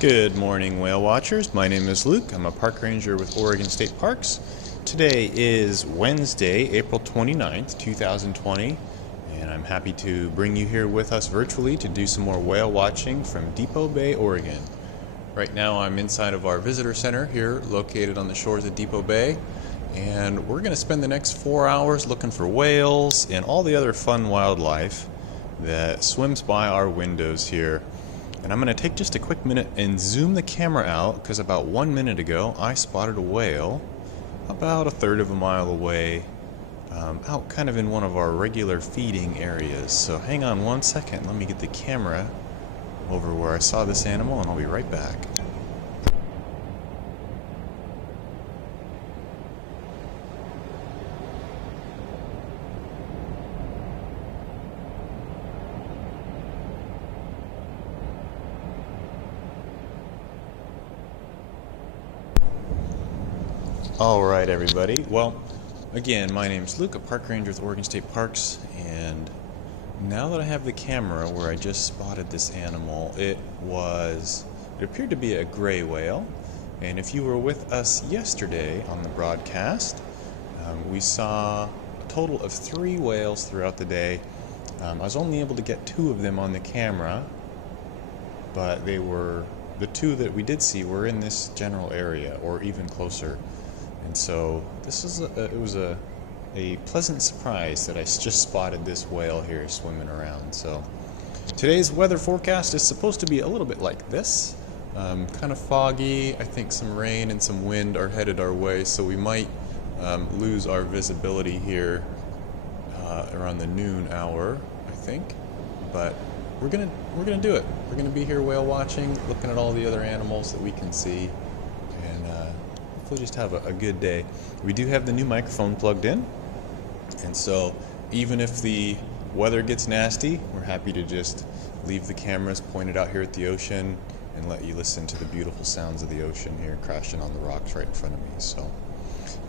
Good morning, whale watchers. My name is Luke. I'm a park ranger with Oregon State Parks. Today is Wednesday, April 29th, 2020, and I'm happy to bring you here with us virtually to do some more whale watching from Depot Bay, Oregon. Right now I'm inside of our visitor center here located on the shores of Depot Bay, and we're going to spend the next 4 hours looking for whales and all the other fun wildlife that swims by our windows here. And I'm going to take just a quick minute and zoom the camera out because about 1 minute ago I spotted a whale about a third of a mile away, out kind of in one of our regular feeding areas. So hang on 1 second, let me get the camera over where I saw this animal and I'll be right back. Alright everybody, well, again, my name's Luke, a park ranger with Oregon State Parks, and now that I have the camera where I just spotted this animal, it appeared to be a gray whale, and if you were with us yesterday on the broadcast, we saw a total of 3 whales throughout the day. I was only able to get 2 of them on the camera, but the 2 that we did see were in this general area, or even closer. And so this is it was a pleasant surprise that I just spotted this whale here swimming around. So today's weather forecast is supposed to be a little bit like this, kind of foggy. I think some rain and some wind are headed our way, so we might lose our visibility here around the noon hour, I think. But we're gonna do it. We're gonna be here whale watching, looking at all the other animals that we can see, and hopefully just have a good day. We do have the new microphone plugged in, and so even if the weather gets nasty, we're happy to just leave the cameras pointed out here at the ocean and let you listen to the beautiful sounds of the ocean here crashing on the rocks right in front of me. So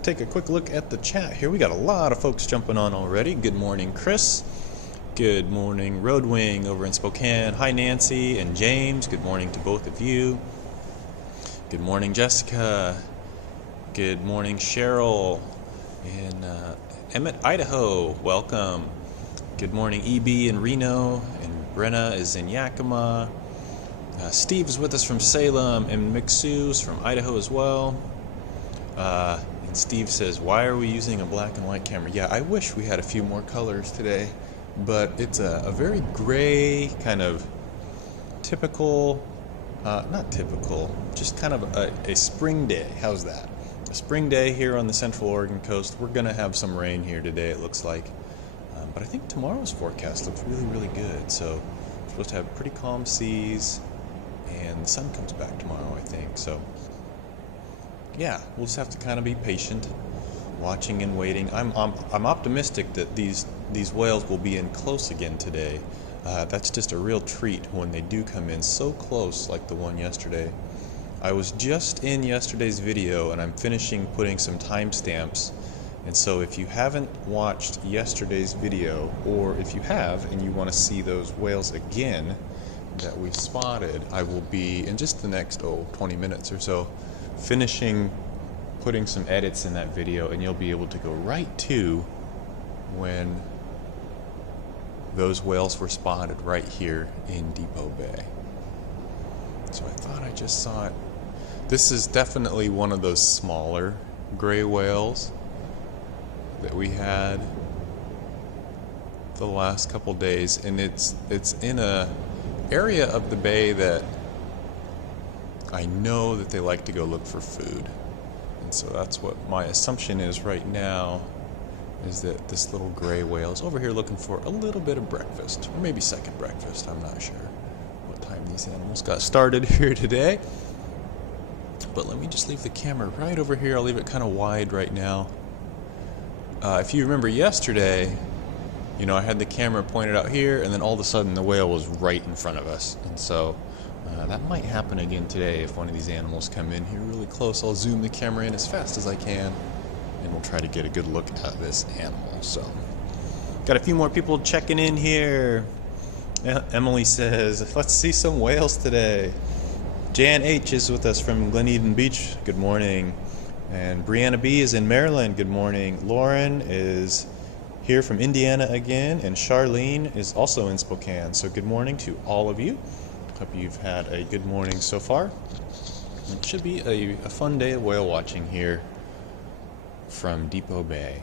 take a quick look at the chat here. We got a lot of folks jumping on already. Good morning, Chris. Good morning, Roadwing over in Spokane. Hi, Nancy and James. Good morning to both of you. Good morning, Jessica. Good morning, Cheryl in Emmett, Idaho. Welcome. Good morning, EB in Reno, and Brenna is in Yakima. Steve is with us from Salem, and Mixu's from Idaho as well. And Steve says, "Why are we using a black and white camera?" Yeah, I wish we had a few more colors today, but it's a very gray kind of typical, not typical, just kind of a spring day. How's that? A spring day here on the Central Oregon coast. We're going to have some rain here today, it looks like. But I think tomorrow's forecast looks really, really good. So we're supposed to have pretty calm seas, and the sun comes back tomorrow, I think. So yeah, we'll just have to kind of be patient, watching and waiting. I'm optimistic that these whales will be in close again today. That's just a real treat when they do come in so close like the one yesterday. I was just in yesterday's video and I'm finishing putting some timestamps, and so if you haven't watched yesterday's video, or if you have and you want to see those whales again that we spotted, I will be in just the next 20 minutes or so finishing putting some edits in that video, and you'll be able to go right to when those whales were spotted right here in Depot Bay. So I thought I just saw it. This is definitely one of those smaller gray whales that we had the last couple days, and it's in a area of the bay that I know that they like to go look for food. And so that's what my assumption is right now, is that this little gray whale is over here looking for a little bit of breakfast, or maybe second breakfast. I'm not sure what time these animals got started here today. But let me just leave the camera right over here. I'll leave it kind of wide right now. If you remember yesterday, I had the camera pointed out here, and then all of a sudden the whale was right in front of us. And so that might happen again today if one of these animals come in here really close. I'll zoom the camera in as fast as I can, and we'll try to get a good look at this animal. So, got a few more people checking in here. Emily says, let's see some whales today. Jan H is with us from Glen Eden Beach. Good morning. And Brianna B is in Maryland. Good morning. Lauren is here from Indiana again, and Charlene is also in Spokane. So good morning to all of you. Hope you've had a good morning so far. It should be a fun day of whale watching here from Depot Bay.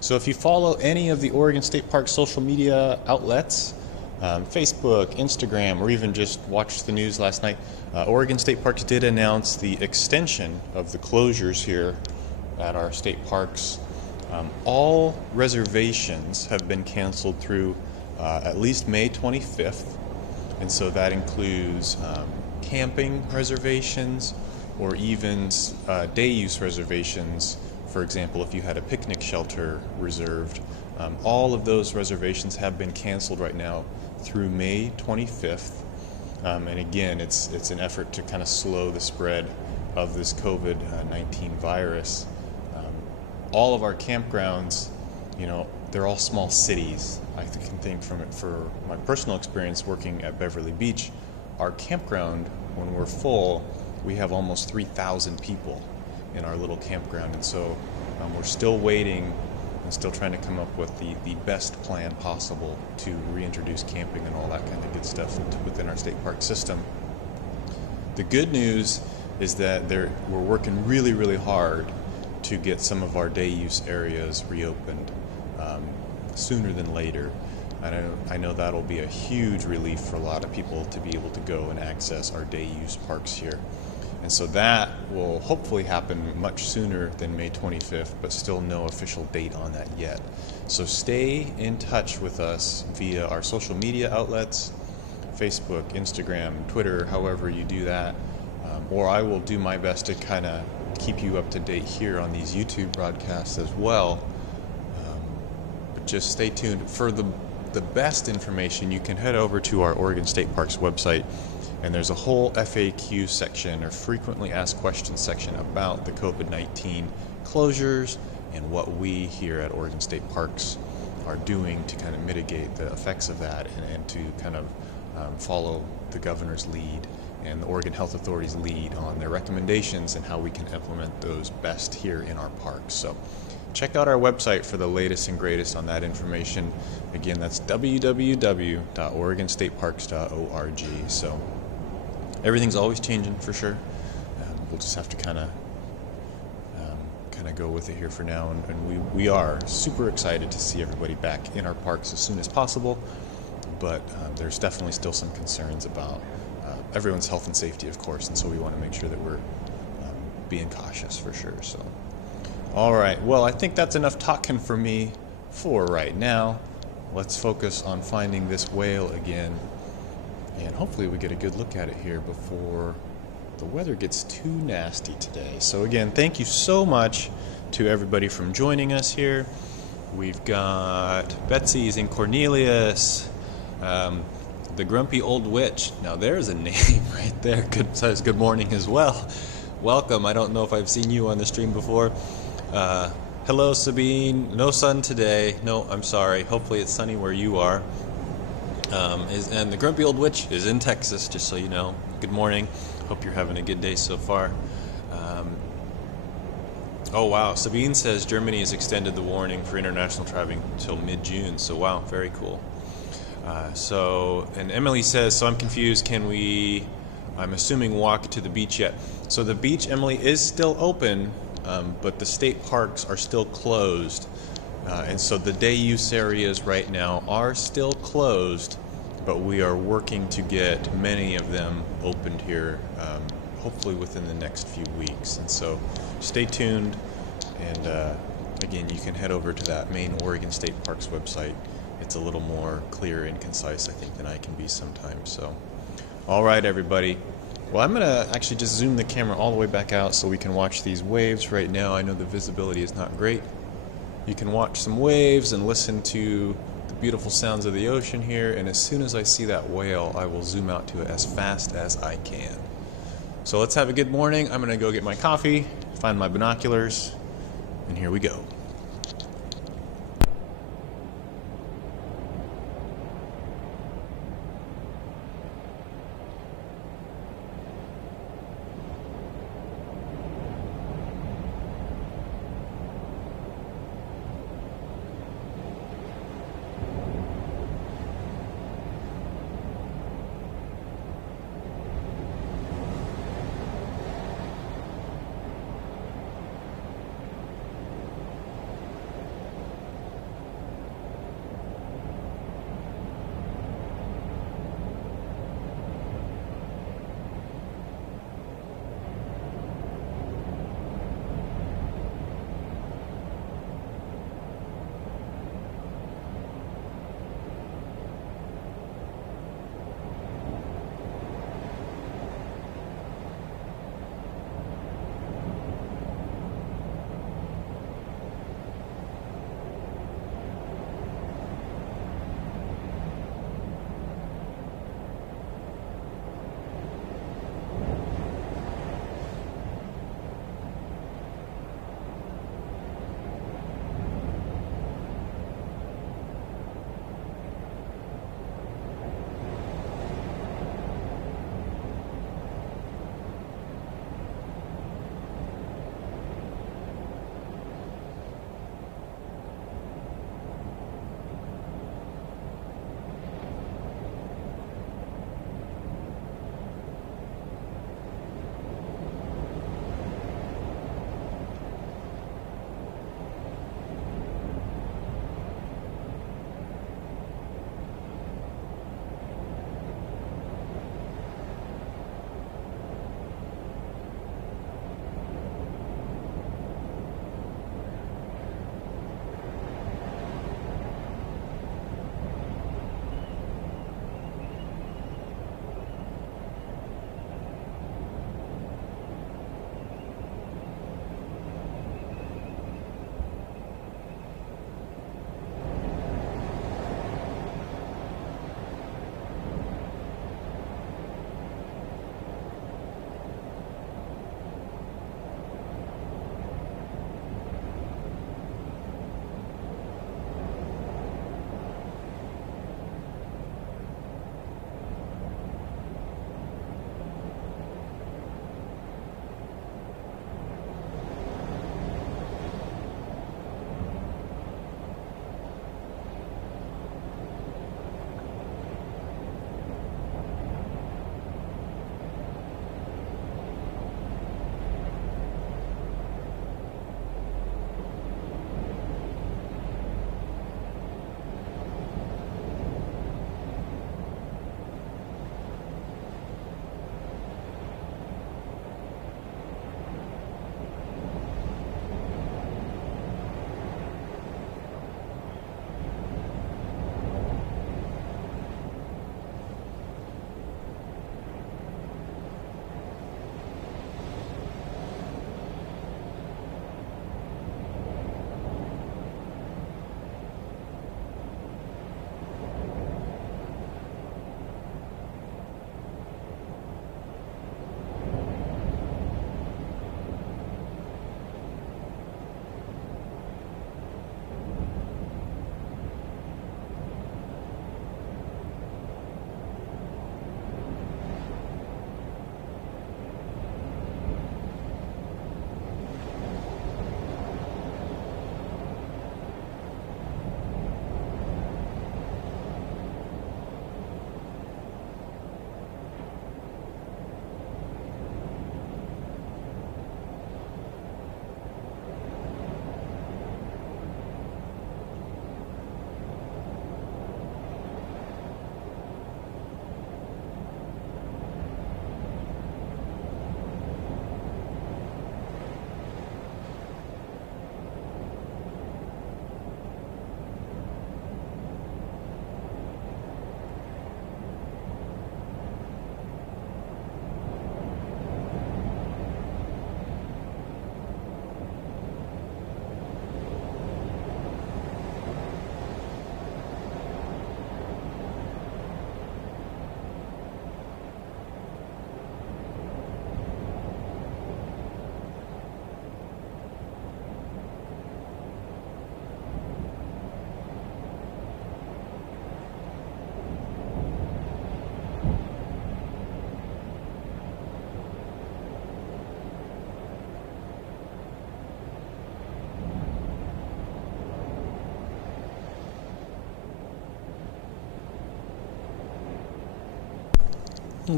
So if you follow any of the Oregon State Park social media outlets, Facebook, Instagram, or even just watched the news last night, Oregon State Parks did announce the extension of the closures here at our state parks. All reservations have been canceled through at least May 25th, and so that includes camping reservations or even day use reservations. For example, if you had a picnic shelter reserved, all of those reservations have been canceled right now through May 25th. And again, it's an effort to kind of slow the spread of this COVID-19 virus. All of our campgrounds, they're all small cities. I can think from it for my personal experience working at Beverly Beach. Our campground, when we're full, we have almost 3,000 people in our little campground, and so we're still waiting and still trying to come up with the best plan possible to reintroduce camping and all that kind of good stuff within our state park system. The good news is that we're working really, really hard to get some of our day use areas reopened sooner than later. I know that'll be a huge relief for a lot of people to be able to go and access our day use parks here. And so that will hopefully happen much sooner than May 25th, but still no official date on that yet. So stay in touch with us via our social media outlets, Facebook, Instagram, Twitter, however you do that. Or I will do my best to kind of keep you up to date here on these YouTube broadcasts as well. But just stay tuned. For the best information, you can head over to our Oregon State Parks website, and there's a whole FAQ section, or frequently asked questions section, about the COVID-19 closures and what we here at Oregon State Parks are doing to kind of mitigate the effects of that and to kind of follow the governor's lead and the Oregon Health Authority's lead on their recommendations and how we can implement those best here in our parks. So check out our website for the latest and greatest on that information. Again, that's www.oregonstateparks.org. So everything's always changing for sure. We'll just have to kind of go with it here for now, and we are super excited to see everybody back in our parks as soon as possible. But there's definitely still some concerns about everyone's health and safety, of course, and so we want to make sure that we're being cautious for sure. So, all right. Well, I think that's enough talking for me for right now. Let's focus on finding this whale again, and hopefully we get a good look at it here before the weather gets too nasty today. So again, thank you so much to everybody from joining us here. We've got Betsy's and Cornelius, the Grumpy Old Witch. Now there's a name right there. Says good morning as well. Welcome. I don't know if I've seen you on the stream before. Hello, Sabine. No sun today. No, I'm sorry. Hopefully it's sunny where you are. And the Grumpy Old Witch is in Texas, just so you know. Good morning. Hope you're having a good day so far. Oh wow, Sabine says Germany has extended the warning for international traveling until mid-June. So wow, very cool. And Emily says, so I'm confused, can we, I'm assuming, walk to the beach yet? So the beach, Emily, is still open, but the state parks are still closed. And so the day use areas right now are still closed, but we are working to get many of them opened here, hopefully within the next few weeks. And so stay tuned, and again, you can head over to that main Oregon State Parks website. It's a little more clear and concise, I think, than I can be sometimes. So, all right, everybody. Well, I'm going to actually just zoom the camera all the way back out so we can watch these waves right now. I know the visibility is not great. You can watch some waves and listen to the beautiful sounds of the ocean here, and as soon as I see that whale, I will zoom out to it as fast as I can. So let's have a good morning. I'm going to go get my coffee, find my binoculars, and here we go.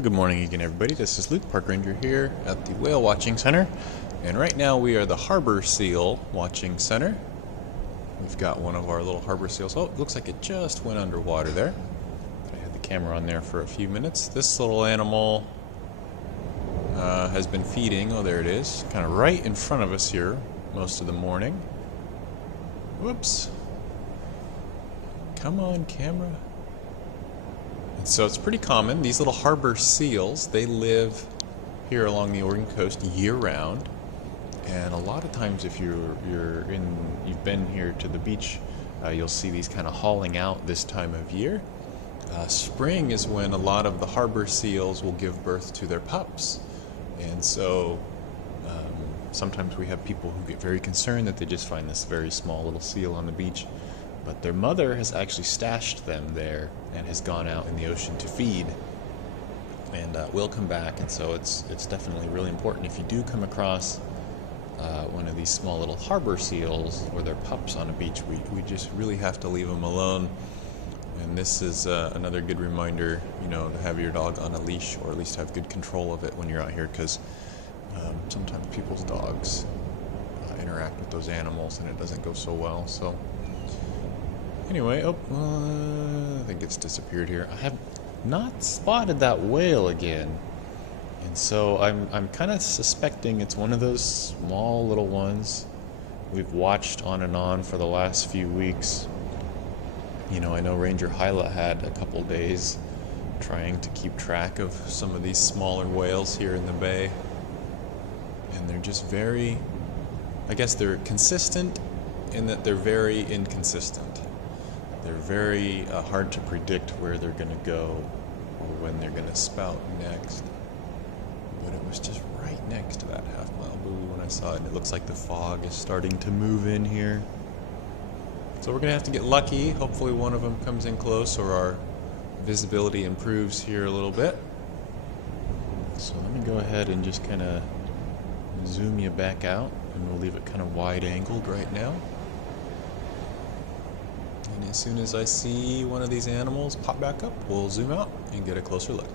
Good morning again, everybody. This is Luke, Park Ranger here at the Whale Watching Center. And right now we are the Harbor Seal Watching Center. We've got one of our little harbor seals. Oh, it looks like it just went underwater there. I had the camera on there for a few minutes. This little animal has been feeding. Oh, there it is. Kind of right in front of us here most of the morning. Whoops. Come on, camera. So it's pretty common. These little harbor seals, they live here along the Oregon coast year-round. And a lot of times, if you've been here to the beach, you'll see these kind of hauling out this time of year. Spring is when a lot of the harbor seals will give birth to their pups, and so sometimes we have people who get very concerned that they just find this very small little seal on the beach. But their mother has actually stashed them there and has gone out in the ocean to feed, and will come back. And so it's definitely really important if you do come across one of these small little harbor seals or their pups on a beach, we just really have to leave them alone. And this is another good reminder, to have your dog on a leash, or at least have good control of it when you're out here, because sometimes people's dogs interact with those animals and it doesn't go so well. So anyway, I think it's disappeared here. I have not spotted that whale again, and so I'm kind of suspecting it's one of those small little ones we've watched on and on for the last few weeks. I know Ranger Hyla had a couple days trying to keep track of some of these smaller whales here in the bay, and they're just very, I guess they're consistent in that they're very inconsistent. They're very hard to predict where they're going to go or when they're going to spout next. But it was just right next to that half-mile buoy when I saw it, and it looks like the fog is starting to move in here. So we're going to have to get lucky. Hopefully one of them comes in close, or our visibility improves here a little bit. So let me go ahead and just kind of zoom you back out, and we'll leave it kind of wide-angled right now. And as soon as I see one of these animals pop back up, we'll zoom out and get a closer look.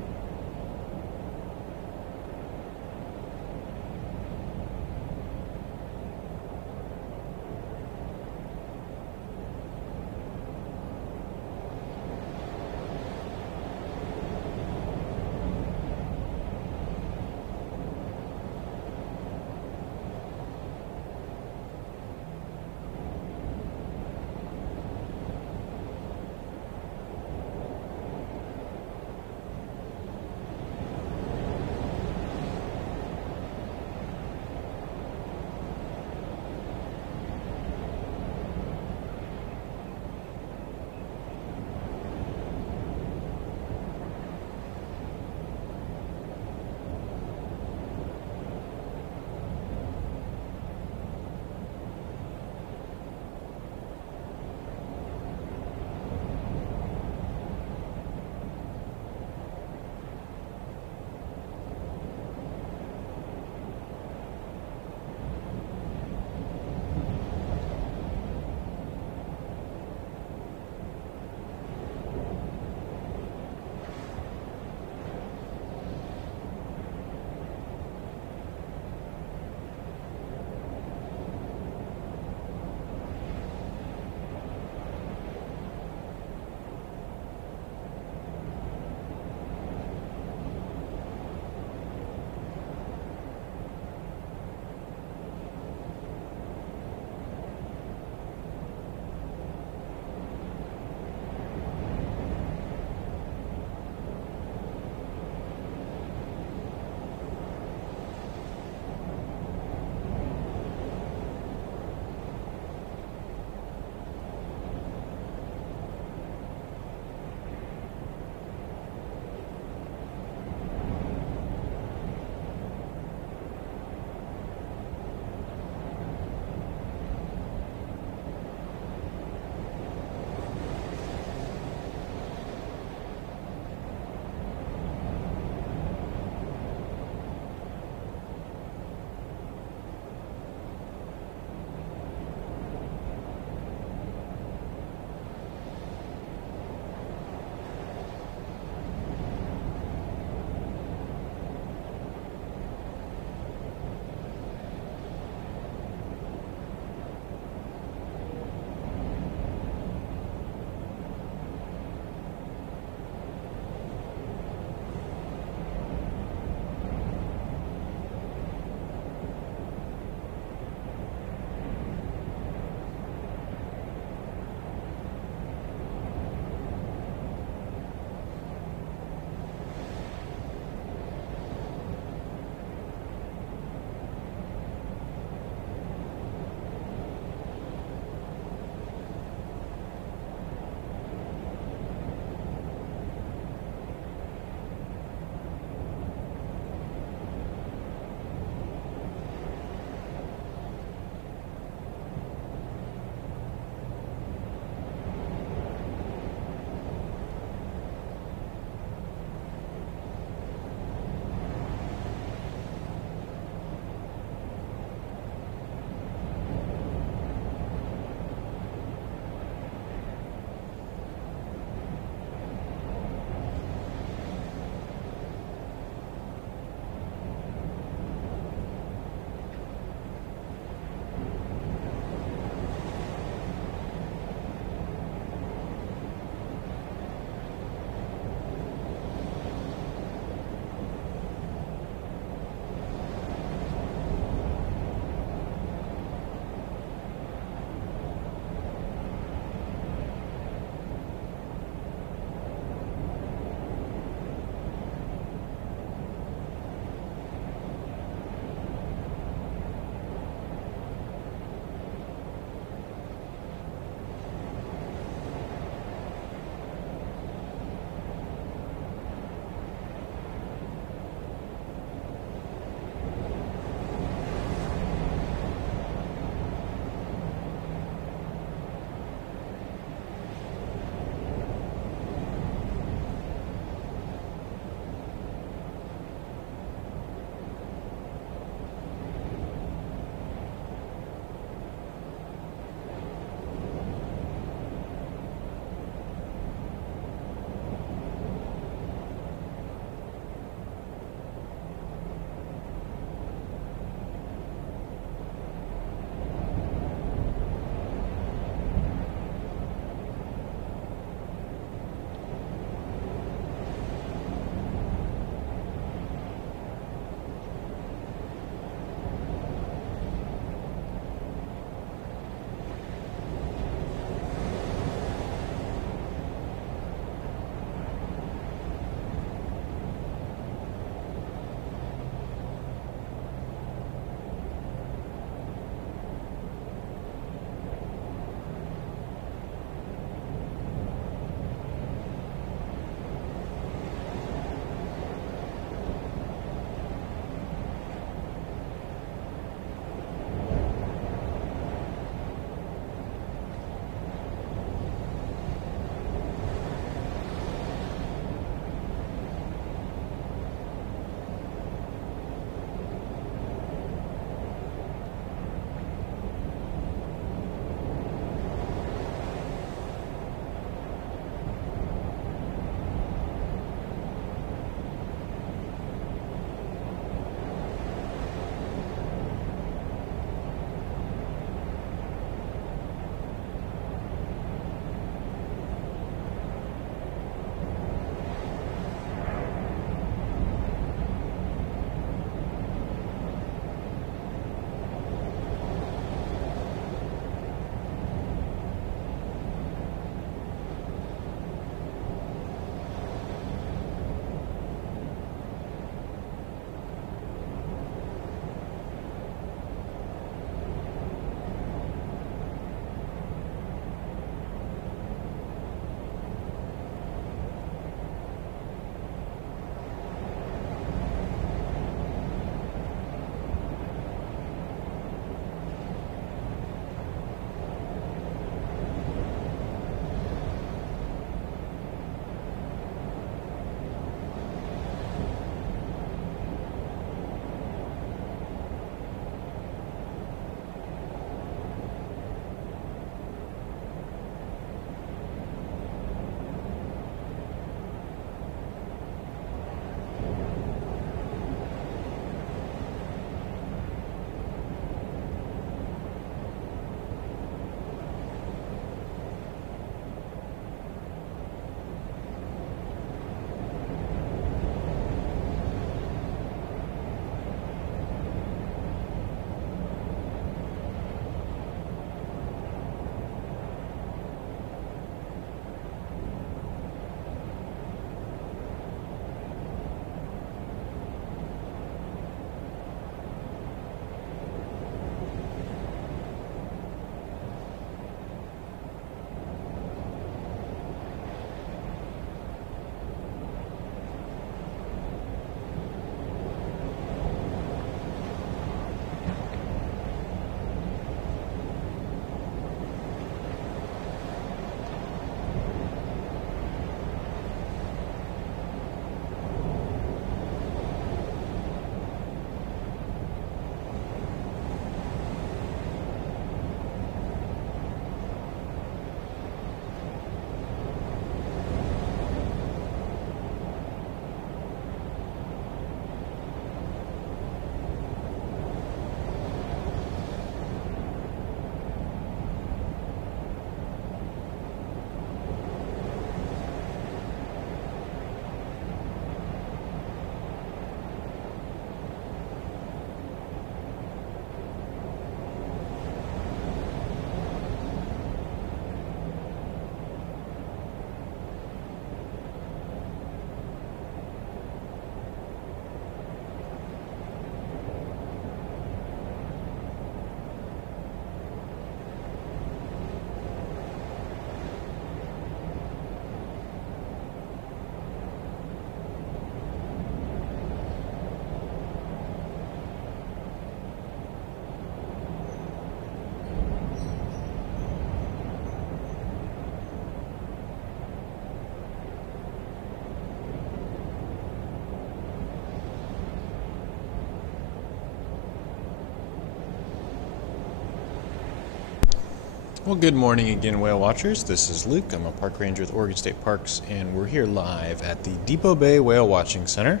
Well, good morning again, whale watchers. This is Luke. I'm a park ranger with Oregon State Parks, and we're here live at the Depot Bay Whale Watching Center.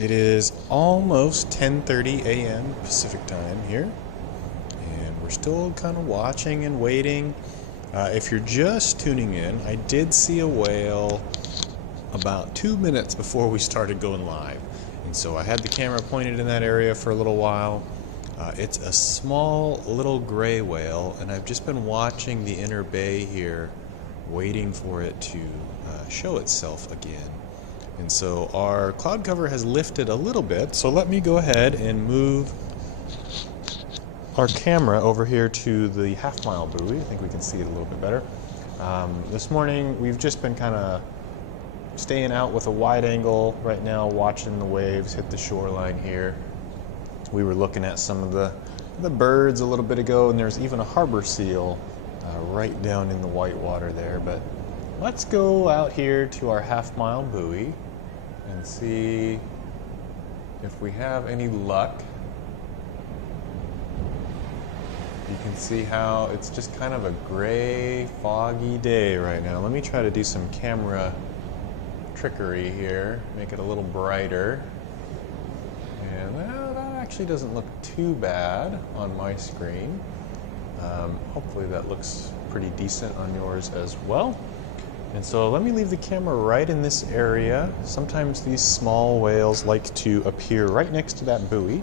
It is almost 10:30 a.m. Pacific time here, and we're still kind of watching and waiting. If you're just tuning in, I did see a whale about 2 minutes before we started going live, and so I had the camera pointed in that area for a little while. It's a small little gray whale, and I've just been watching the inner bay here, waiting for it to show itself again. And so our cloud cover has lifted a little bit, so let me go ahead and move our camera over here to the half-mile buoy. I think we can see it a little bit better. This morning we've just been kind of staying out with a wide angle right now, watching the waves hit the shoreline here. We were looking at some of the birds a little bit ago, and there's even a harbor seal right down in the white water there. But let's go out here to our half-mile buoy and see if we have any luck. You can see how it's just kind of a gray, foggy day right now. Let me try to do some camera trickery here, make it a little brighter. And well, that actually doesn't look too bad on my screen. Hopefully that looks pretty decent on yours as well. And so let me leave the camera right in this area. Sometimes these small whales like to appear right next to that buoy.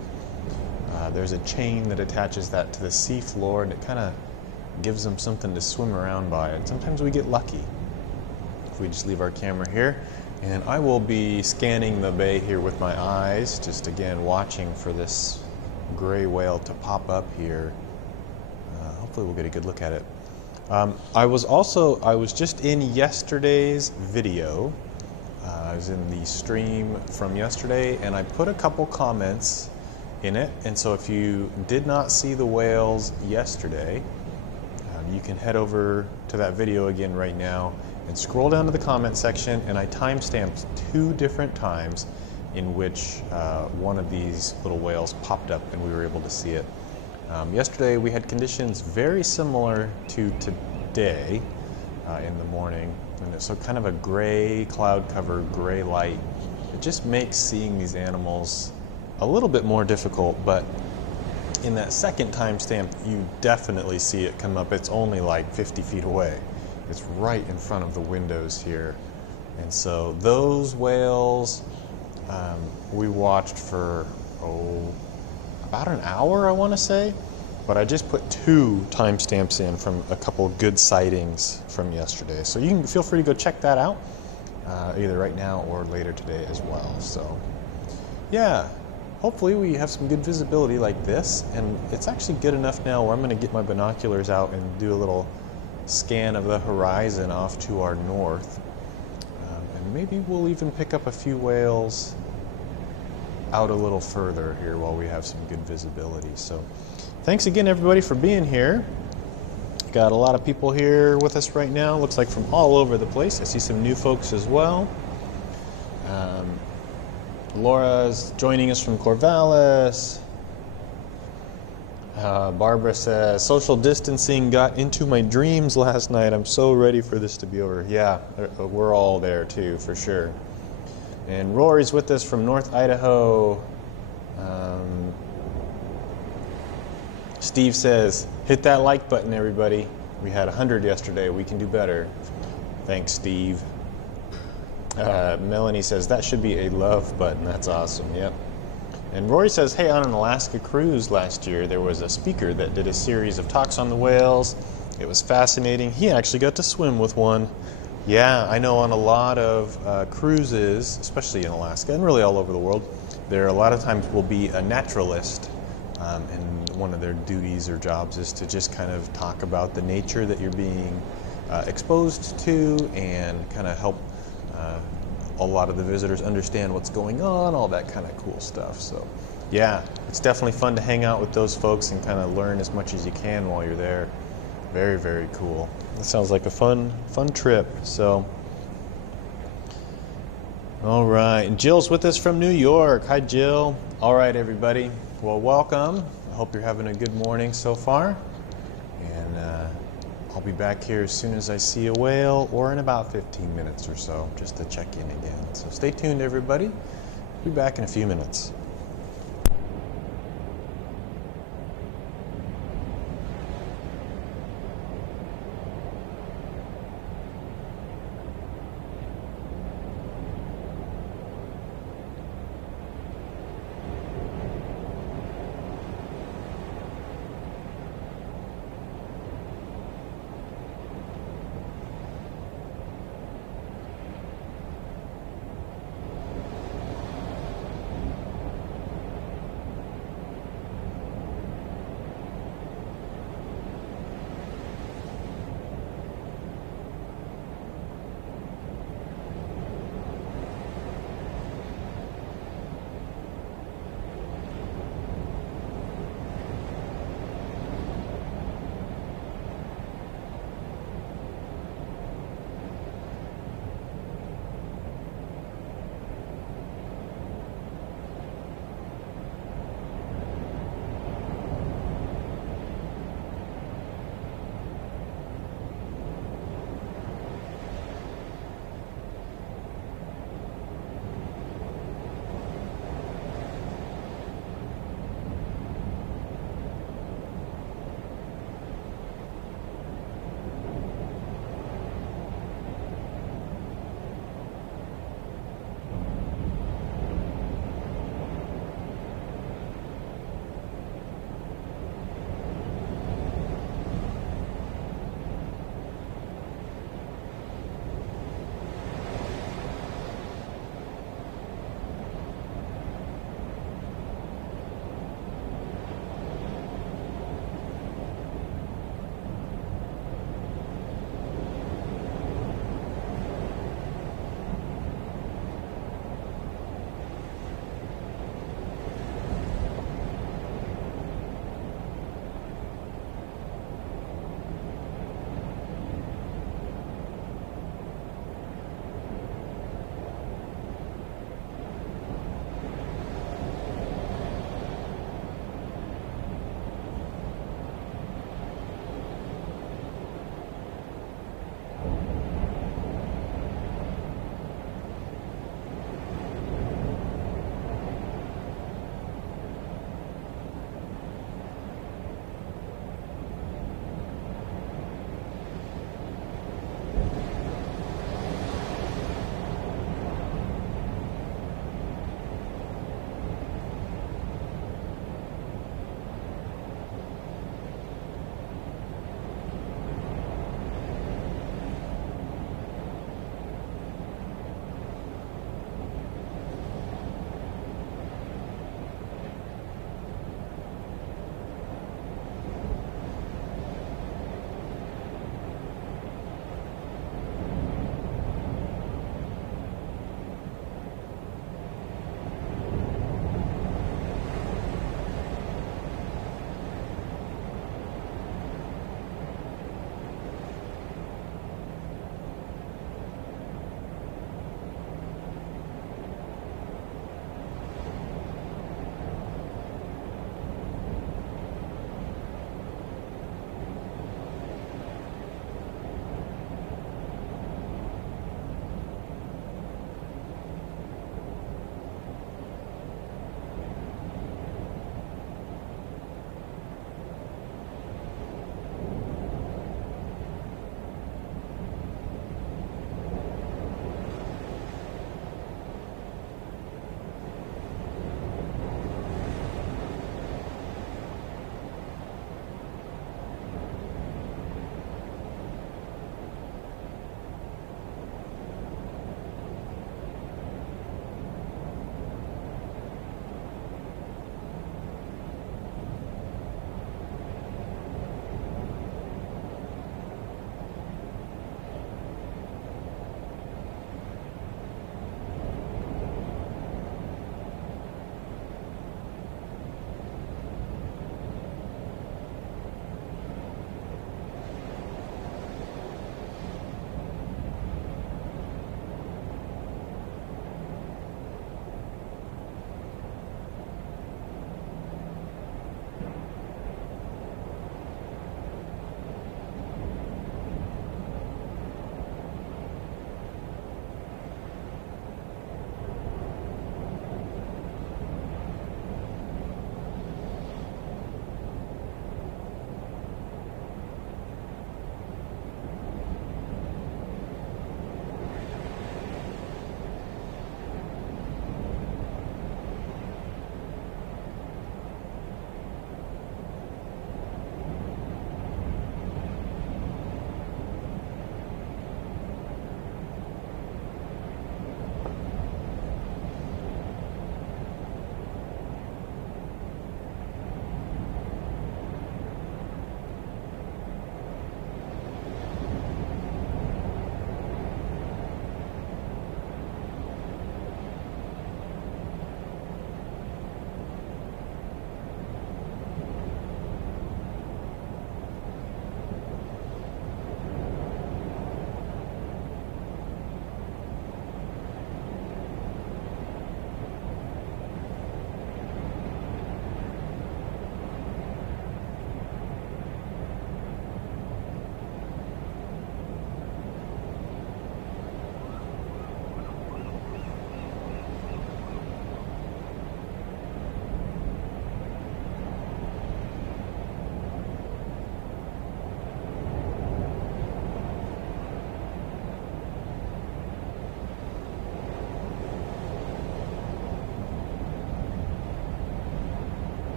There's a chain that attaches that to the sea floor, and it kind of gives them something to swim around by. And sometimes we get lucky if we just leave our camera here. And I will be scanning the bay here with my eyes, just again watching for this gray whale to pop up here. Hopefully we'll get a good look at it. I was just in yesterday's video. I was in the stream from yesterday, and I put a couple comments in it. And so if you did not see the whales yesterday, you can head over to that video again right now and scroll down to the comment section, and I timestamped 2 different times in which one of these little whales popped up and we were able to see it. Yesterday we had conditions very similar to today in the morning, and so kind of a gray cloud cover, gray light. It just makes seeing these animals a little bit more difficult, but in that second timestamp you definitely see it come up. It's only like 50 feet away. It's right in front of the windows here. And so those whales we watched for about an hour, I want to say, but I just put 2 timestamps in from a couple good sightings from yesterday. So you can feel free to go check that out either right now or later today as well. So yeah, hopefully we have some good visibility like this, and it's actually good enough now where I'm going to get my binoculars out and do a little scan of the horizon off to our north, and maybe we'll even pick up a few whales out a little further here while we have some good visibility. So thanks again everybody for being here. Got a lot of people here with us right now, looks like from all over the place. I see some new folks as well. Laura's joining us from Corvallis. Barbara says, social distancing got into my dreams last night. I'm so ready for this to be over. Yeah, we're all there too, for sure. And Rory's with us from North Idaho. Steve says, hit that like button, everybody. We had 100 yesterday. We can do better. Thanks, Steve. Melanie says, that should be a love button. That's awesome. Yep. And Rory says, hey, on an Alaska cruise last year, there was a speaker that did a series of talks on the whales. It was fascinating. He actually got to swim with one. Yeah, I know on a lot of cruises, especially in Alaska and really all over the world, there a lot of times will be a naturalist, and one of their duties or jobs is to just kind of talk about the nature that you're being exposed to and kind of help a lot of the visitors understand what's going on, all that kind of cool stuff. So yeah, it's definitely fun to hang out with those folks and kind of learn as much as you can while you're there. Very, very cool. That sounds like a fun trip. So all right, and Jill's with us from New York. Hi, Jill. All right, everybody. Well, welcome. I hope you're having a good morning so far. And I'll be back here as soon as I see a whale, or in about 15 minutes or so, just to check in again. So stay tuned, everybody. I'll be back in a few minutes.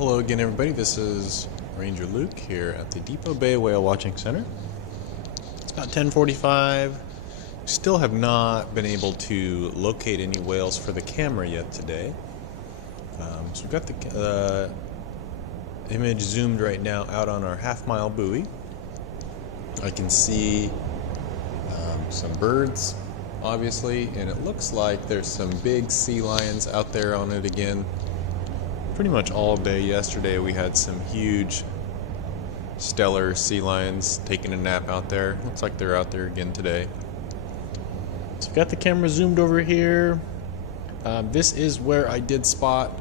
Well, hello again, everybody. This is Ranger Luke here at the Depot Bay Whale Watching Center. It's about 10:45. Still have not been able to locate any whales for the camera yet today. So we've got the image zoomed right now out on our half-mile buoy. I can see some birds, obviously, and it looks like there's some big sea lions out there on it again. Pretty much all day yesterday we had some huge stellar sea lions taking a nap out there. Looks like they're out there again today. So I've got the camera zoomed over here. This is where I did spot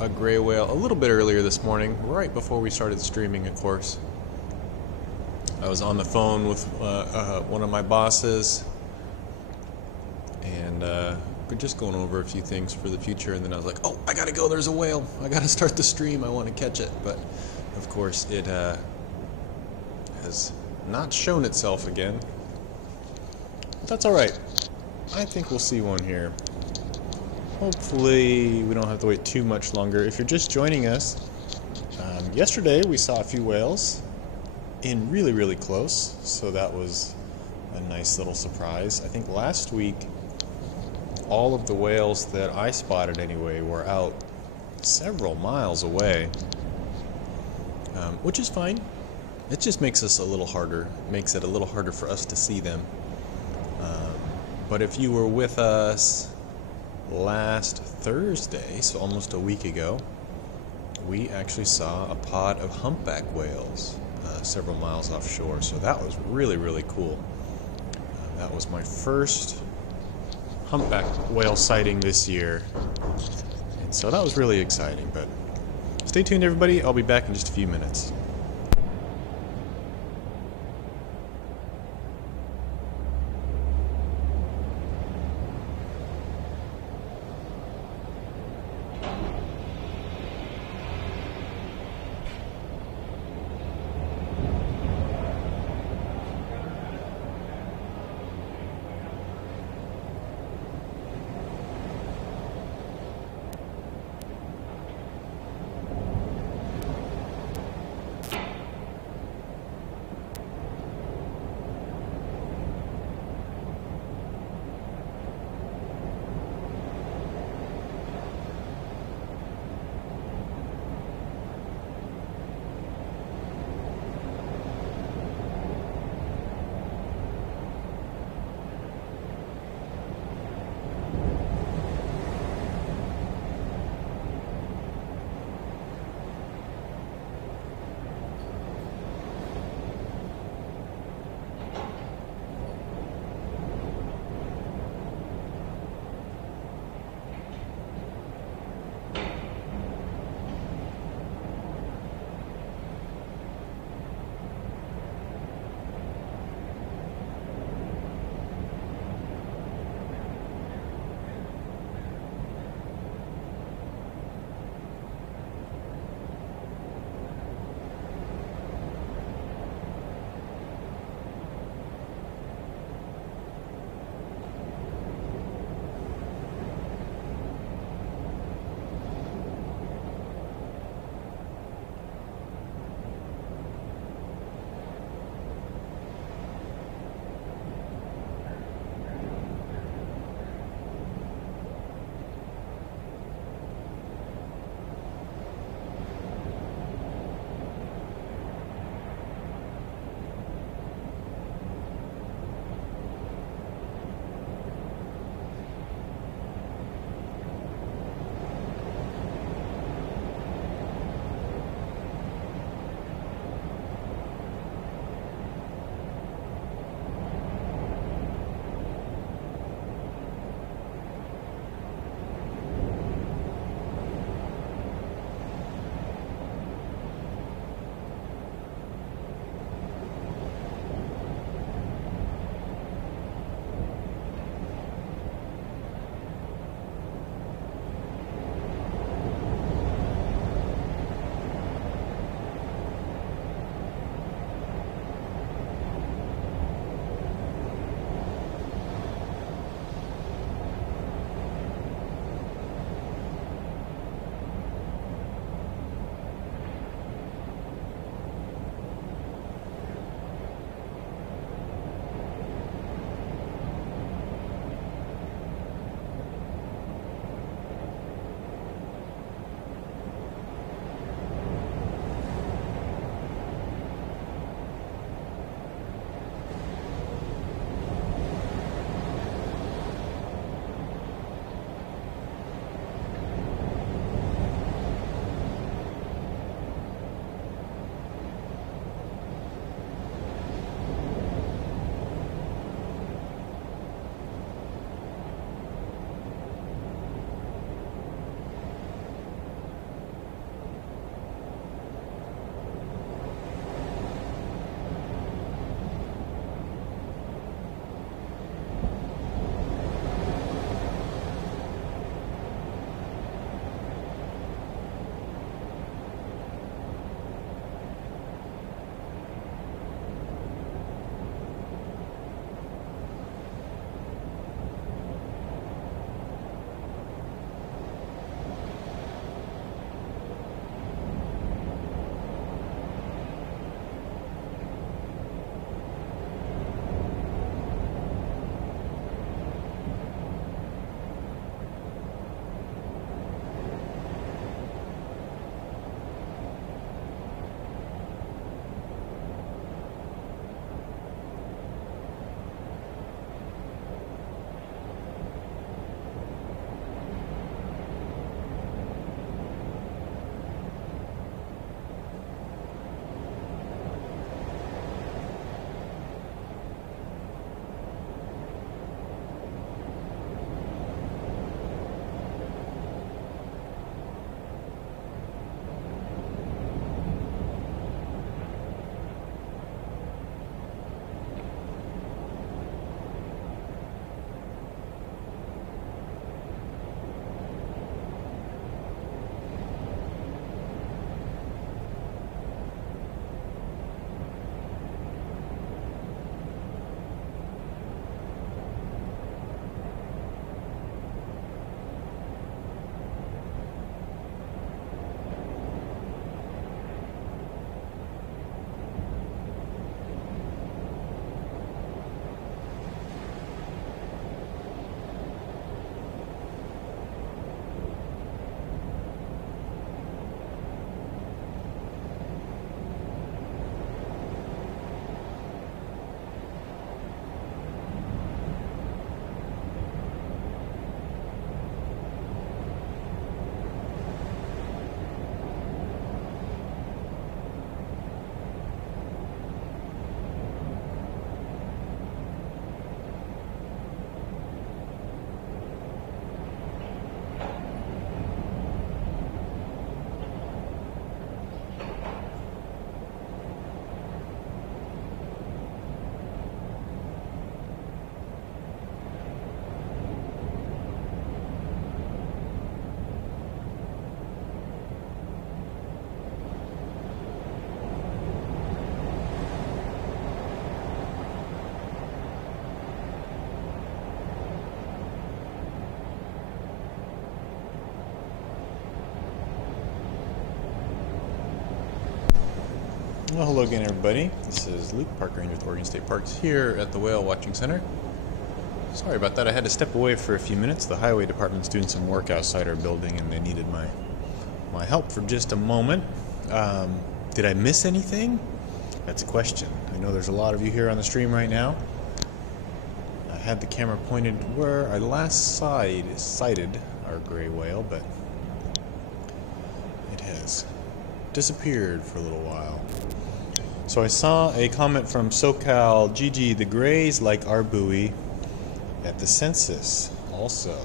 a gray whale a little bit earlier this morning, right before we started streaming, of course. I was on the phone with one of my bosses, and we're just going over a few things for the future, and then I was like, oh, I gotta go, there's a whale. I gotta start the stream, I want to catch it. But, of course, it has not shown itself again. But that's alright. I think we'll see one here. Hopefully we don't have to wait too much longer. If you're just joining us, yesterday we saw a few whales in really close, so that was a nice little surprise. I think last week all of the whales that I spotted anyway were out several miles away, which is fine. It just makes us a little harder, makes it a little harder for us to see them. But if you were with us last Thursday, so almost a week ago, we actually saw a pod of humpback whales several miles offshore, so that was really cool. That was my first humpback whale sighting this year, and so that was really exciting. But stay tuned, everybody. I'll be back in just a few minutes. Well, hello again, everybody. This is Luke, park ranger with Oregon State Parks here at the Whale Watching Center. Sorry about that. I had to step away for a few minutes. The highway department's doing some work outside our building, and they needed my help for just a moment. Did I miss anything? That's a question. I know there's a lot of you here on the stream right now. I had the camera pointed where I last sighted our gray whale, but it has disappeared for a little while. So I saw a comment from SoCal, GG, the grays like our buoy at the census also.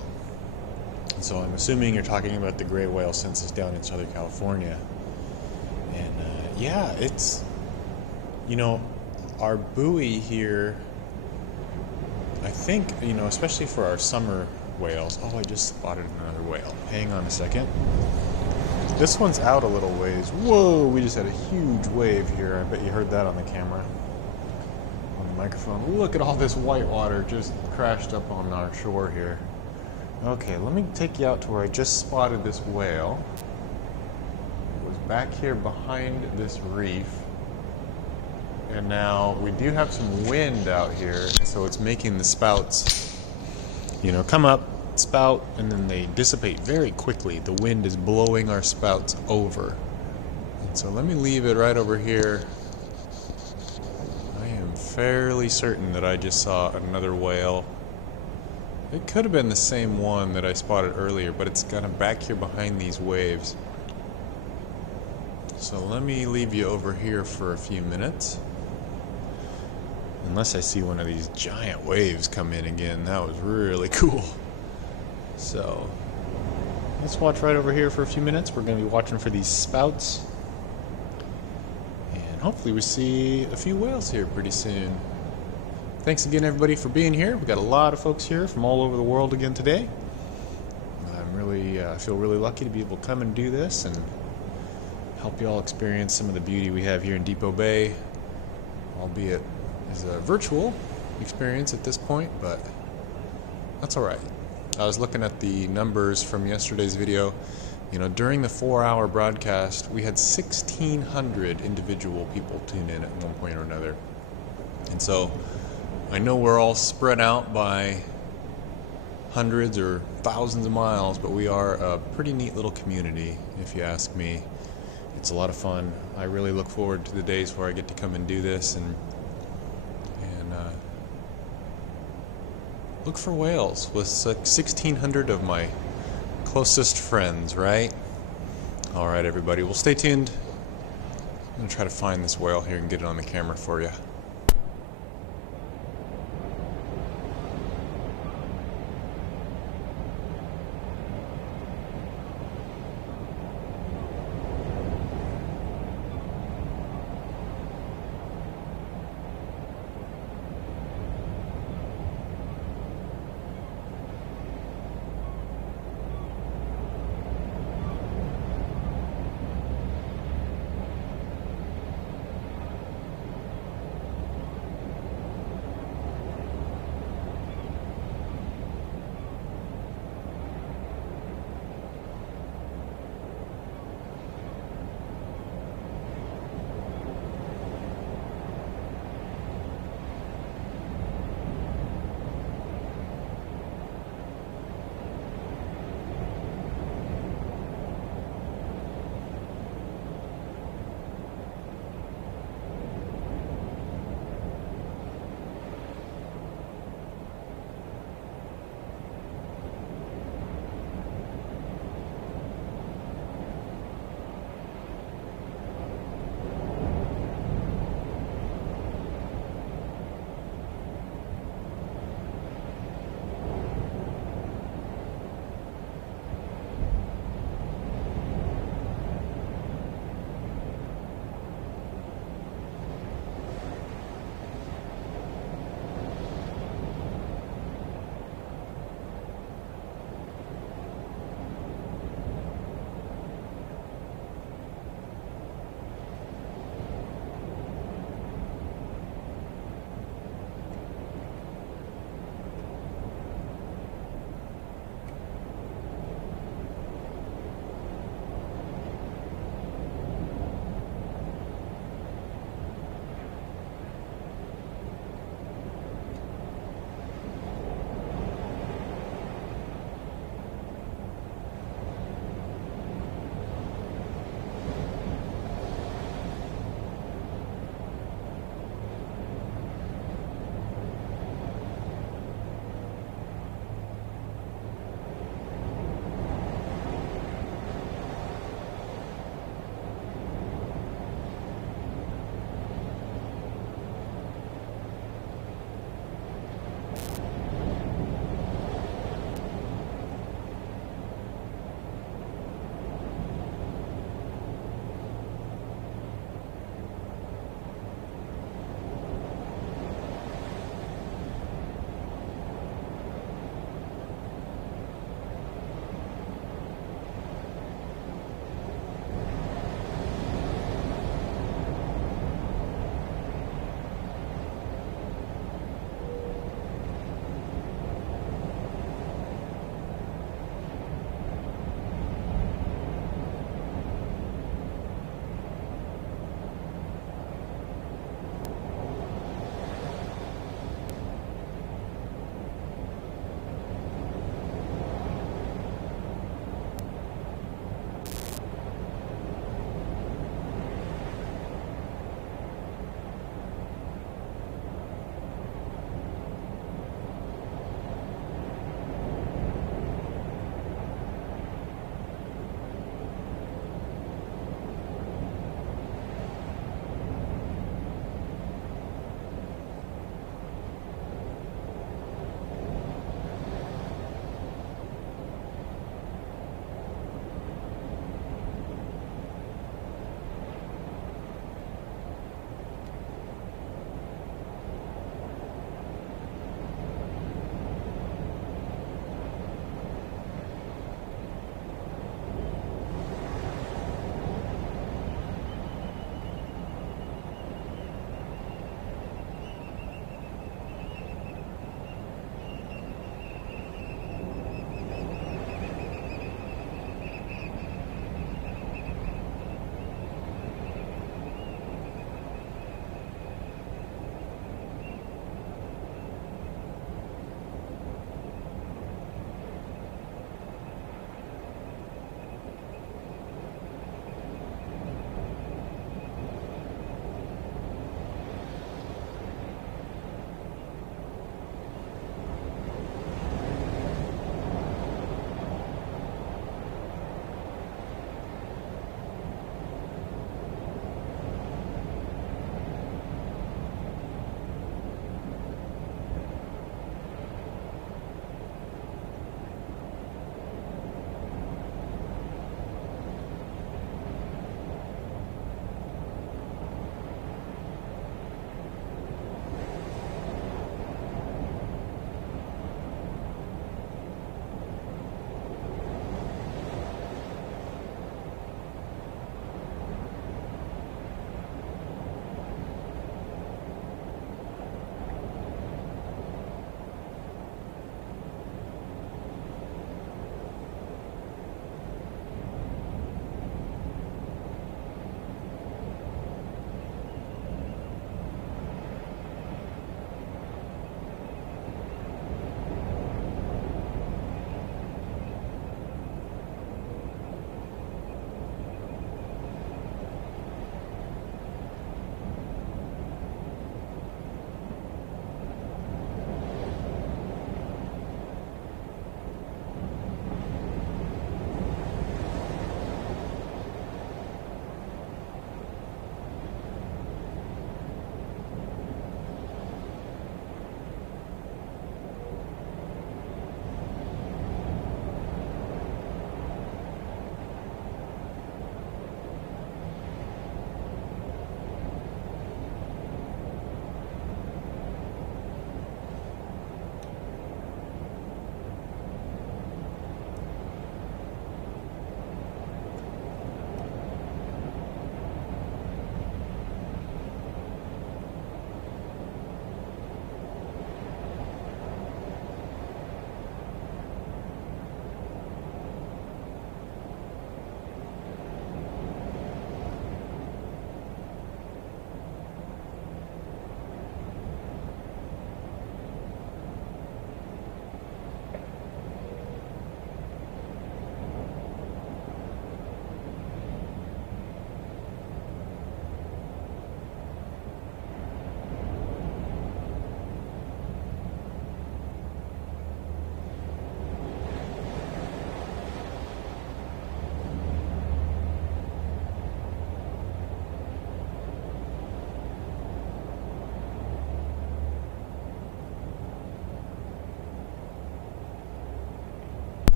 And so I'm assuming you're talking about the gray whale census down in Southern California. And yeah, it's, our buoy here, I think, especially for our summer whales. Oh, I just spotted another whale. Hang on a second. This one's out a little ways. Whoa, we just had a huge wave here. I bet you heard that on the camera, on the microphone. Look at all this white water just crashed up on our shore here. Okay, let me take you out to where I just spotted this whale. It was back here behind this reef. And now we do have some wind out here, so it's making the spouts, come up, spout, and then they dissipate very quickly. The wind is blowing our spouts over. And so let me leave it right over here. I am fairly certain that I just saw another whale. It could have been the same one that I spotted earlier, but it's kind of back here behind these waves. So let me leave you over here for a few minutes. Unless I see one of these giant waves come in again. That was really cool. So let's watch right over here for a few minutes. We're going to be watching for these spouts. And hopefully we see a few whales here pretty soon. Thanks again, everybody, for being here. We've got a lot of folks here from all over the world again today. I feel really lucky to be able to come and do this and help you all experience some of the beauty we have here in Depot Bay, albeit as a virtual experience at this point, but that's all right. I was looking at the numbers from yesterday's video. During the 4-hour broadcast, we had 1,600 individual people tune in at one point or another. And so I know we're all spread out by hundreds or thousands of miles, but we are a pretty neat little community, if you ask me. It's a lot of fun. I really look forward to the days where I get to come and do this and look for whales with 1,600 of my closest friends, right? All right, everybody. Well, stay tuned. I'm going to try to find this whale here and get it on the camera for you.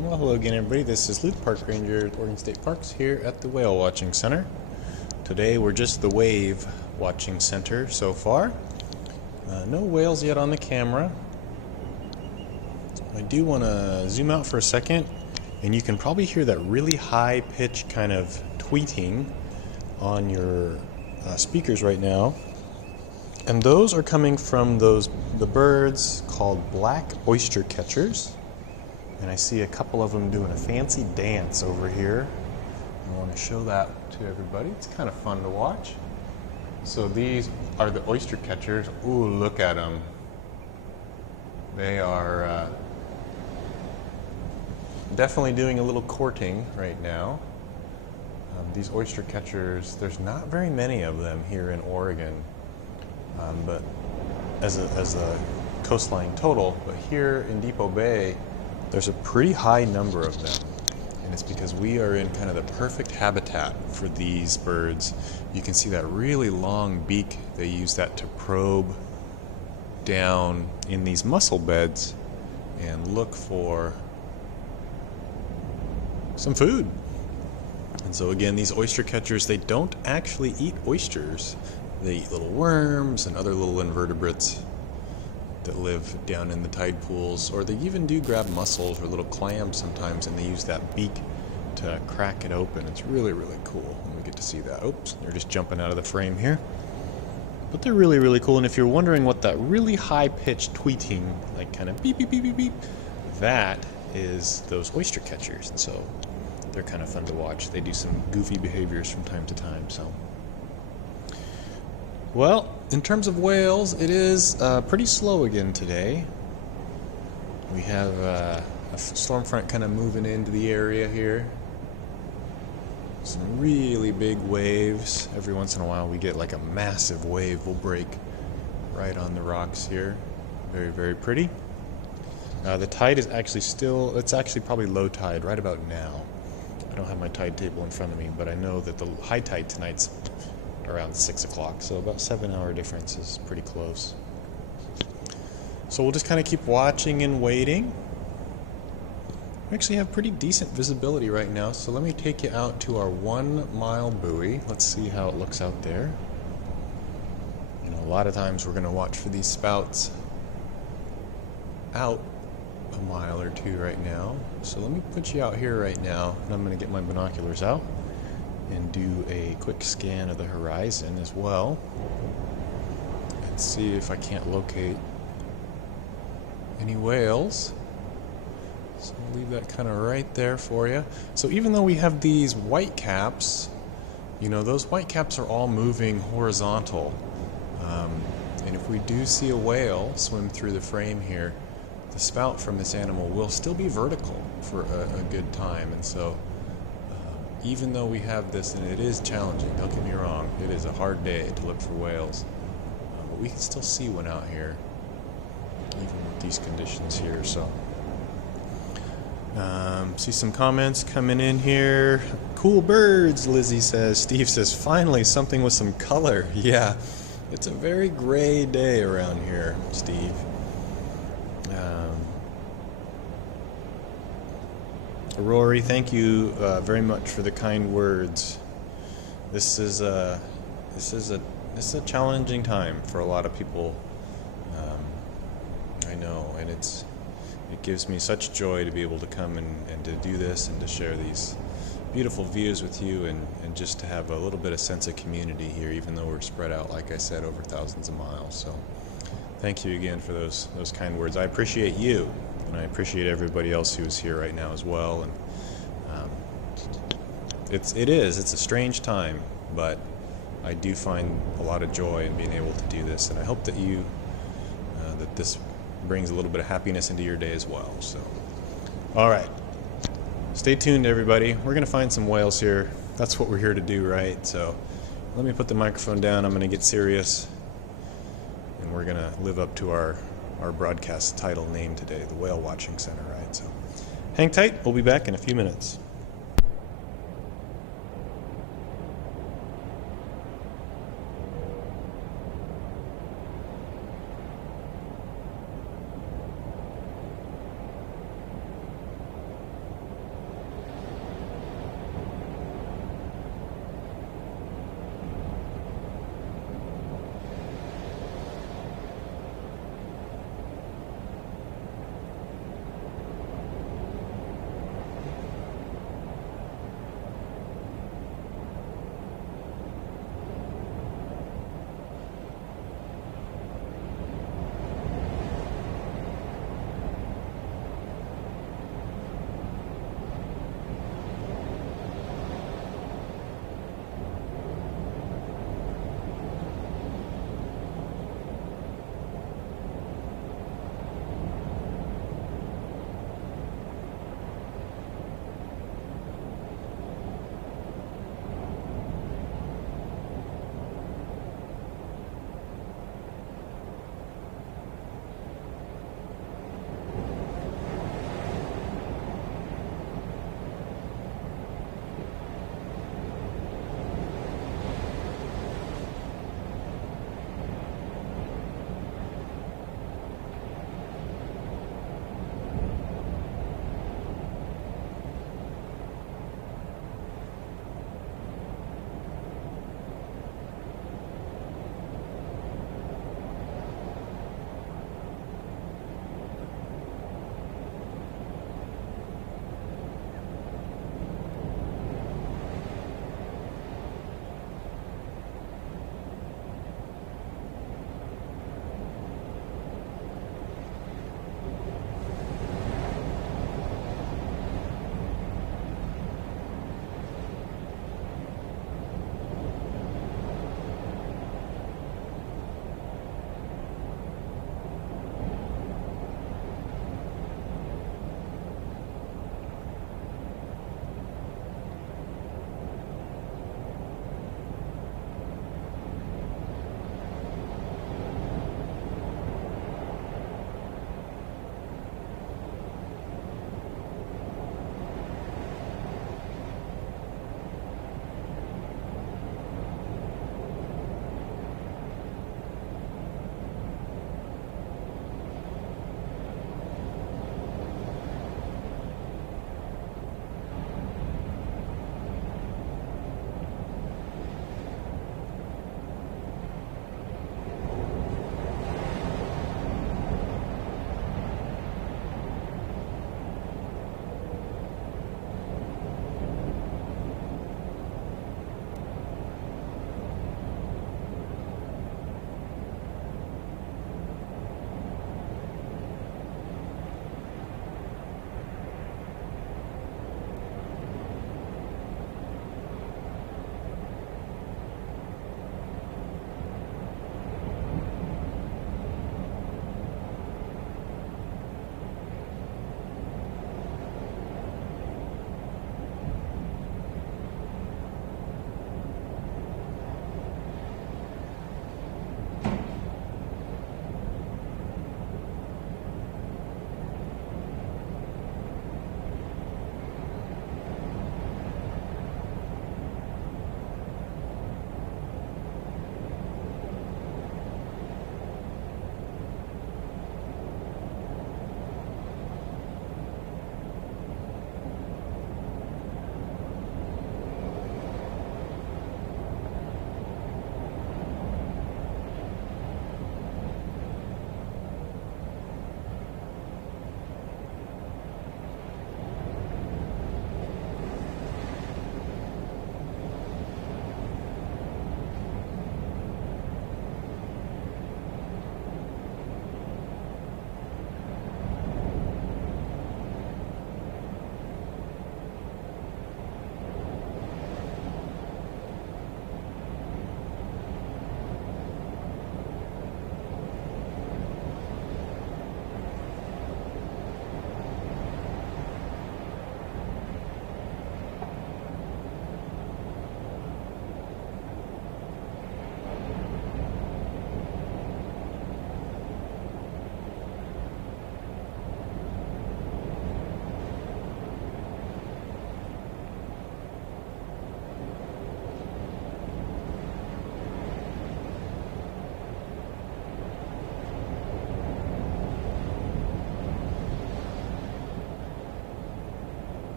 Well, hello again, everybody. This is Luke, Park Ranger at Oregon State Parks here at the Whale Watching Center. Today we're just the Wave Watching Center so far. No whales yet on the camera. I do want to zoom out for a second, and you can probably hear that really high pitch kind of tweeting on your speakers right now. And those are coming from the birds called black oyster catchers. And I see a couple of them doing a fancy dance over here. I want to show that to everybody. It's kind of fun to watch. So these are the oyster catchers. Ooh, look at them. They are definitely doing a little courting right now. These oyster catchers, there's not very many of them here in Oregon, but as a coastline total. But here in Depot Bay, there's a pretty high number of them, and it's because we are in kind of the perfect habitat for these birds. You can see that really long beak. They use that to probe down in these mussel beds and look for some food. And so again, these oyster catchers, they don't actually eat oysters. They eat little worms and other little invertebrates that live down in the tide pools, or they even do grab mussels or little clams sometimes, and they use that beak to crack it open. It's really, really cool when we get to see that. Oops, they're just jumping out of the frame here. But they're really, really cool, and if you're wondering what that really high-pitched tweeting, like kind of beep, beep, beep, beep, beep, that is those oyster catchers, and so they're kind of fun to watch. They do some goofy behaviors from time to time, so. Well, in terms of whales, it is pretty slow again today. We have a storm front kind of moving into the area here. Some really big waves. Every once in a while we get like a massive wave will break right on the rocks here. Very, very pretty. The tide is actually still, it's actually probably low tide right about now. I don't have my tide table in front of me, but I know that the high tide tonight's around 6 o'clock, so about 7-hour difference is pretty close. So we'll just kind of keep watching and waiting. We actually have pretty decent visibility right now, so let me take you out to our 1-mile buoy. Let's see how it looks out there. You know, a lot of times we're going to watch for these spouts out a mile or two right now. So let me put you out here right now, and I'm going to get my binoculars out and do a quick scan of the horizon as well, and see if I can't locate any whales. So I'll leave that kind of right there for you. So even though we have these white caps, you know, those white caps are all moving horizontal, and if we do see a whale swim through the frame here, the spout from this animal will still be vertical for a good time. And so even though we have this, and it is challenging, don't get me wrong, it is a hard day to look for whales, but we can still see one out here, even with these conditions here. So, see some comments coming in here. Cool birds, Lizzie says. Steve says, finally something with some color. Yeah, it's a very gray day around here, Steve. Rory, thank you very much for the kind words. This is a challenging time for a lot of people. I know, and it gives me such joy to be able to come and to do this and to share these beautiful views with you, and just to have a little bit of sense of community here, even though we're spread out, like I said, over thousands of miles. So thank you again for those kind words. I appreciate you. And I appreciate everybody else who is here right now as well. And it's a strange time, but I do find a lot of joy in being able to do this, and I hope that that this brings a little bit of happiness into your day as well. So, all right, stay tuned, everybody. We're gonna find some whales here. That's what we're here to do, right? So, let me put the microphone down. I'm gonna get serious, and we're gonna live up to our broadcast title name today, the Whale Watching Center, right? So hang tight, we'll be back in a few minutes.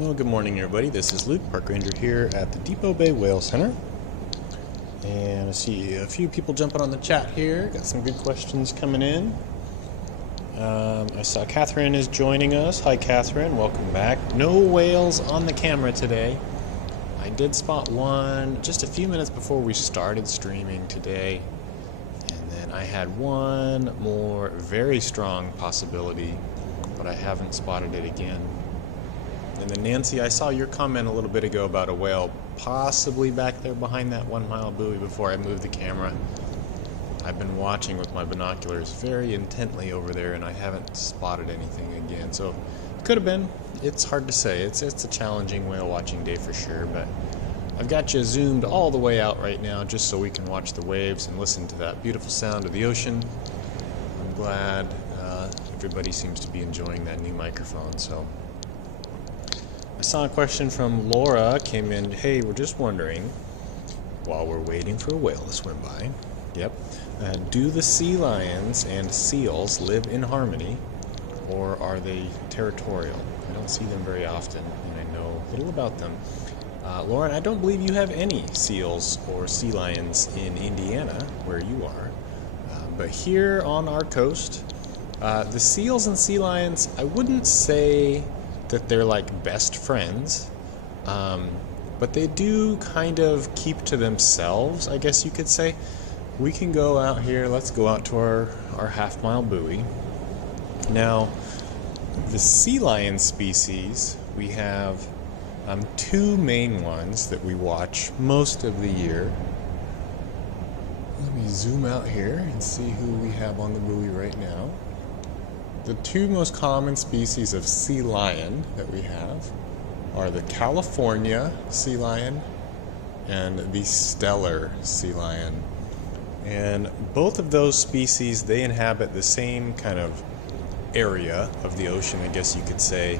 Well, good morning, everybody. This is Luke, Park Ranger here at the Depot Bay Whale Center. And I see a few people jumping on the chat here. Got some good questions coming in. I saw Catherine is joining us. Hi, Catherine. Welcome back. No whales on the camera today. I did spot one just a few minutes before we started streaming today. And then I had one more very strong possibility, but I haven't spotted it again. And then Nancy, I saw your comment a little bit ago about a whale possibly back there behind that 1 mile buoy before I moved the camera. I've been watching with my binoculars very intently over there and I haven't spotted anything again. So it could have been. It's hard to say. It's a challenging whale watching day for sure, but I've got you zoomed all the way out right now just so we can watch the waves and listen to that beautiful sound of the ocean. I'm glad everybody seems to be enjoying that new microphone. So I saw a question from Laura came in. Hey, we're just wondering, while we're waiting for a whale to swim by, do the sea lions and seals live in harmony, or are they territorial? I don't see them very often, and I know little about them. Lauren, I don't believe you have any seals or sea lions in Indiana, where you are. But here on our coast, the seals and sea lions, I wouldn't say that they're like best friends, but they do kind of keep to themselves, I guess you could say. We can go out here, let's go out to our half-mile buoy. Now, the sea lion species, we have two main ones that we watch most of the year. Let me zoom out here and see who we have on the buoy right now. The two most common species of sea lion that we have are the California sea lion and the Stellar sea lion. And both of those species, they inhabit the same kind of area of the ocean, I guess you could say.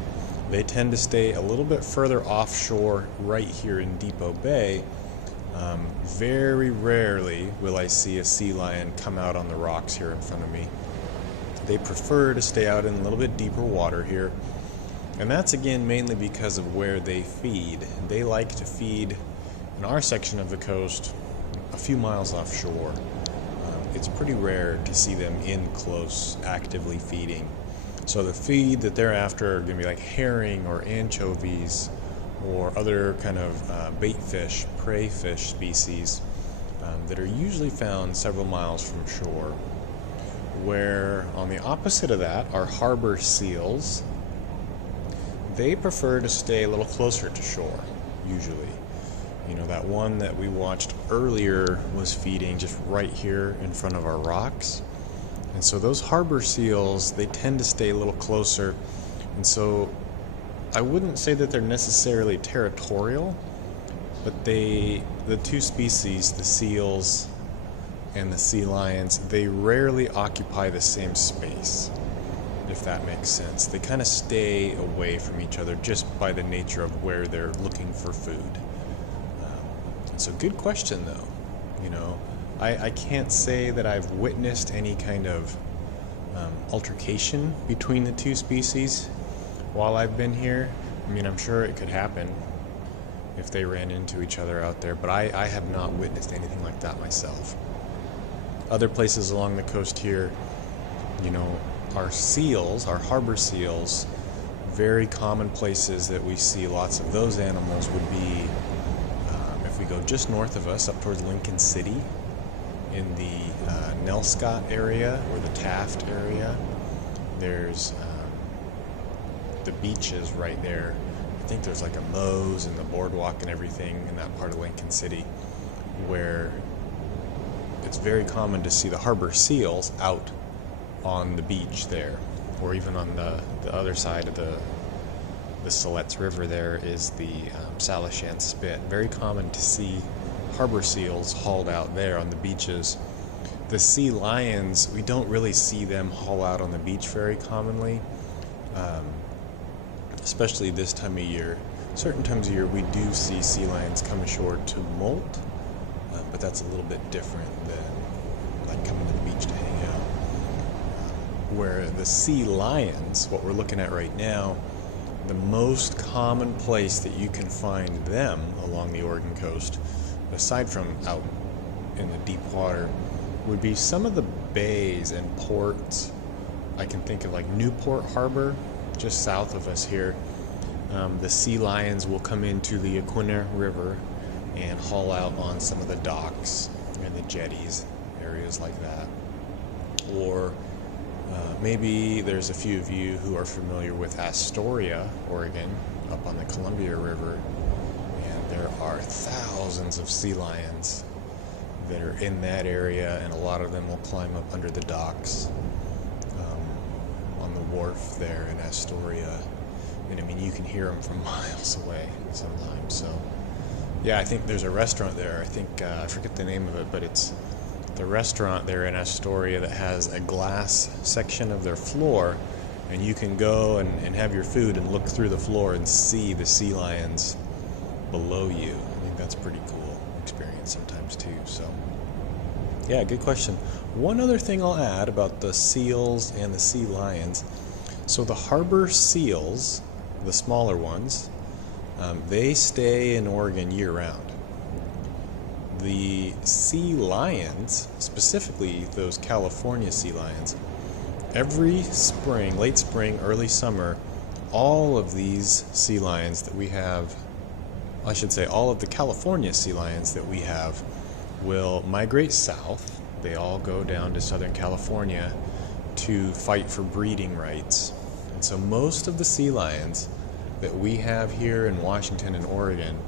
They tend to stay a little bit further offshore right here in Depot Bay. Very rarely will I see a sea lion come out on the rocks here in front of me. They prefer to stay out in a little bit deeper water here. And that's again mainly because of where they feed. They like to feed in our section of the coast a few miles offshore. It's pretty rare to see them in close, actively feeding. So the feed that they're after are going to be like herring or anchovies or other kind of bait fish, prey fish species that are usually found several miles from shore. Where on the opposite of that are harbor seals. They prefer to stay a little closer to shore, usually. You know, that one that we watched earlier was feeding just right here in front of our rocks. And so those harbor seals, they tend to stay a little closer. And so I wouldn't say that they're necessarily territorial, but the two species, the seals and the sea lions, they rarely occupy the same space, if that makes sense. They kind of stay away from each other just by the nature of where they're looking for food. So good question though. You know, I can't say that I've witnessed any kind of altercation between the two species while I've been here. I mean, I'm sure it could happen if they ran into each other out there, but I have not witnessed anything like that myself. Other places along the coast here, you know, our seals, our harbor seals, very common places that we see lots of those animals would be, if we go just north of us, up towards Lincoln City, in the Nelscott area or the Taft area. There's the beaches right there. I think there's like a Moe's and the boardwalk and everything in that part of Lincoln City, where it's very common to see the harbor seals out on the beach there, or even on the other side of the Siletz River. There is the Salishan Spit. Very common to see harbor seals hauled out there on the beaches. The sea lions, we don't really see them haul out on the beach very commonly, especially this time of year. Certain times of year we do see sea lions come ashore to molt, but that's a little bit different than like coming to the beach to hang out. Where the sea lions, what we're looking at right now, the most common place that you can find them along the Oregon coast, aside from out in the deep water, would be some of the bays and ports. I can think of like Newport Harbor, just south of us here. The sea lions will come into the Encore River and haul out on some of the docks and the jetties, areas like that. Or maybe there's a few of you who are familiar with Astoria, Oregon, up on the Columbia River, and there are thousands of sea lions that are in that area, and a lot of them will climb up under the docks on the wharf there in Astoria. And I mean, you can hear them from miles away sometimes. So yeah, I think there's a restaurant there. I think I forget the name of it, but it's the restaurant there in Astoria that has a glass section of their floor, and you can go and have your food and look through the floor and see the sea lions below you. I think that's a pretty cool experience sometimes too. So yeah, good question. One other thing I'll add about the seals and the sea lions. So the harbor seals, the smaller ones, they stay in Oregon year-round. The sea lions, specifically those California sea lions, every spring, late spring, early summer, all of these sea lions that we have, I should say all of the California sea lions that we have, will migrate south. They all go down to Southern California to fight for breeding rights. And so most of the sea lions that we have here in Washington and Oregon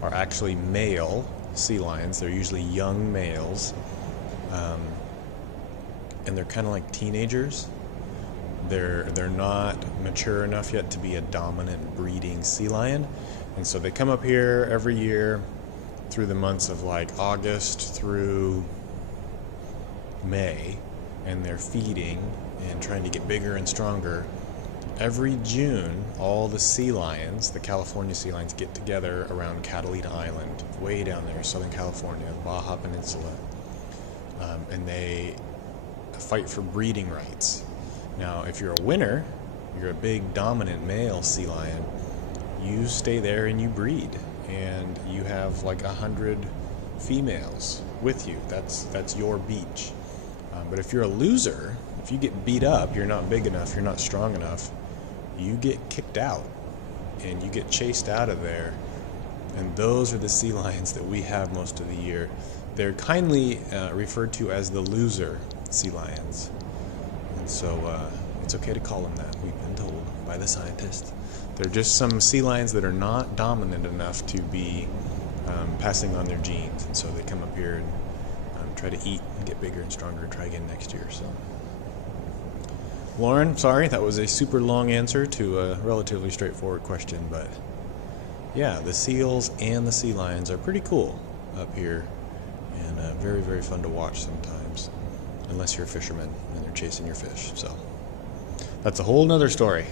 are actually male sea lions. They're usually young males, and they're kind of like teenagers. They're not mature enough yet to be a dominant breeding sea lion, and so they come up here every year through the months of like August through May, and they're feeding and trying to get bigger and stronger. Every June, all the sea lions, the California sea lions, get together around Catalina Island, way down there, Southern California, Baja Peninsula, and they fight for breeding rights. Now, if you're a winner, you're a big dominant male sea lion, you stay there and you breed, and you have like 100 females with you. That's your beach. But if you're a loser, if you get beat up, you're not big enough, you're not strong enough, you get kicked out and you get chased out of there. And those are the sea lions that we have most of the year. They're kindly referred to as the loser sea lions. And so it's okay to call them that, we've been told by the scientists. They're just some sea lions that are not dominant enough to be passing on their genes. And so they come up here and try to eat and get bigger and stronger and try again next year. So, Lauren, sorry, that was a super long answer to a relatively straightforward question, but yeah, the seals and the sea lions are pretty cool up here, and very, very fun to watch sometimes, unless you're a fisherman and they're chasing your fish. So that's a whole nother story.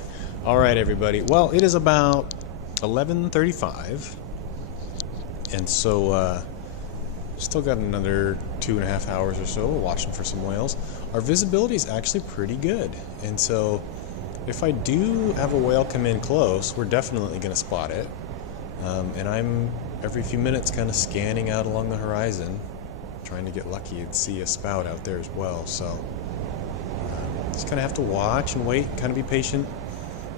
All right, everybody. Well, it is about 11:35, and so still got another 2.5 hours or so watching for some whales. Our visibility is actually pretty good, and so if I do have a whale come in close, we're definitely going to spot it. And I'm every few minutes kind of scanning out along the horizon, trying to get lucky and see a spout out there as well. So just kind of have to watch and wait, kind of be patient.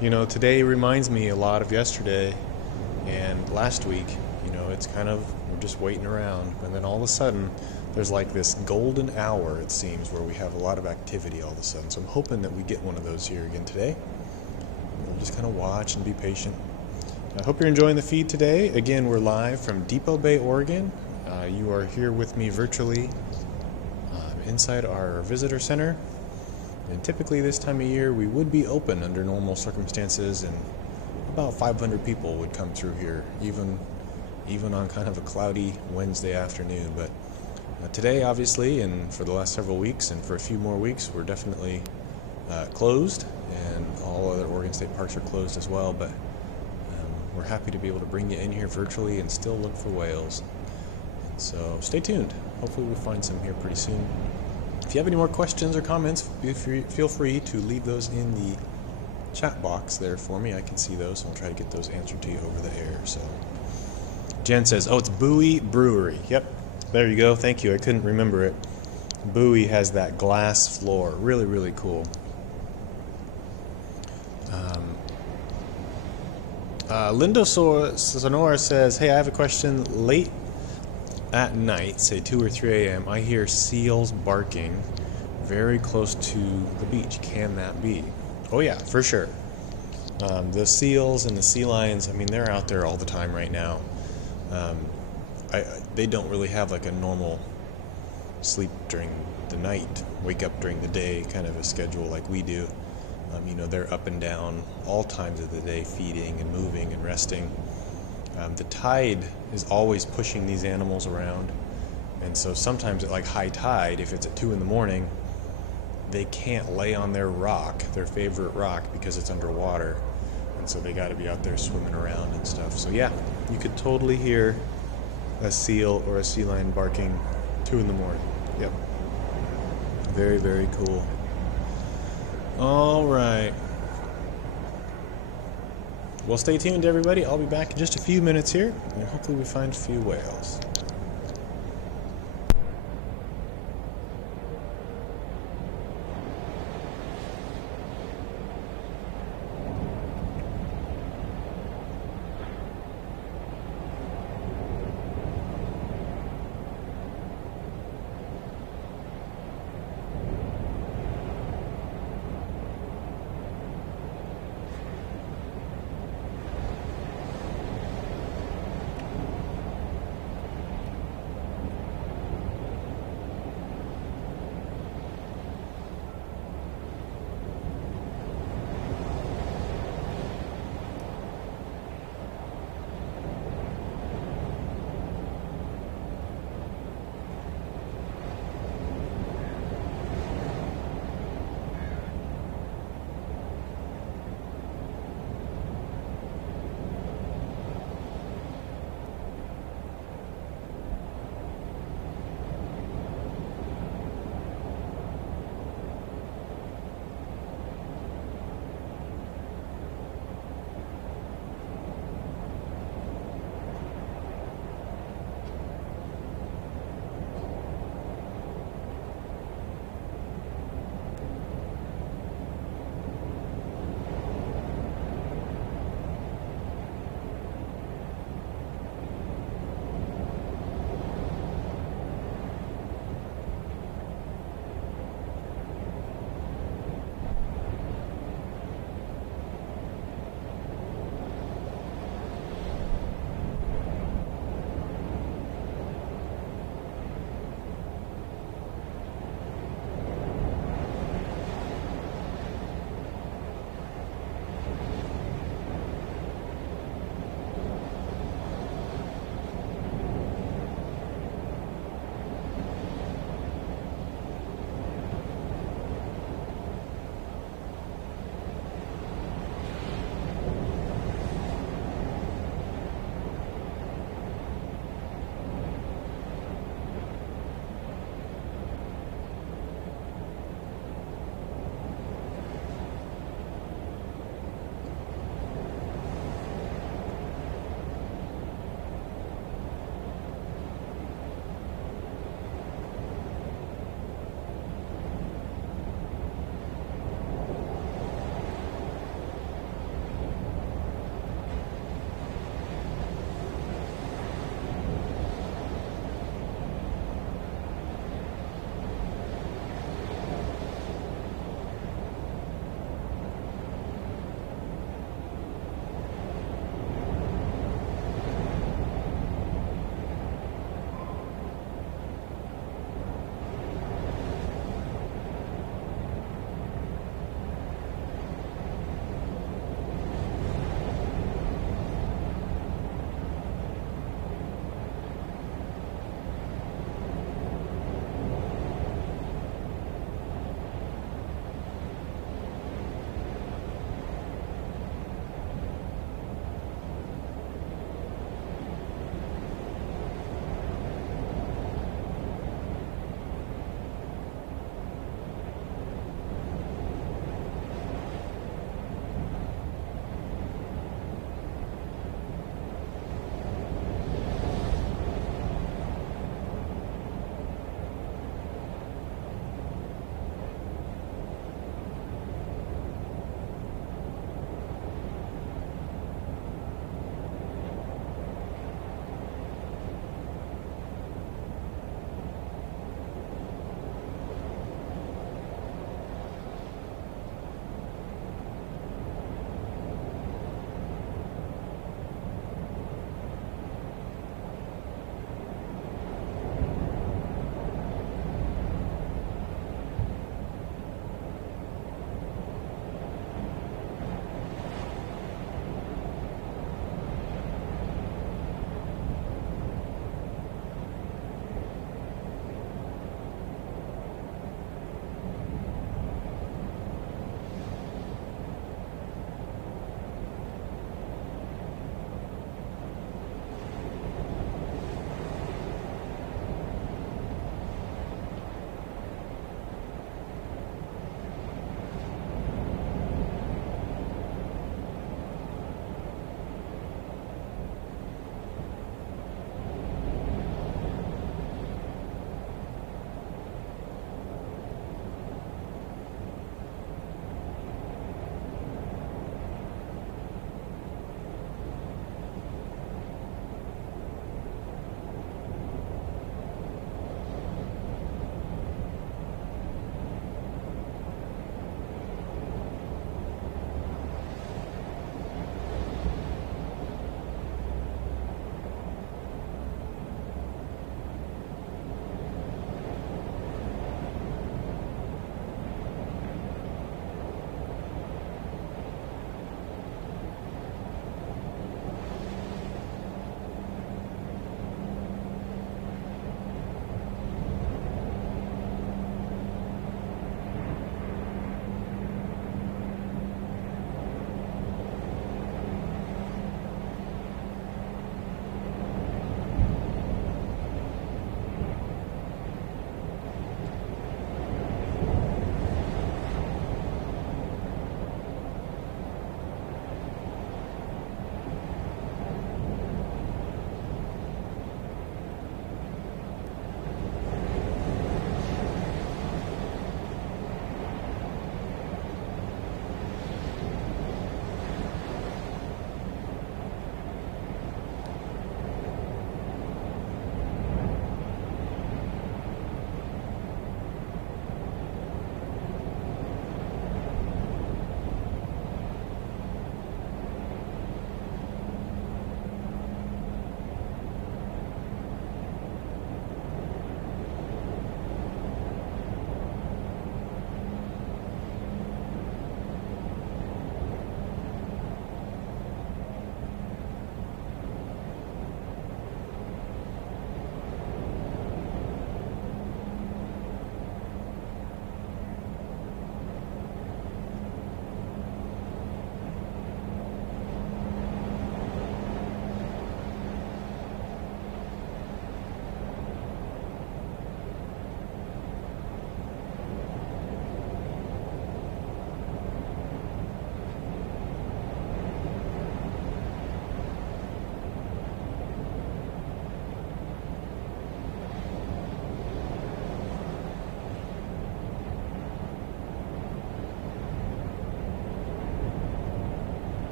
You know, today reminds me a lot of yesterday and last week. You know, it's kind of, we're just waiting around, and then all of a sudden there's like this golden hour, it seems, where we have a lot of activity all of a sudden. So I'm hoping that we get one of those here again today. We'll just kind of watch and be patient. I hope you're enjoying the feed today. Again, we're live from Depot Bay, Oregon. You are here with me virtually inside our visitor center. And typically this time of year we would be open under normal circumstances, and about 500 people would come through here, even on kind of a cloudy Wednesday afternoon. But today, obviously, and for the last several weeks, and for a few more weeks, we're definitely closed, and all other Oregon State parks are closed as well. But we're happy to be able to bring you in here virtually and still look for whales. So stay tuned. Hopefully we'll find some here pretty soon. If you have any more questions or comments, feel free to leave those in the chat box there for me. I can see those, and I'll try to get those answered to you over the air. So, Jen says, "Oh, it's Bowie Brewery." Yep, there you go. Thank you. I couldn't remember it. Bowie has that glass floor. Really, really cool. Lindo Sonora says, "Hey, I have a question. Late at night, say 2 or 3 a.m., I hear seals barking very close to the beach. Can that be?" Oh yeah, for sure. The seals and the sea lions, I mean, they're out there all the time right now. They don't really have like a normal sleep during the night, wake up during the day kind of a schedule like we do. You know, they're up and down all times of the day, feeding and moving and resting. The tide is always pushing these animals around, and so sometimes at like high tide, if it's at 2 in the morning, they can't lay on their rock, their favorite rock, because it's underwater, and so they got to be out there swimming around and stuff. So yeah, you could totally hear a seal or a sea lion barking 2 in the morning. Yep. Very, very cool. All right. Well, stay tuned, everybody. I'll be back in just a few minutes here, and hopefully we find a few whales.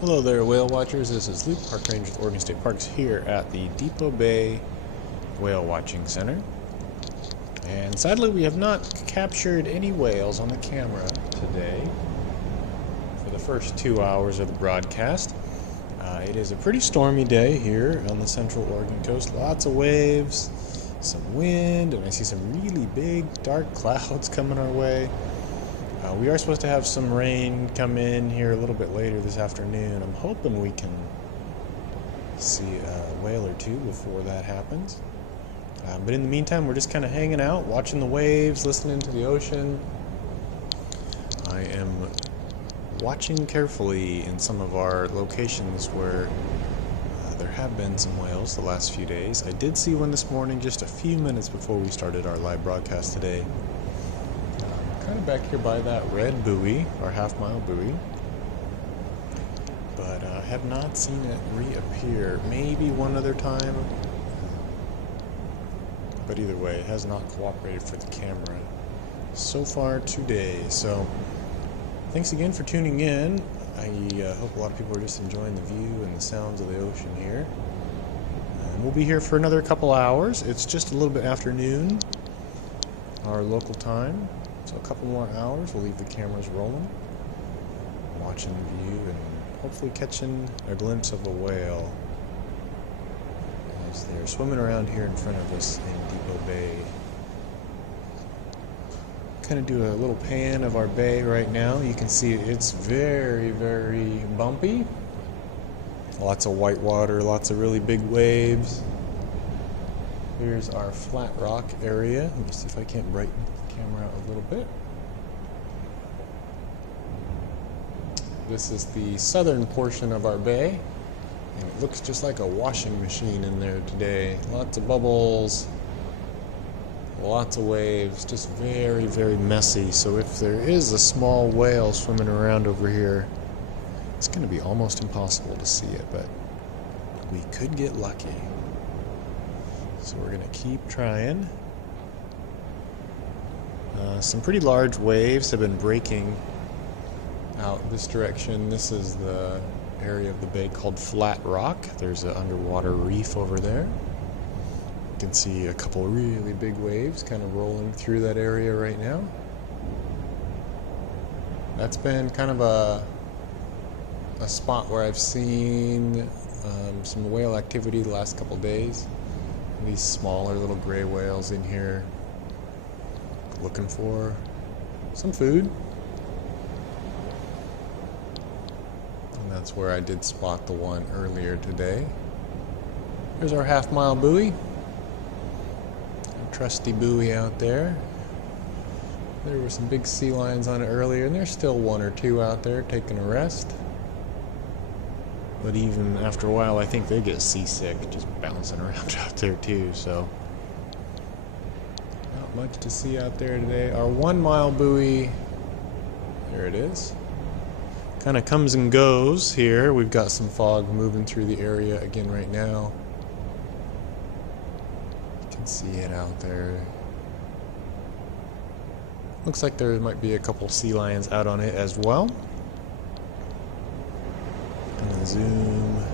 Hello there, whale watchers. This is Luke, Park Ranger with Oregon State Parks here at the Depot Bay Whale Watching Center. And sadly, we have not captured any whales on the camera today for the first 2 hours of the broadcast. It is a pretty stormy day here on the central Oregon coast. Lots of waves, some wind, and I see some really big dark clouds coming our way. We are supposed to have some rain come in here a little bit later this afternoon. I'm hoping we can see a whale or two before that happens. But in the meantime, we're just kind of hanging out, watching the waves, listening to the ocean. I am watching carefully in some of our locations where there have been some whales the last few days. I did see one this morning just a few minutes before we started our live broadcast today. Kind of back here by that red buoy, our half-mile buoy, but I have not seen it reappear. Maybe one other time, but either way, it has not cooperated for the camera so far today. So thanks again for tuning in. I hope a lot of people are just enjoying the view and the sounds of the ocean here. We'll be here for another couple hours. It's just a little bit after noon, our local time. So a couple more hours, we'll leave the cameras rolling, watching the view, and hopefully catching a glimpse of a whale as they're swimming around here in front of us in Depot Bay. Kind of do a little pan of our bay right now. You can see it's very, very bumpy. Lots of white water, lots of really big waves. Here's our flat rock area. Let me see if I can't brighten the camera out a little bit. This is the southern portion of our bay, and it looks just like a washing machine in there today. Lots of bubbles, lots of waves, just very, very messy. So if there is a small whale swimming around over here, it's going to be almost impossible to see it, but we could get lucky. So we're going to keep trying. Some pretty large waves have been breaking out this direction. This is the area of the bay called Flat Rock. There's an underwater reef over there. You can see a couple really big waves kind of rolling through that area right now. That's been kind of a spot where I've seen some whale activity the last couple days. These smaller little gray whales in here looking for some food. And that's where I did spot the one earlier today. Here's our half-mile buoy. Our trusty buoy out there. There were some big sea lions on it earlier, and there's still one or two out there taking a rest. But even after a while, I think they get seasick just bouncing around out there too, so not much to see out there today. Our 1 mile buoy, there it is, kind of comes and goes here. We've got some fog moving through the area again right now. You can see it out there. Looks like there might be a couple sea lions out on it as well. I'm going to zoom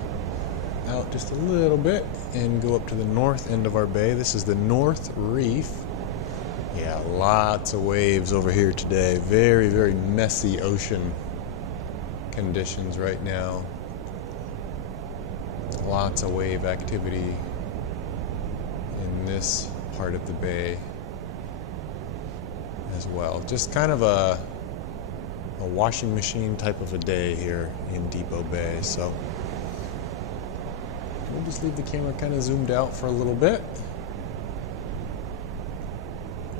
out just a little bit and go up to the north end of our bay. This is the North Reef. Yeah, lots of waves over here today. Very, very messy ocean conditions right now. Lots of wave activity in this part of the bay as well. Just kind of a washing machine type of a day here in Depot Bay. So we'll just leave the camera kind of zoomed out for a little bit,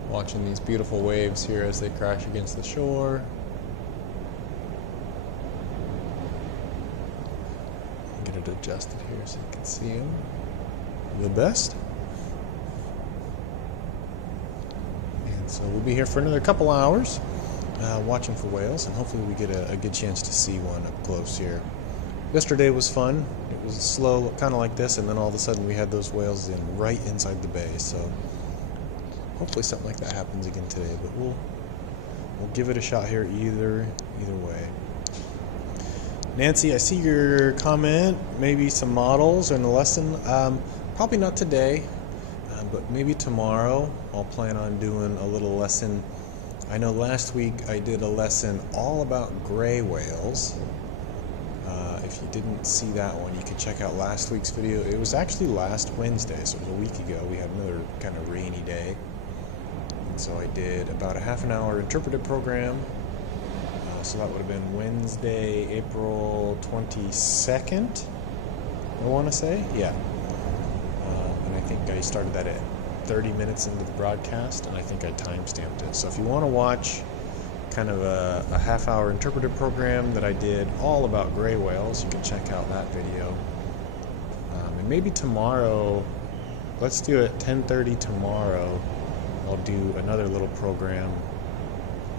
watching these beautiful waves here as they crash against the shore. Get it adjusted here so you can see them the best. And so we'll be here for another couple hours. Watching for whales, and hopefully we get a good chance to see one up close here. Yesterday was fun. It was slow, kind of like this, and then all of a sudden we had those whales right inside the bay. So hopefully something like that happens again today. But we'll give it a shot here either way. Nancy, I see your comment. Maybe some models in the lesson. Probably not today, but maybe tomorrow. I'll plan on doing a little lesson. I know last week I did a lesson all about gray whales. If you didn't see that one, you can check out last week's video. It was actually last Wednesday, so it was a week ago. We had another kind of rainy day. And so I did about a half an hour interpretive program. So that would have been Wednesday, April 22nd, I want to say. Yeah. And I think I started that at 30 minutes into the broadcast, and I think I time-stamped it. So if you want to watch kind of a half-hour interpretive program that I did all about gray whales, you can check out that video. And maybe tomorrow, let's do it 10:30 tomorrow. I'll do another little program,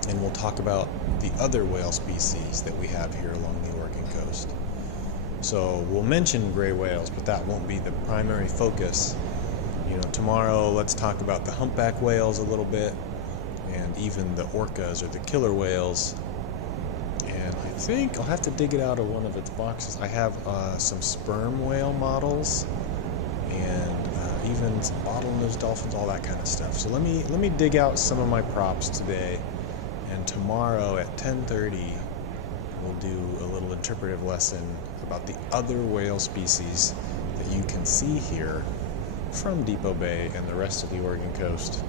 and we'll talk about the other whale species that we have here along the Oregon coast. So we'll mention gray whales, but that won't be the primary focus. You know, tomorrow let's talk about the humpback whales a little bit, and even the orcas or the killer whales. And I think I'll have to dig it out of one of its boxes. I have some sperm whale models, and even some bottlenose dolphins, all that kind of stuff. So let me dig out some of my props today, and tomorrow at 10:30 we'll do a little interpretive lesson about the other whale species that you can see here from Depot Bay and the rest of the Oregon coast.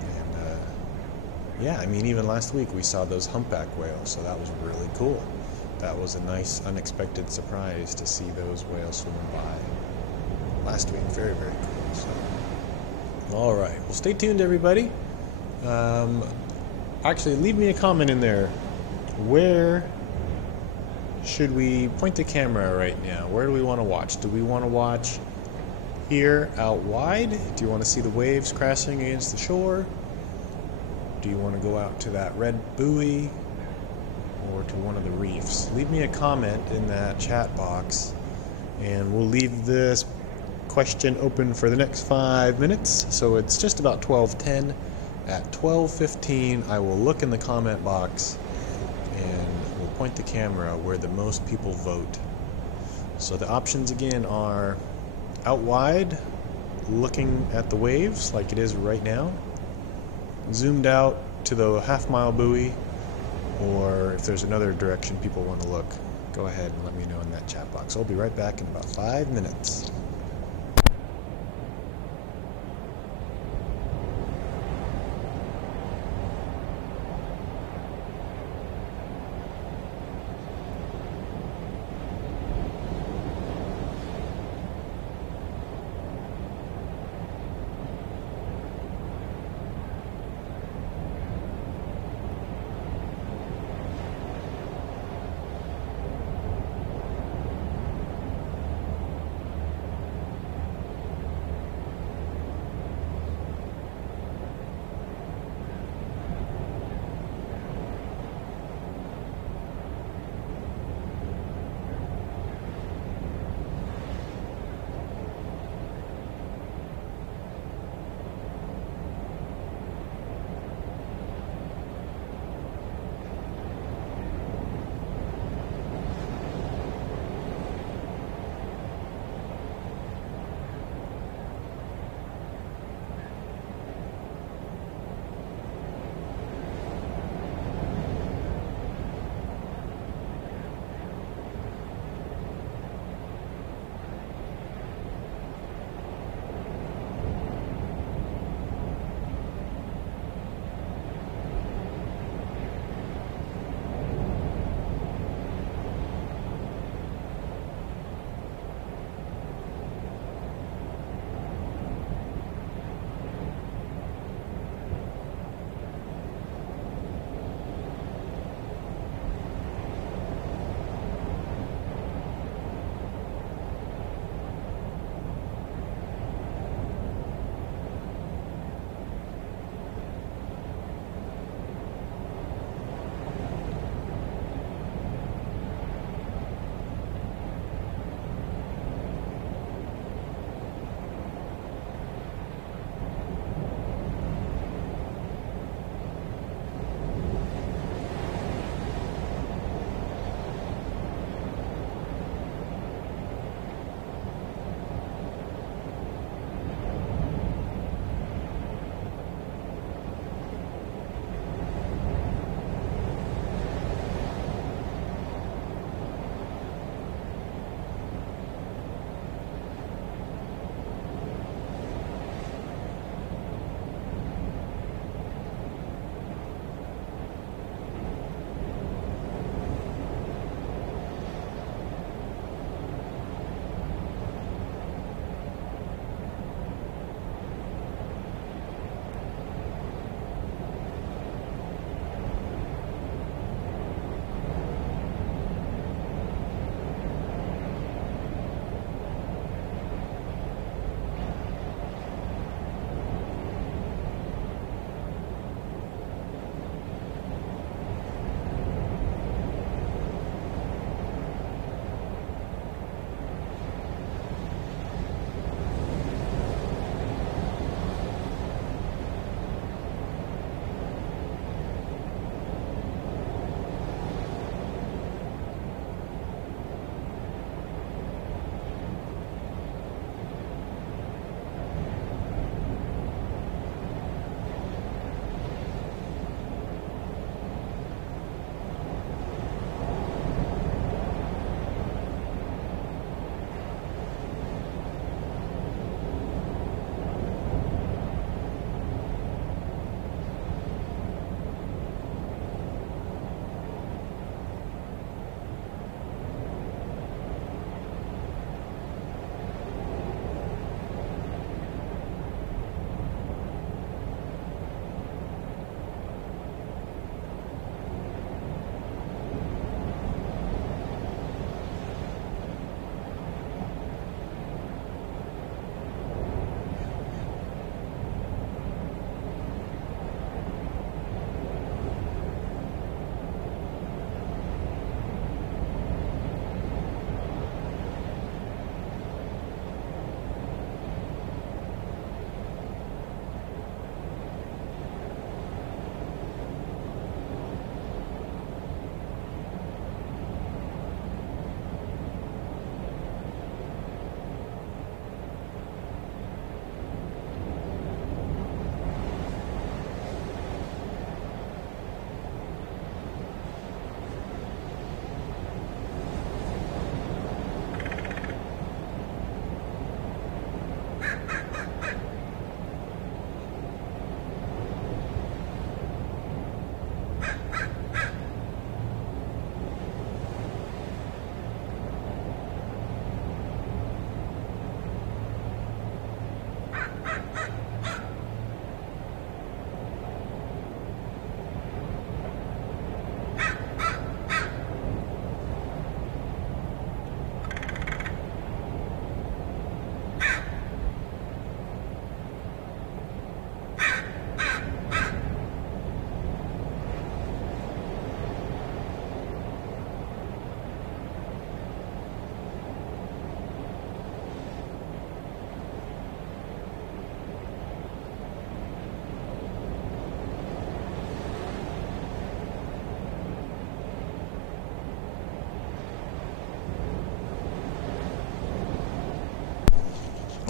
And yeah, I mean, even last week we saw those humpback whales, so that was really cool. That was a nice unexpected surprise to see those whales swimming by last week. Very, very cool. So, all right, well, stay tuned, everybody. Actually, leave me a comment in there. Where should we point the camera right now? Where do we want to watch? Do we want to watch here out wide? Do you want to see the waves crashing against the shore? Do you want to go out to that red buoy or to one of the reefs? Leave me a comment in that chat box, and we'll leave this question open for the next 5 minutes. So it's just about 12:10. At 12:15, I will look in the comment box and we'll point the camera where the most people vote. So the options again are out wide, looking at the waves like it is right now, zoomed out to the half-mile buoy, or if there's another direction people want to look, go ahead and let me know in that chat box. I'll be right back in about 5 minutes.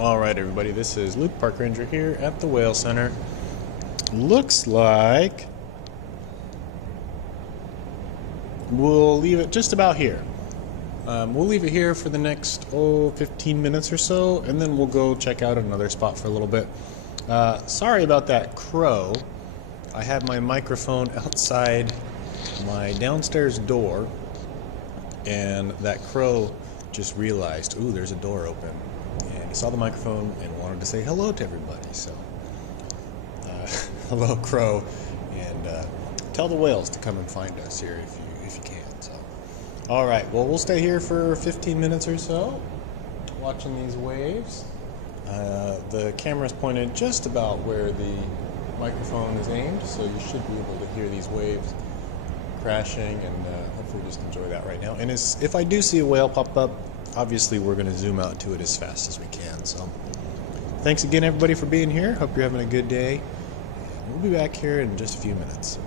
Alright everybody, this is Luke Park Ranger here at the Whale Center. Looks like we'll leave it just about here. We'll leave it here for the next 15 minutes or so, and then we'll go check out another spot for a little bit. Sorry about that crow. I have my microphone outside my downstairs door, and that crow just realized, ooh, there's a door open. And he saw the microphone and wanted to say hello to everybody. So, hello, crow, and tell the whales to come and find us here if you can. So, all right. Well, we'll stay here for 15 minutes or so, watching these waves. The camera's pointed just about where the microphone is aimed, so you should be able to hear these waves crashing, and hopefully just enjoy that right now. And if I do see a whale pop up, obviously we're going to zoom out to it as fast as we can. So thanks again everybody for being here. Hope you're having a good day. We'll be back here in just a few minutes.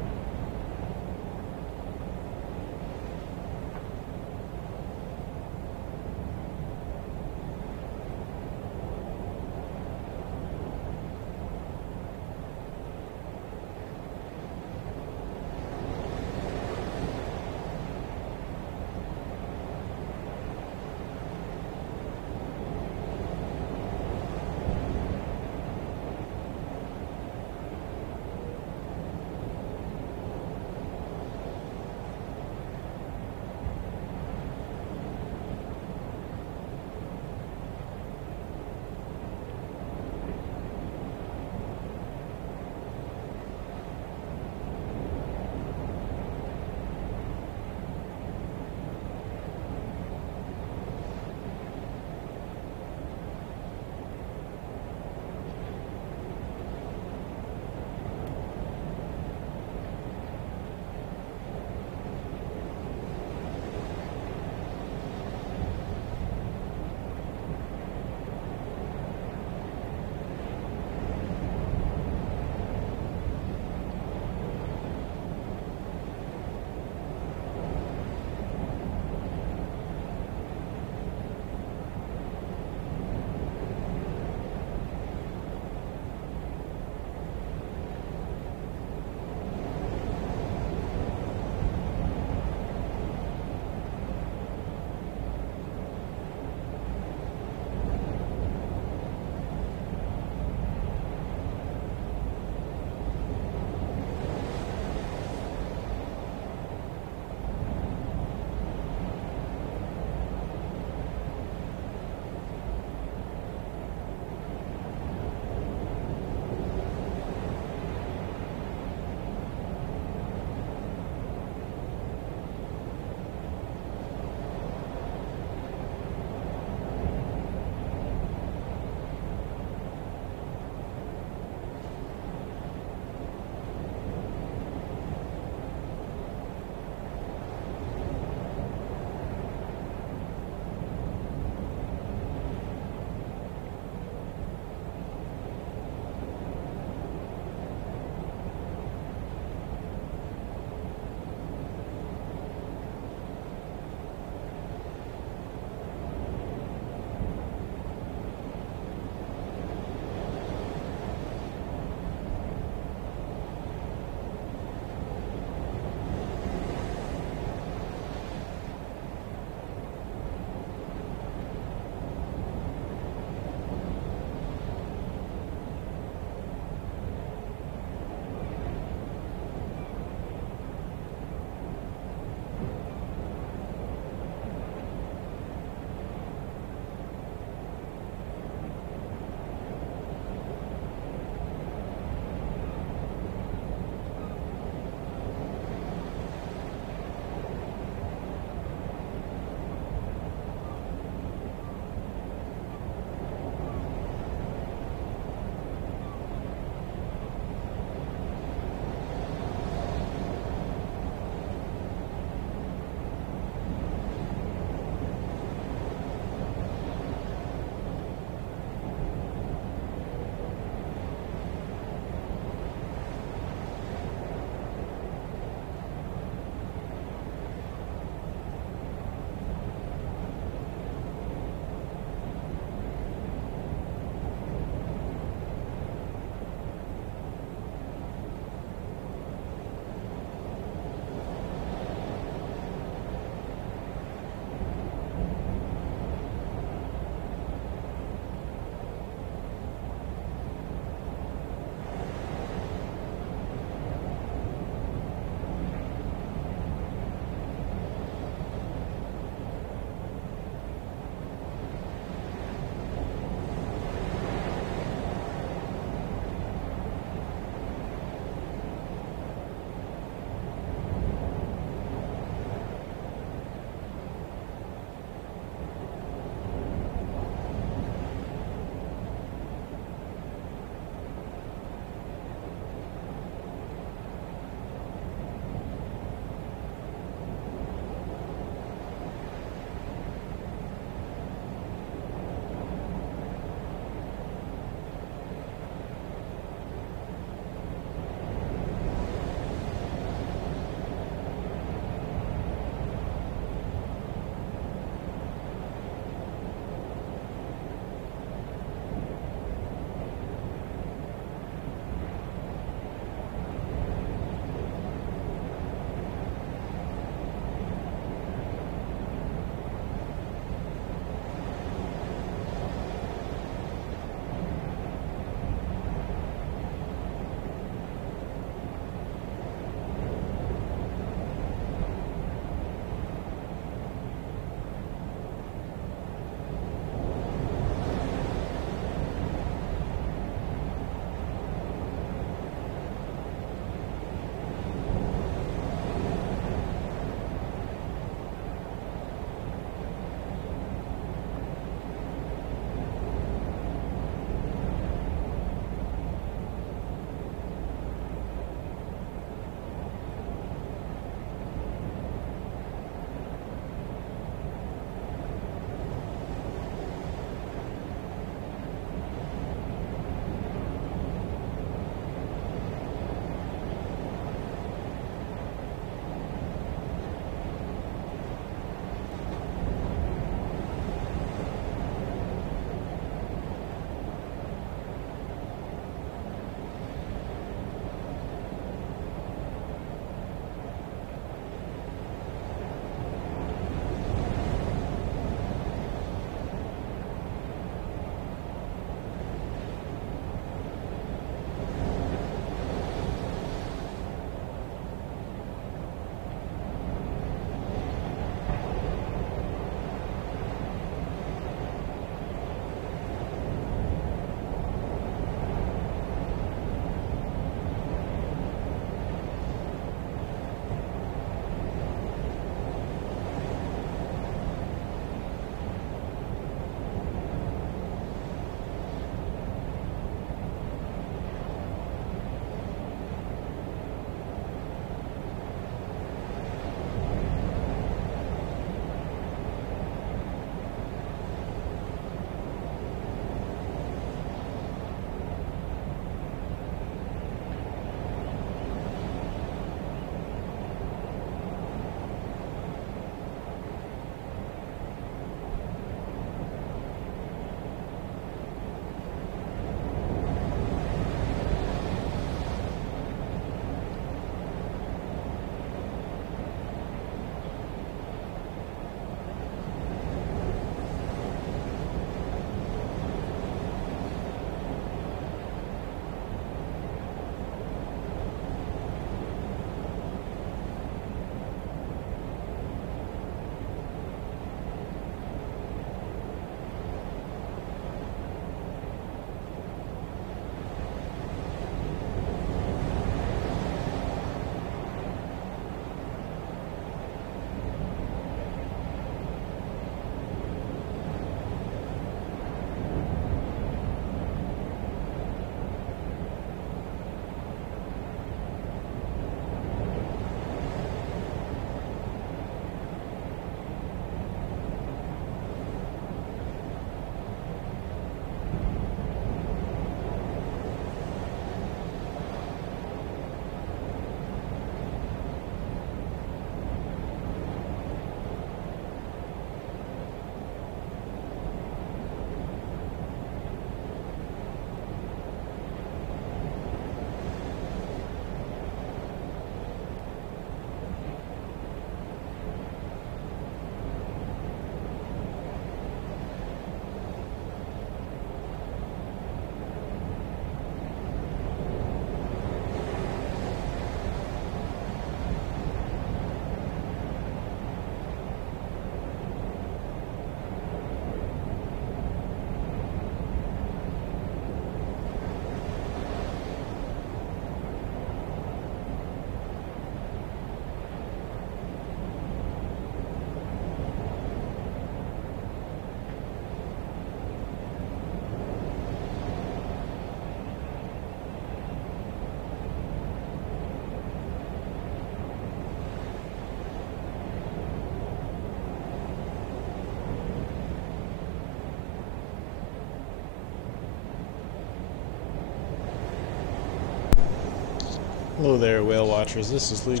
Hello there, whale watchers. This is Luke,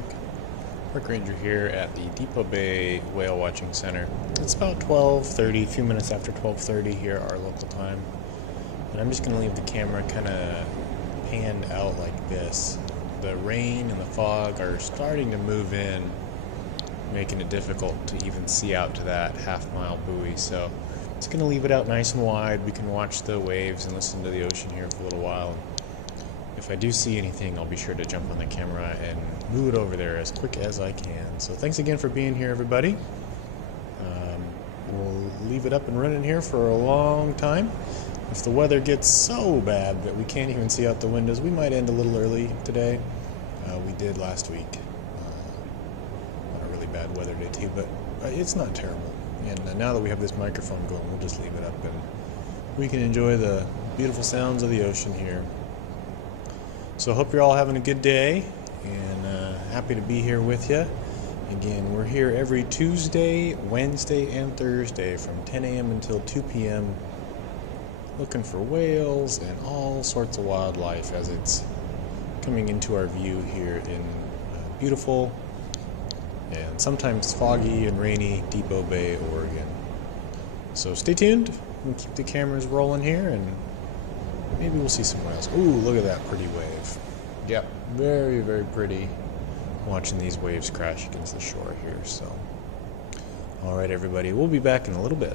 park ranger here at the Depot Bay Whale Watching Center. It's about 12:30, a few minutes after 12:30 here, our local time. And I'm just going to leave the camera kind of panned out like this. The rain and the fog are starting to move in, making it difficult to even see out to that half-mile buoy. So it's going to leave it out nice and wide. We can watch the waves and listen to the ocean here for a little while. If I do see anything, I'll be sure to jump on the camera and move it over there as quick as I can. So thanks again for being here, everybody. We'll leave it up and running here for a long time. If the weather gets so bad that we can't even see out the windows, we might end a little early today. We did last week. On a really bad weather day too, but it's not terrible. And now that we have this microphone going, we'll just leave it up and we can enjoy the beautiful sounds of the ocean here. So I hope you're all having a good day, and happy to be here with you. Again, we're here every Tuesday, Wednesday, and Thursday from 10 a.m. until 2 p.m. looking for whales and all sorts of wildlife as it's coming into our view here in beautiful and sometimes foggy and rainy Depot Bay, Oregon. So stay tuned. We'll keep the cameras rolling here, and maybe we'll see some whales. Ooh, look at that pretty wave. Yep, very, very pretty watching these waves crash against the shore here. So, all right, everybody, we'll be back in a little bit.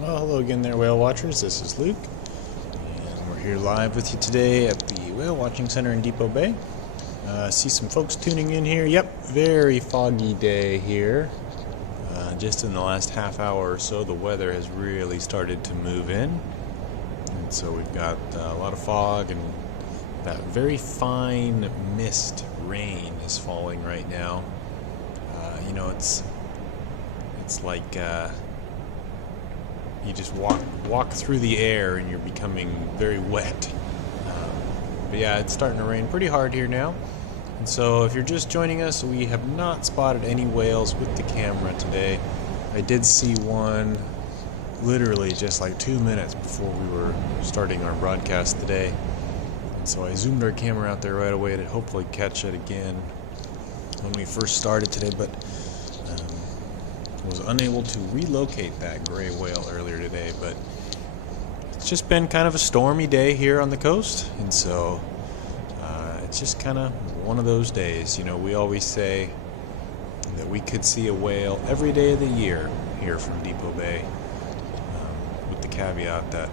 Well, hello again there, whale watchers. This is Luke, and we're here live with you today at the Whale Watching Center in Depot Bay. See some folks tuning in here. Yep, very foggy day here. Just in the last half hour or so, the weather has really started to move in. And so we've got a lot of fog, and that very fine mist rain is falling right now. It's like you just walk through the air and you're becoming very wet. But yeah, it's starting to rain pretty hard here now. And so if you're just joining us, we have not spotted any whales with the camera today. I did see one literally just like 2 minutes before we were starting our broadcast today. And so I zoomed our camera out there right away to hopefully catch it again when we first started today, but was unable to relocate that gray whale earlier today. But it's just been kind of a stormy day here on the coast, and so it's just kind of one of those days. You know, we always say that we could see a whale every day of the year here from Depot Bay, with the caveat that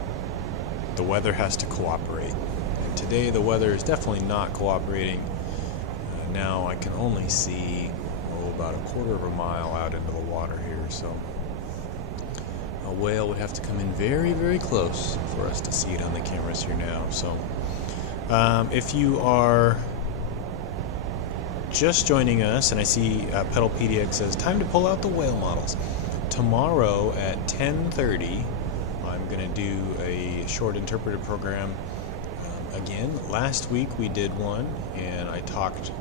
the weather has to cooperate. And today the weather is definitely not cooperating. Now I can only see about a quarter of a mile out into the water here, so a whale would have to come in very, very close for us to see it on the cameras here now. So if you are just joining us, and I see Pedalpedic says time to pull out the whale models. Tomorrow at 10:30 I'm going to do a short interpretive program again. Last week we did one, and I talked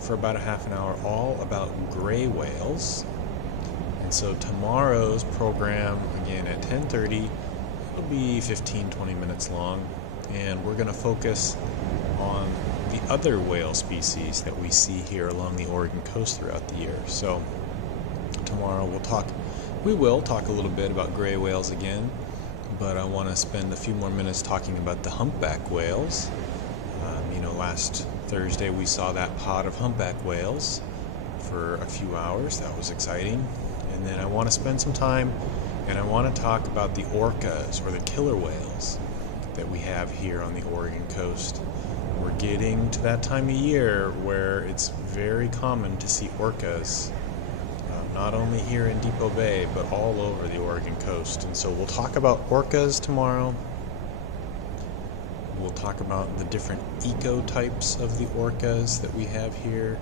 for about a half an hour all about gray whales. And so tomorrow's program, again at 10:30, it'll be 15-20 minutes long, and we're going to focus on the other whale species that we see here along the Oregon coast throughout the year. So tomorrow we will talk a little bit about gray whales again, but I want to spend a few more minutes talking about the humpback whales. Last Thursday we saw that pod of humpback whales for a few hours. That was exciting. And then I want to spend some time and I want to talk about the orcas, or the killer whales, that we have here on the Oregon coast. We're getting to that time of year where it's very common to see orcas, not only here in Depot Bay but all over the Oregon coast. And so we'll talk about orcas tomorrow. We'll talk about the different ecotypes of the orcas that we have here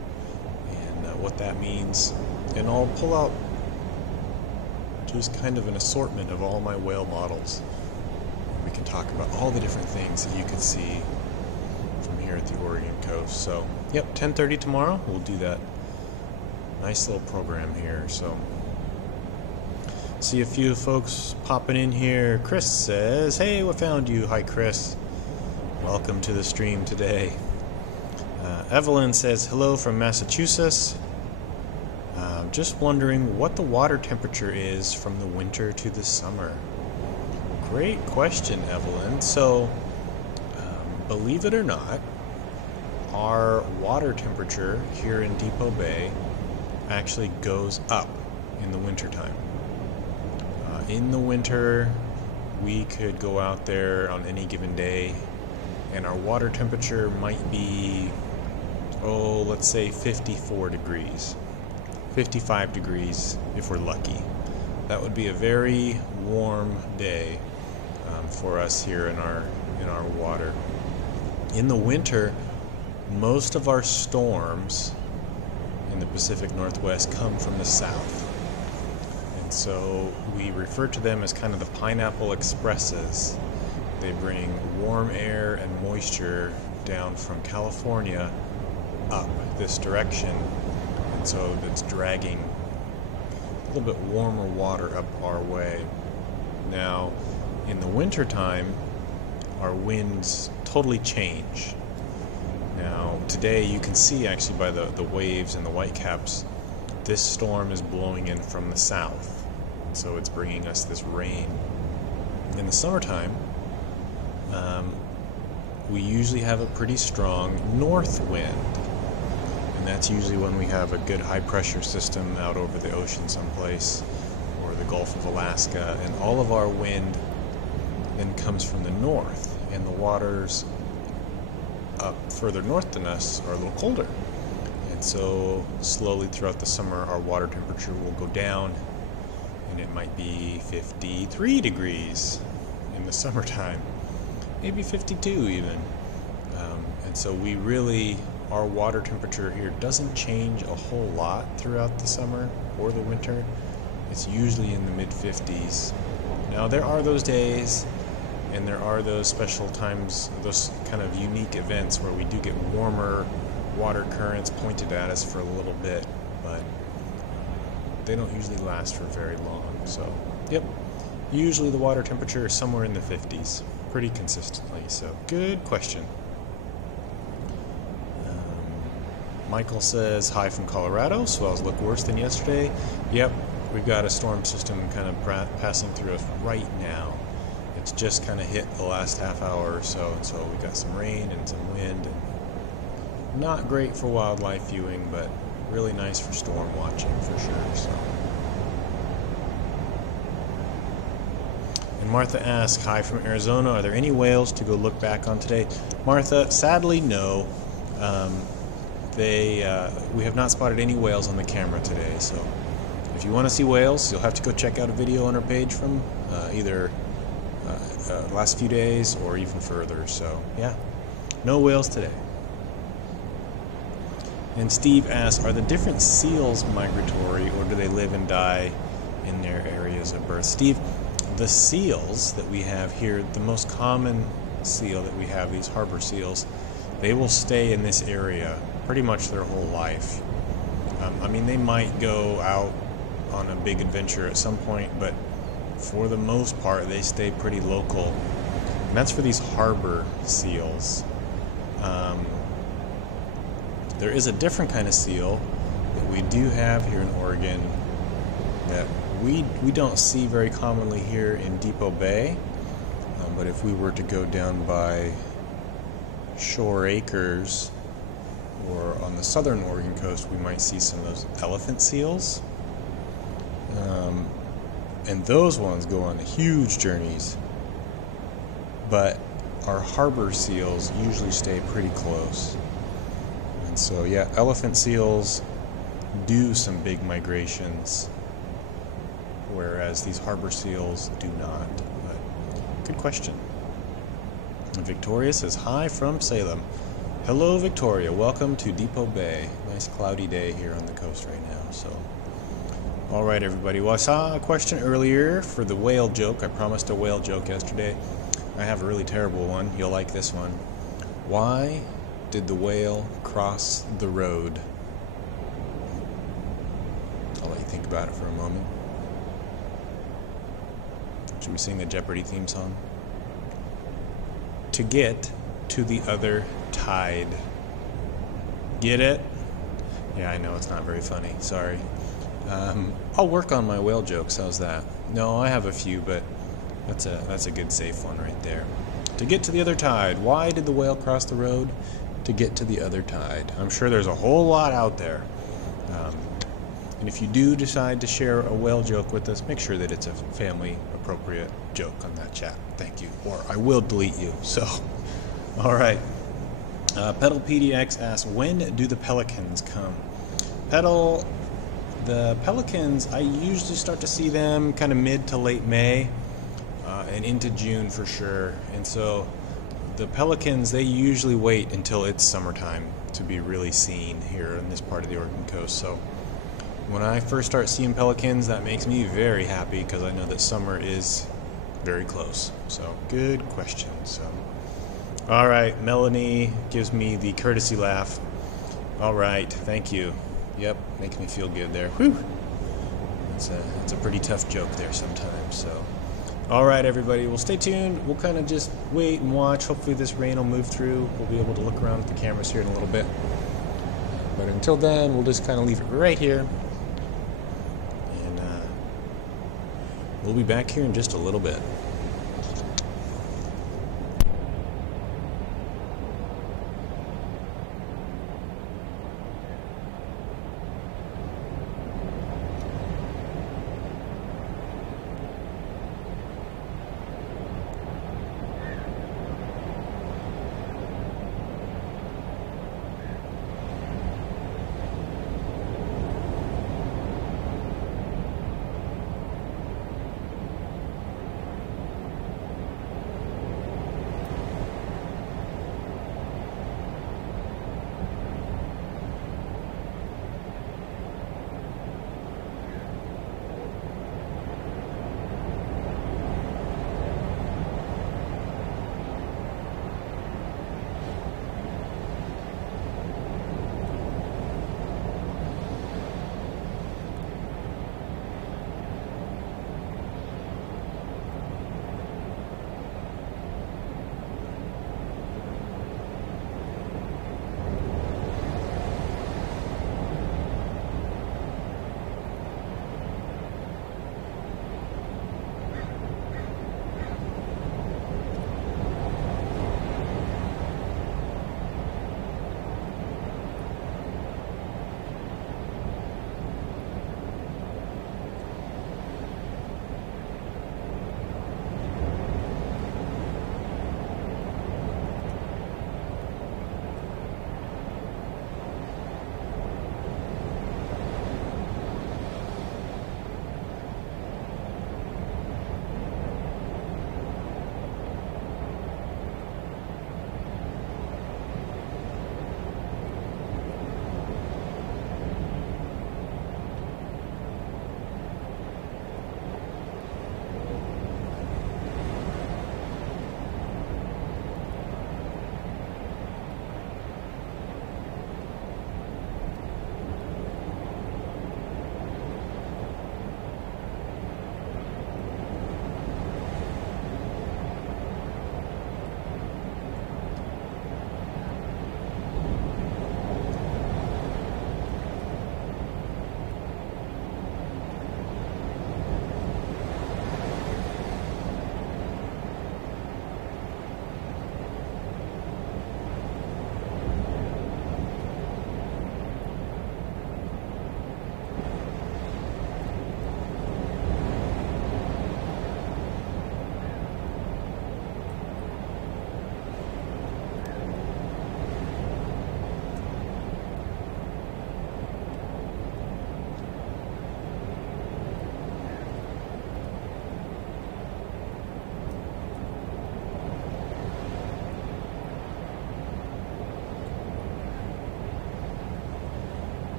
and what that means. And I'll pull out just kind of an assortment of all my whale models. We can talk about all the different things that you could see from here at the Oregon coast. So, yep, 10:30 tomorrow. We'll do that nice little program here. So, see a few folks popping in here. Chris says, hey, what found you? Hi, Chris. Welcome to the stream today. Evelyn says, hello from Massachusetts. Just wondering what the water temperature is from the winter to the summer. Great question, Evelyn. So, believe it or not, our water temperature here in Depot Bay actually goes up in the wintertime. In the winter, we could go out there on any given day and our water temperature might be, let's say 54 degrees, 55 degrees if we're lucky. That would be a very warm day for us here in our water. In the winter, most of our storms in the Pacific Northwest come from the south. And so we refer to them as kind of the pineapple expresses. They bring warm air and moisture down from California up this direction, and so it's dragging a little bit warmer water up our way. Now, in the wintertime, our winds totally change. Now, today you can see actually by the waves and the whitecaps, this storm is blowing in from the south, so it's bringing us this rain. In the summertime, we usually have a pretty strong north wind, and that's usually when we have a good high pressure system out over the ocean someplace, or the Gulf of Alaska, and all of our wind then comes from the north, and the waters up further north than us are a little colder. And so slowly throughout the summer our water temperature will go down, and it might be 53 degrees in the summertime, maybe 52 even. And so our water temperature here doesn't change a whole lot throughout the summer or the winter. It's usually in the mid-50s. Now there are those days, and there are those special times, those kind of unique events where we do get warmer water currents pointed at us for a little bit, but they don't usually last for very long. So, yep, usually the water temperature is somewhere in the 50s, pretty consistently. So, good question. Michael says, hi from Colorado. Swells look worse than yesterday. Yep, we've got a storm system kind of passing through us right now. It's just kind of hit the last half hour or so, and so we got some rain and some wind. And not great for wildlife viewing, but really nice for storm watching for sure. So. And Martha asks, hi from Arizona, are there any whales to go look back on today? Martha, sadly no. We have not spotted any whales on the camera today, so if you want to see whales, you'll have to go check out a video on our page from either last few days or even further. So yeah, no whales today. And Steve asks, are the different seals migratory, or do they live and die in their areas of birth? Steve, the seals that we have here, the most common seal that we have, these harbor seals, they will stay in this area pretty much their whole life. I mean, they might go out on a big adventure at some point, but for the most part, they stay pretty local. And that's for these harbor seals. There is a different kind of seal that we do have here in Oregon that we don't see very commonly here in Depot Bay. But if we were to go down by Shore Acres or on the southern Oregon coast, we might see some of those elephant seals. And those ones go on huge journeys. But our harbor seals usually stay pretty close. And so, yeah, elephant seals do some big migrations, whereas these harbor seals do not. But good question. And Victoria says, hi from Salem. Hello, Victoria. Welcome to Depot Bay. Nice cloudy day here on the coast right now. So, all right, everybody. Well, I saw a question earlier for the whale joke. I promised a whale joke yesterday. I have a really terrible one. You'll like this one. Why did the whale cross the road? I'll let you think about it for a moment. Should we sing the Jeopardy theme song? To get to the other tide. Get it? Yeah, I know it's not very funny. Sorry. I'll work on my whale jokes. How's that? No, I have a few, but that's a good safe one right there. To get to the other tide. Why did the whale cross the road? To get to the other tide. I'm sure there's a whole lot out there. And if you do decide to share a whale joke with us, make sure that it's a family appropriate joke on that chat. Thank you. Or I will delete you. So, all right. Pedal PDX asks, when do the pelicans come? The pelicans, I usually start to see them kind of mid to late May and into June for sure. And so the pelicans, they usually wait until it's summertime to be really seen here on this part of the Oregon coast. So when I first start seeing pelicans, that makes me very happy because I know that summer is very close. So good question. So, all right, Melanie gives me the courtesy laugh. All right, thank you. Yep, makes me feel good there. Whew. It's a pretty tough joke there sometimes. So, all right, everybody. Well, stay tuned. We'll kind of just wait and watch. Hopefully this rain will move through. We'll be able to look around at the cameras here in a little bit. But until then, we'll just kind of leave it right here. And we'll be back here in just a little bit.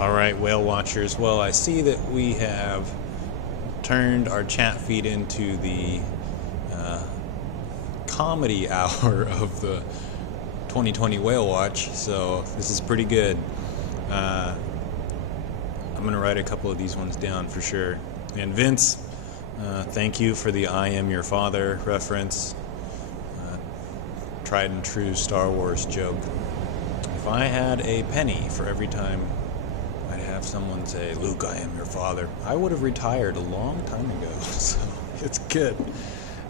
Alright, whale watchers. Well, I see that we have turned our chat feed into the comedy hour of the 2020 whale watch, so this is pretty good. I'm going to write a couple of these ones down for sure. And Vince, thank you for the I am your father reference. Tried and true Star Wars joke. If I had a penny for every time I'd have someone say, Luke, I am your father, I would have retired a long time ago. So it's good.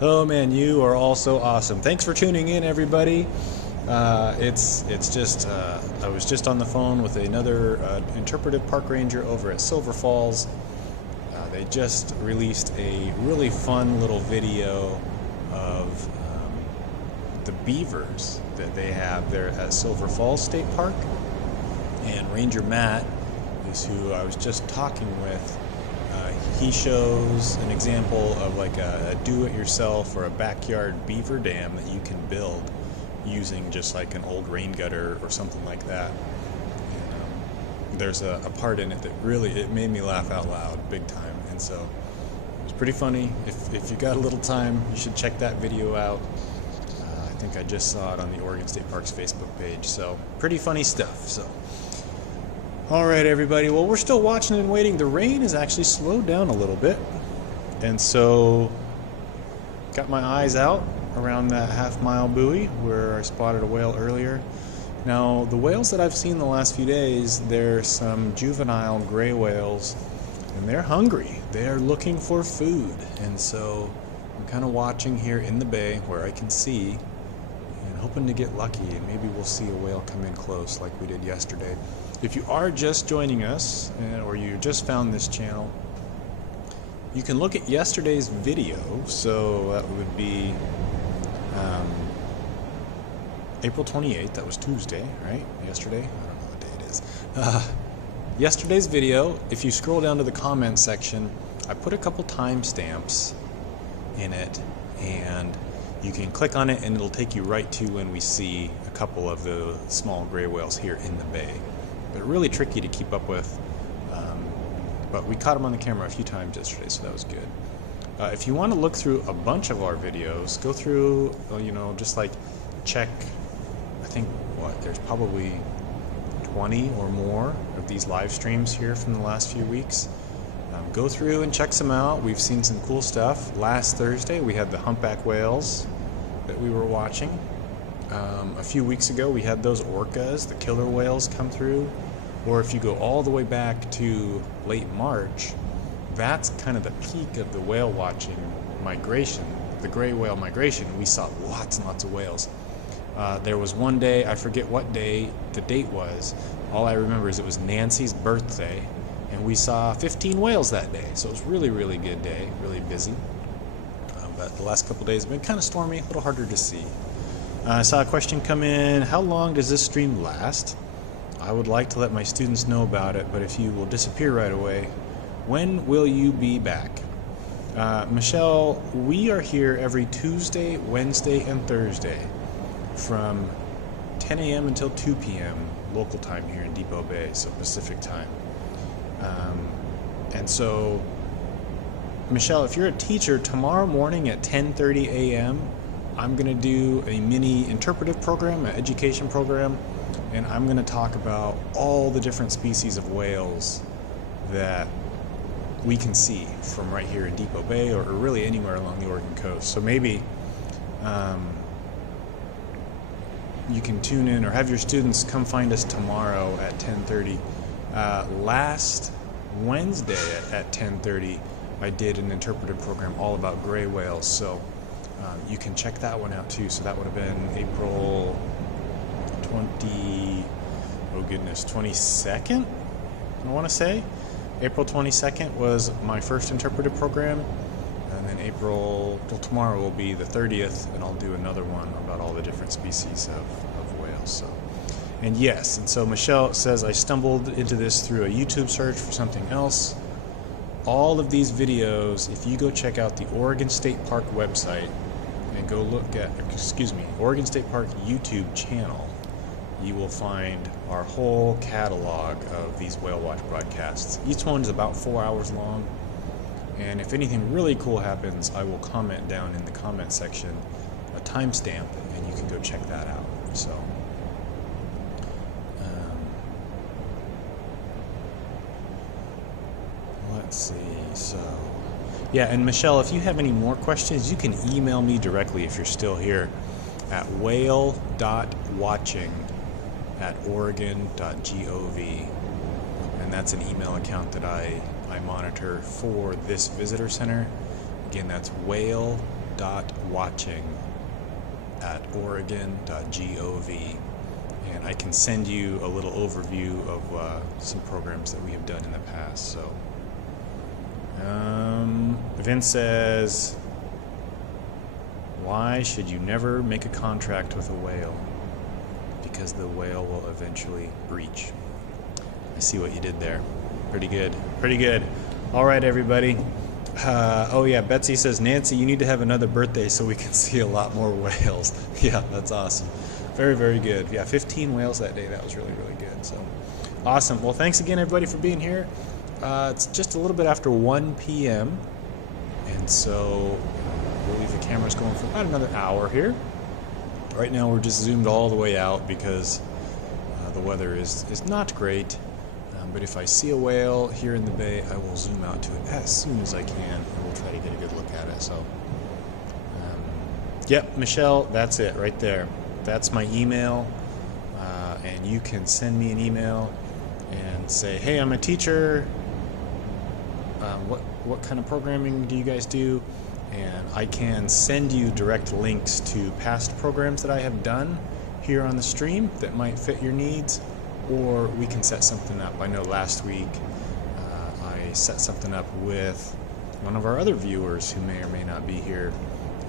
Oh man, you are all so awesome. Thanks for tuning in, everybody. It's just I was just on the phone with another interpretive park ranger over at Silver Falls. They just released a really fun little video of the beavers that they have there at Silver Falls State Park. And Ranger Matt is who I was just talking with. He shows an example of like a do-it-yourself or a backyard beaver dam that you can build using just like an old rain gutter or something like that. And, there's a part in it that really, it made me laugh out loud big time, and so it was pretty funny. If you got a little time, you should check that video out. I think I just saw it on the Oregon State Parks Facebook page, so pretty funny stuff. So alright everybody, well we're still watching and waiting. The rain has actually slowed down a little bit, and so got my eyes out around that half-mile buoy where I spotted a whale earlier. Now the whales that I've seen the last few days, there's some juvenile gray whales, and they're hungry. They're looking for food, and so I'm kind of watching here in the bay where I can see and hoping to get lucky, and maybe we'll see a whale come in close like we did yesterday. If you are just joining us, or you just found this channel, you can look at yesterday's video. So that would be April 28th. That was Tuesday, right? Yesterday? I don't know what day it is. Yesterday's video, if you scroll down to the comments section, I put a couple timestamps in it, and you can click on it and it'll take you right to when we see a couple of the small gray whales here in the bay. They're really tricky to keep up with, but we caught them on the camera a few times yesterday, so that was good. If you want to look through a bunch of our videos, go through, just like check, I think, there's probably 20 or more of these live streams here from the last few weeks. Go through and check some out. We've seen some cool stuff. Last Thursday we had the humpback whales that we were watching. A few weeks ago we had those orcas, the killer whales, come through. Or if you go all the way back to late March, that's kind of the peak of the whale watching migration, the gray whale migration. We saw lots and lots of whales. There was one day, I forget what day the date was. All I remember is it was Nancy's birthday, and we saw 15 whales that day. So it was really, really good day, really busy. But the last couple days have been kind of stormy, a little harder to see. I saw a question come in, how long does this stream last? I would like to let my students know about it, but if you will disappear right away, when will you be back? Michelle, we are here every Tuesday, Wednesday, and Thursday from 10 a.m. until 2 p.m. local time here in Depot Bay, so Pacific time. And so, Michelle, if you're a teacher, tomorrow morning at 10:30 a.m., I'm going to do a mini interpretive program, an education program, and I'm going to talk about all the different species of whales that we can see from right here in Depot Bay, or really anywhere along the Oregon coast. So maybe you can tune in or have your students come find us tomorrow at 10:30. Last Wednesday at 10:30, I did an interpretive program all about gray whales, so you can check that one out too. So that would have been April 22nd, I want to say. April 22nd was my first interpretive program, and then tomorrow will be the 30th, and I'll do another one about all the different species of whales. So, and yes, and so Michelle says, I stumbled into this through a YouTube search for something else. All of these videos, if you go check out the Oregon State Park website and go look at, Oregon State Park YouTube channel, you will find our whole catalog of these whale watch broadcasts. Each one's about 4 hours long, and if anything really cool happens, I will comment down in the comment section a timestamp, and you can go check that out. So, let's see. So, yeah, and Michelle, if you have any more questions, you can email me directly if you're still here at whale.watching@oregon.gov, and that's an email account that I monitor for this visitor center. Again, that's whale.watching@oregon.gov, and I can send you a little overview of some programs that we have done in the past. So, Vince says, why should you never make a contract with a whale? Because the whale will eventually breach. I see what you did there. Pretty good. Pretty good. All right, everybody. Oh, yeah, Betsy says, Nancy, you need to have another birthday so we can see a lot more whales. Yeah, that's awesome. Very, very good. Yeah, 15 whales that day. That was really, really good. So, awesome. Well, thanks again, everybody, for being here. It's just a little bit after 1 p.m., and so we'll leave the cameras going for about another hour here. Right now we're just zoomed all the way out because the weather is not great, but if I see a whale here in the bay, I will zoom out to it as soon as I can, and we'll try to get a good look at it. So, yep, Michelle, that's it right there. That's my email, and you can send me an email and say, hey, I'm a teacher. What kind of programming do you guys do? And I can send you direct links to past programs that I have done here on the stream that might fit your needs, or we can set something up. I know last week I set something up with one of our other viewers who may or may not be here,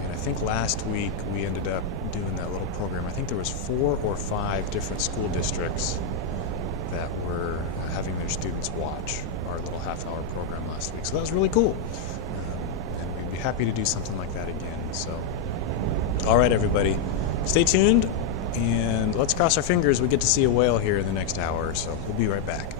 and I think last week we ended up doing that little program. I think there was 4 or 5 different school districts that were having their students watch our little half-hour program last week. So that was really cool. And we'd be happy to do something like that again. So, all right, everybody. Stay tuned, and let's cross our fingers we get to see a whale here in the next hour or so. We'll be right back.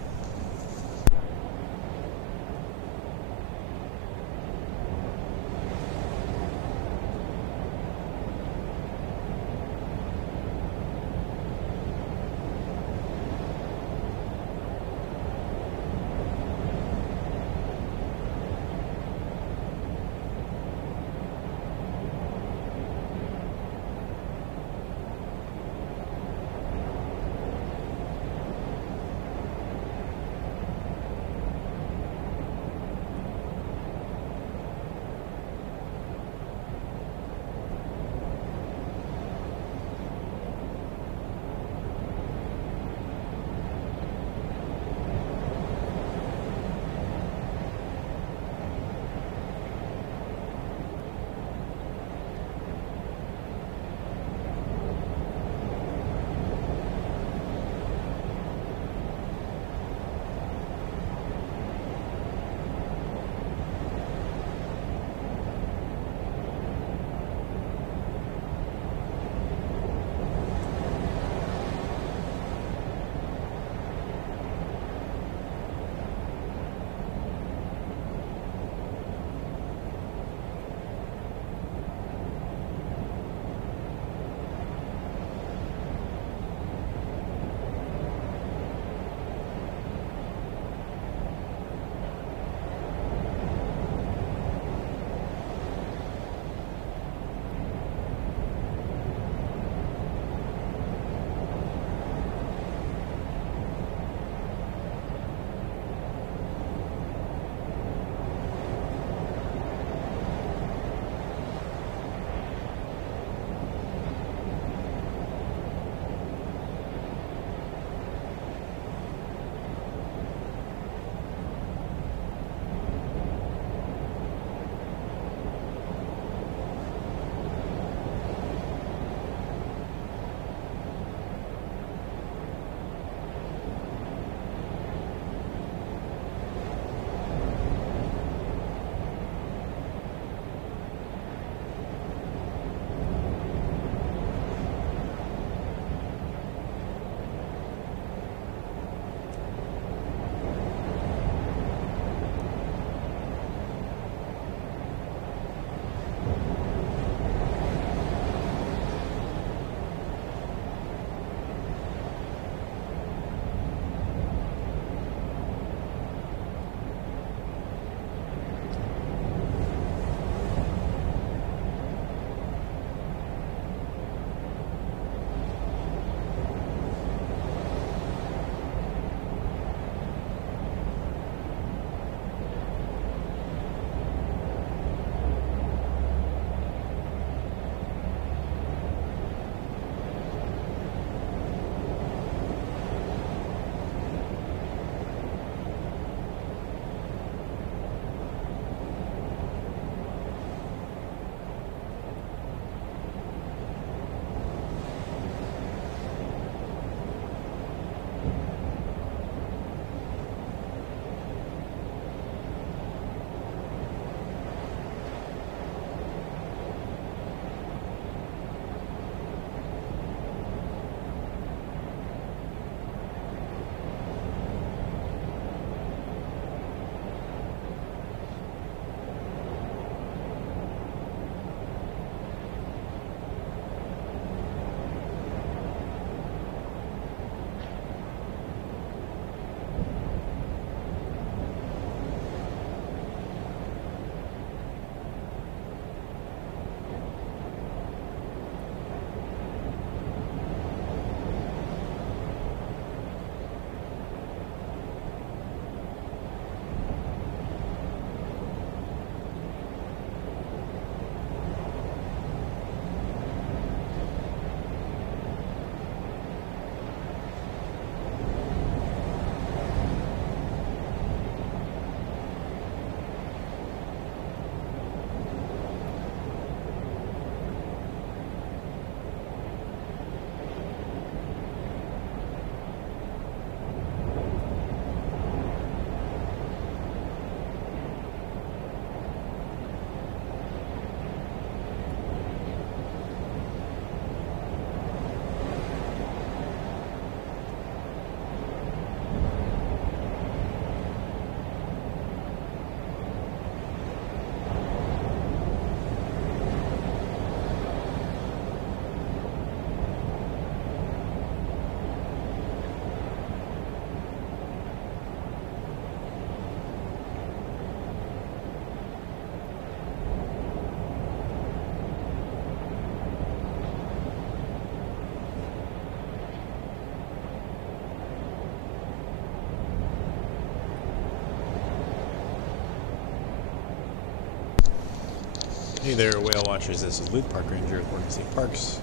Hey there, whale watchers. This is Luke, Park Ranger with Oregon State Parks,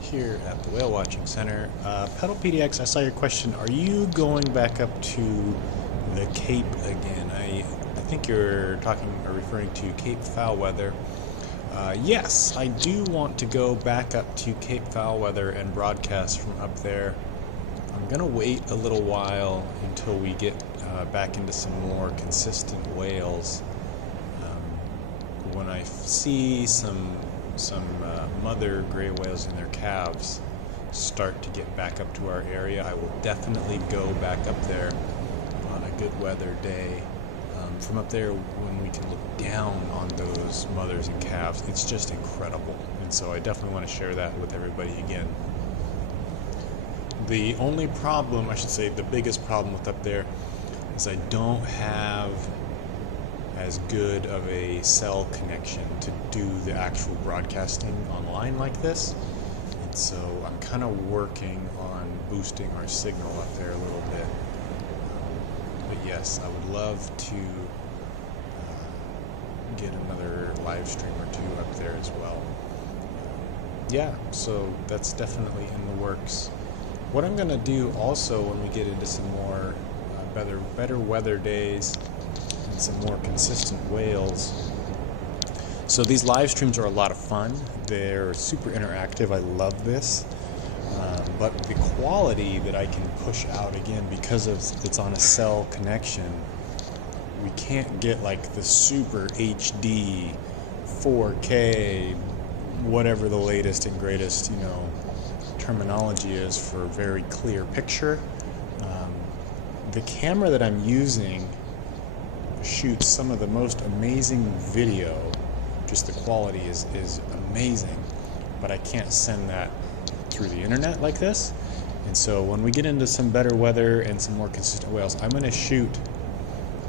here at the Whale Watching Center. Pedal PDX, I saw your question. Are you going back up to the Cape again? I think you're talking or referring to Cape Foulweather. Yes, I do want to go back up to Cape Foulweather and broadcast from up there. I'm going to wait a little while until we get back into some more consistent whales. When I see some mother gray whales and their calves start to get back up to our area, I will definitely go back up there on a good weather day. From up there, when we can look down on those mothers and calves, it's just incredible. And so I definitely want to share that with everybody again. The only problem, I should say, the biggest problem with up there is I don't have as good of a cell connection to do the actual broadcasting online like this. And so I'm kind of working on boosting our signal up there a little bit. But yes, I would love to get another live stream or two up there as well. Yeah, so that's definitely in the works. What I'm going to do also when we get into some more better weather days and some more consistent whales. So these live streams are a lot of fun. They're super interactive. I love this. But the quality that I can push out, again, because it's on a cell connection, we can't get like the super HD 4K, whatever the latest and greatest, terminology is for very clear picture. The camera that I'm using shoots some of the most amazing video. Just the quality is amazing, but I can't send that through the internet like this. And so when we get into some better weather and some more consistent whales, I'm going to shoot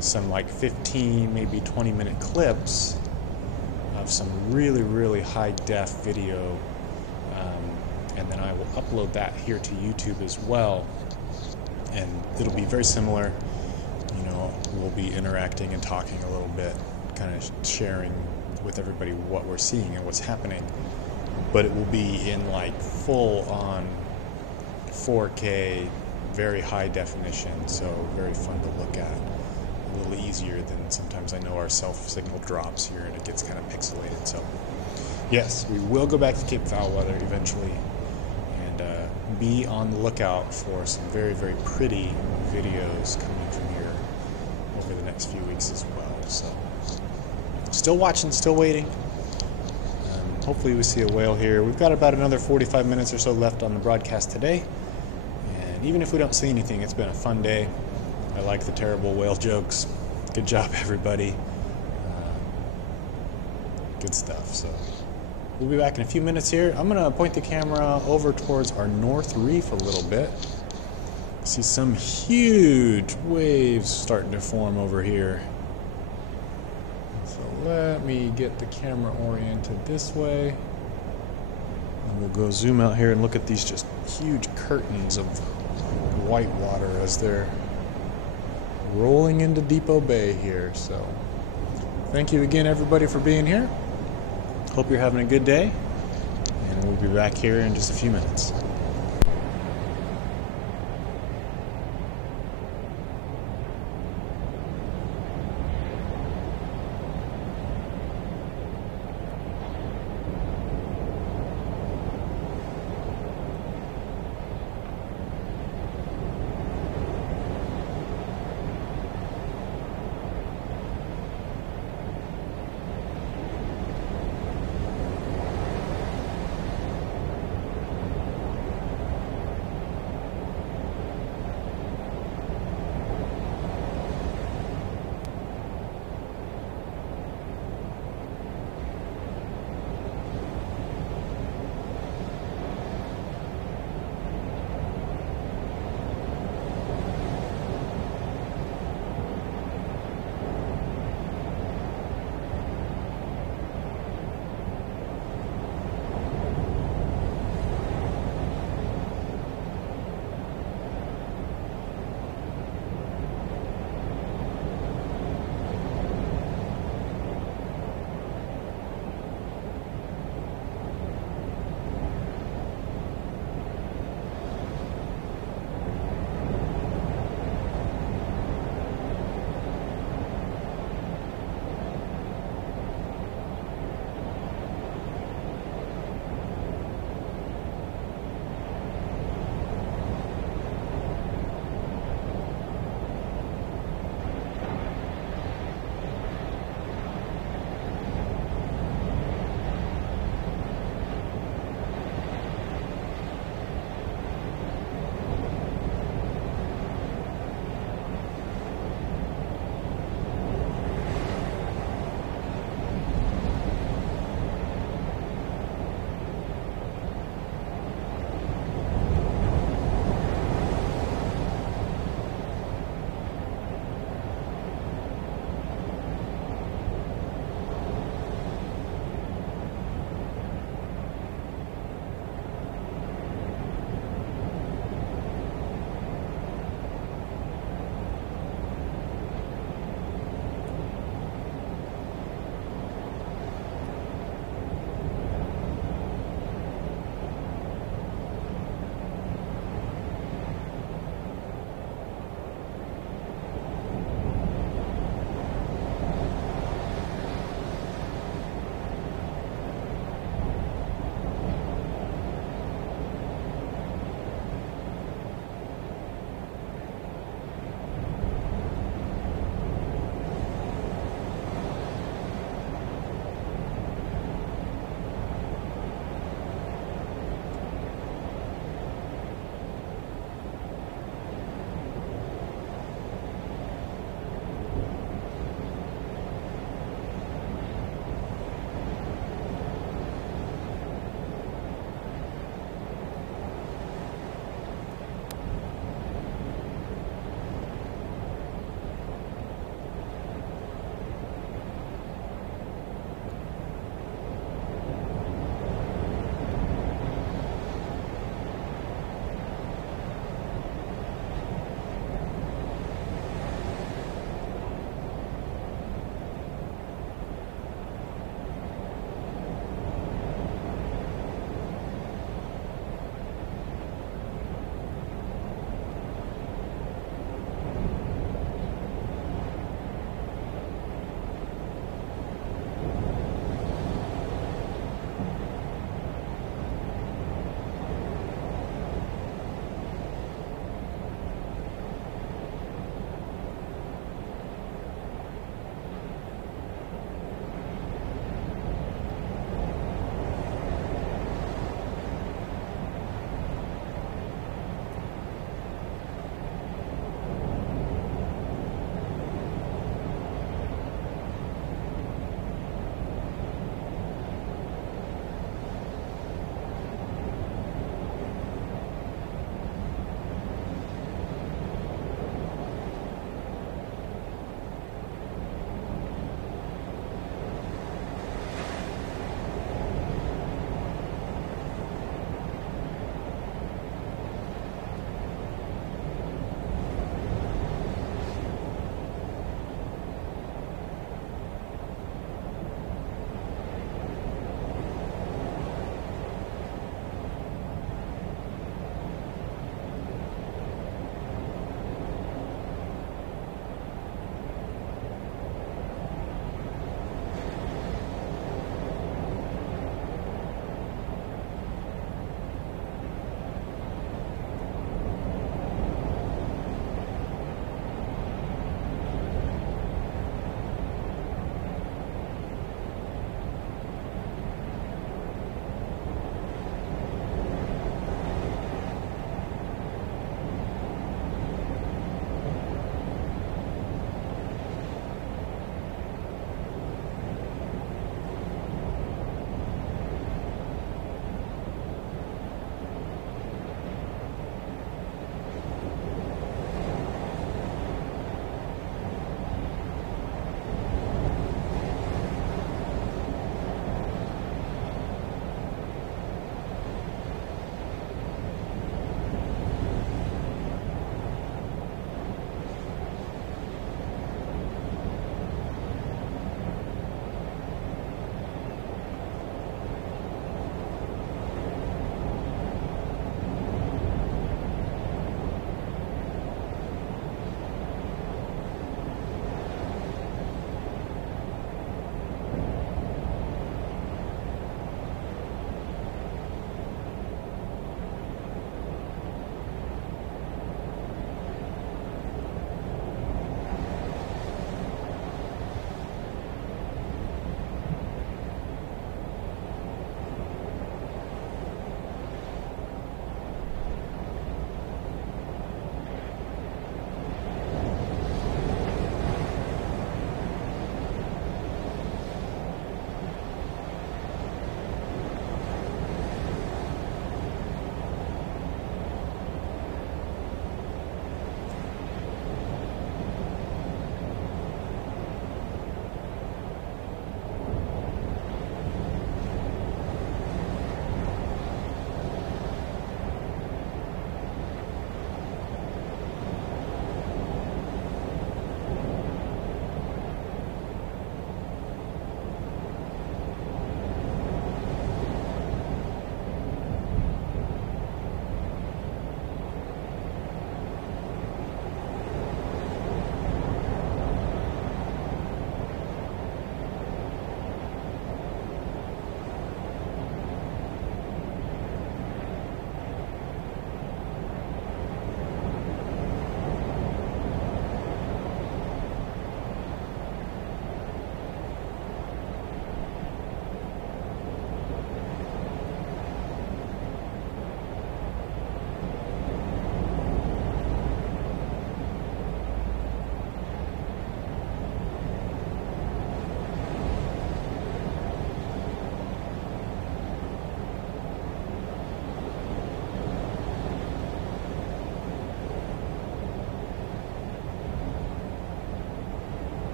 some like 15, maybe 20-minute clips of some really high def video, and then I will upload that here to YouTube as well. And it'll be very similar. We'll be interacting and talking a little bit, kind of sharing with everybody what we're seeing and what's happening. But it will be in like full on 4K, very high definition, so very fun to look at. A little easier than sometimes I know our cell signal drops here and it gets kind of pixelated. So yes, we will go back to Cape Foulweather eventually, and be on the lookout for some very pretty videos coming from here over the next few weeks as well. So still watching, still waiting. Hopefully we see a whale here. We've got about another 45 minutes or so left on the broadcast today. And even if we don't see anything, it's been a fun day. I like the terrible whale jokes. Good job, everybody. Good stuff. So we'll be back in a few minutes here. I'm going to point the camera over towards our north reef a little bit. See some huge waves starting to form over here. So let me get the camera oriented this way. And we'll go zoom out here and look at these just huge curtains of white water as they're rolling into Depot Bay here. So thank you again, everybody, for being here. Hope you're having a good day, and we'll be back here in just a few minutes.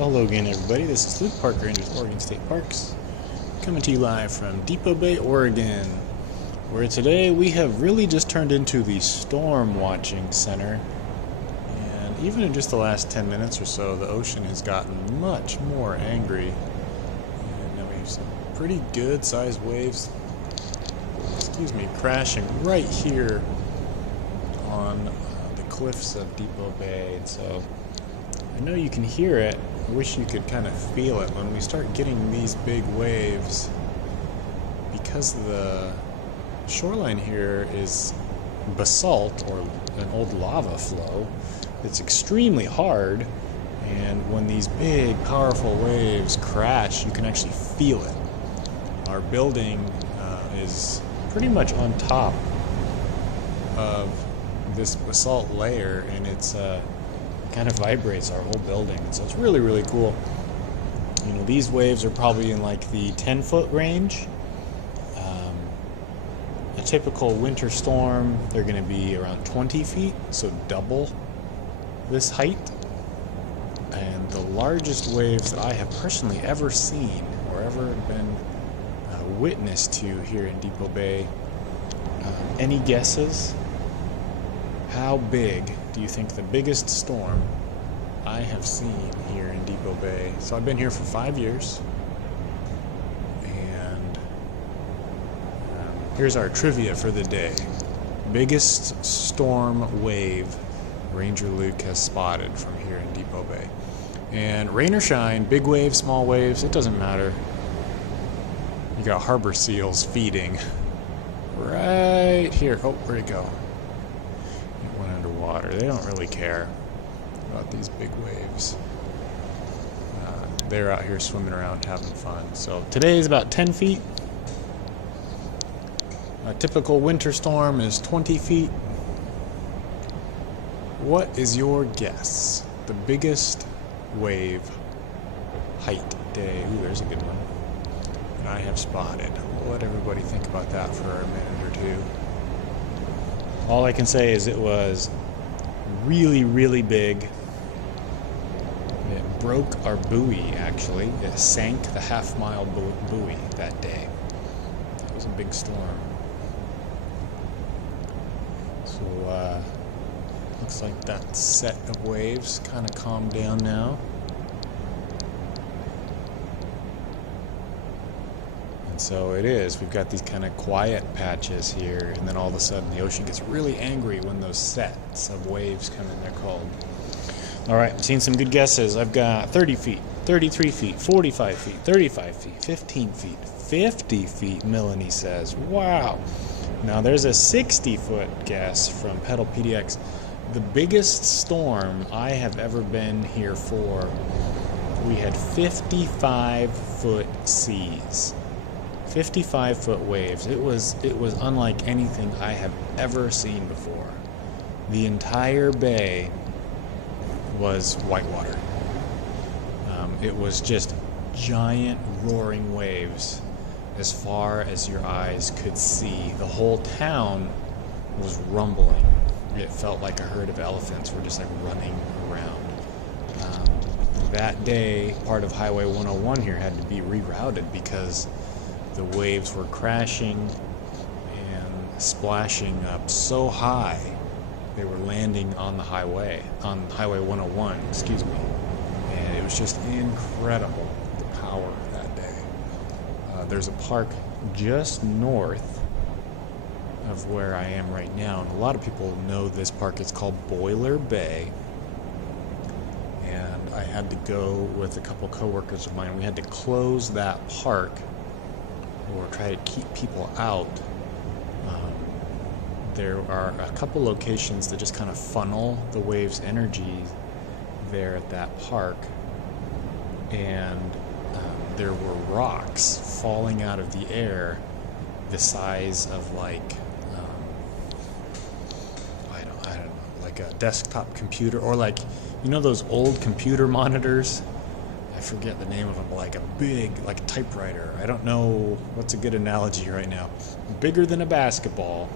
Hello again, everybody. This is Luke, Park Ranger with Oregon State Parks, coming to you live from Depot Bay, Oregon, where today we have really just turned into the storm watching center. And even in just the last 10 minutes or so, the ocean has gotten much more angry. And now we have some pretty good sized waves, crashing right here on the cliffs of Depot Bay. And so I know you can hear it. I wish you could kind of feel it when we start getting these big waves, because the shoreline here is basalt, or an old lava flow. It's extremely hard, and when these big powerful waves crash, you can actually feel it. Our building is pretty much on top of this basalt layer, and it's kind of vibrates our whole building. So it's really, really cool. You know, these waves are probably in like the 10-foot range. A typical winter storm, they're going to be around 20 feet, so double this height. And the largest waves that I have personally ever seen or ever been witness to here in Depot Bay. Any guesses? How big do you think the biggest storm I have seen here in Depot Bay? So I've been here for 5 years, and here's our trivia for the day. Biggest storm wave Ranger Luke has spotted from here in Depot Bay. And rain or shine, big waves, small waves, it doesn't matter. You got harbor seals feeding right here. Oh, where'd it go? It went underwater. They don't really care about these big waves. They're out here swimming around having fun. So today is about 10 feet. A typical winter storm is 20 feet. What is your guess? The biggest wave height day? Ooh, there's a good one. And I have spotted. We'll let everybody think about that for a minute or two. All I can say is it was really, really big. It broke our buoy, actually. It sank the half-mile buoy that day. It was a big storm. So, looks like that set of waves kind of calmed down now. And so it is. We've got these kind of quiet patches here, and then all of a sudden the ocean gets really angry when those sets of waves come in. They're called. All right, I'm seeing some good guesses. I've got 30 feet, 33 feet, 45 feet, 35 feet, 15 feet, 50 feet, Melanie says. Wow. Now there's a 60-foot guess from Pedal PDX. The biggest storm I have ever been here for, we had 55-foot seas. 55-foot waves. It was unlike anything I have ever seen before. The entire bay was whitewater. It was just giant roaring waves as far as your eyes could see. The whole town was rumbling. It felt like a herd of elephants were just like running around. That day, part of Highway 101 here had to be rerouted because the waves were crashing and splashing up so high they were landing on the highway, on Highway 101, excuse me. And it was just incredible, the power that day. There's a park just north of where I am right now, and a lot of people know this park. It's called Boiler Bay, and I had to go with a couple coworkers of mine. We had to close that park or try to keep people out. There are a couple locations that just kind of funnel the waves' energy there at that park, and there were rocks falling out of the air the size of like I don't know, like a desktop computer, or like, you know, those old computer monitors. I forget the name of them, like a big, like a typewriter. I don't know what's a good analogy right now. Bigger than a basketball,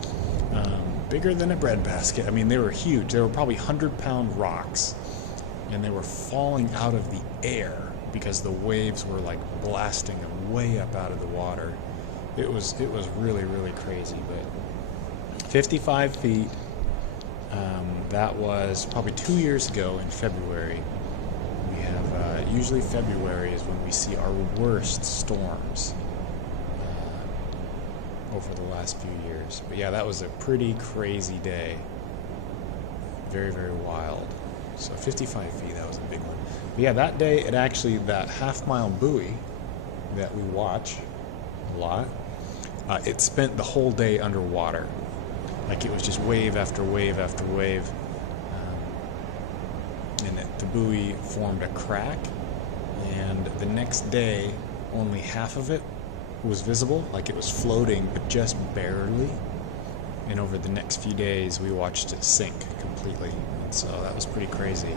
bigger than a breadbasket. I mean, they were huge. They were probably 100-pound rocks and they were falling out of the air because the waves were like blasting them way up out of the water. It was really, really crazy. But 55 feet. That was probably 2 years ago in February. We have usually February is when we see our worst storms over the last few years. But yeah, that was a pretty crazy day. Very, very wild. So 55 feet, that was a big one. But yeah, that day, that half-mile buoy that we watch a lot, it spent the whole day underwater. Like it was just wave after wave after wave. And the buoy formed a crack. And the next day, only half of it was visible. Like it was floating, but just barely. And over the next few days, we watched it sink completely. And so that was pretty crazy.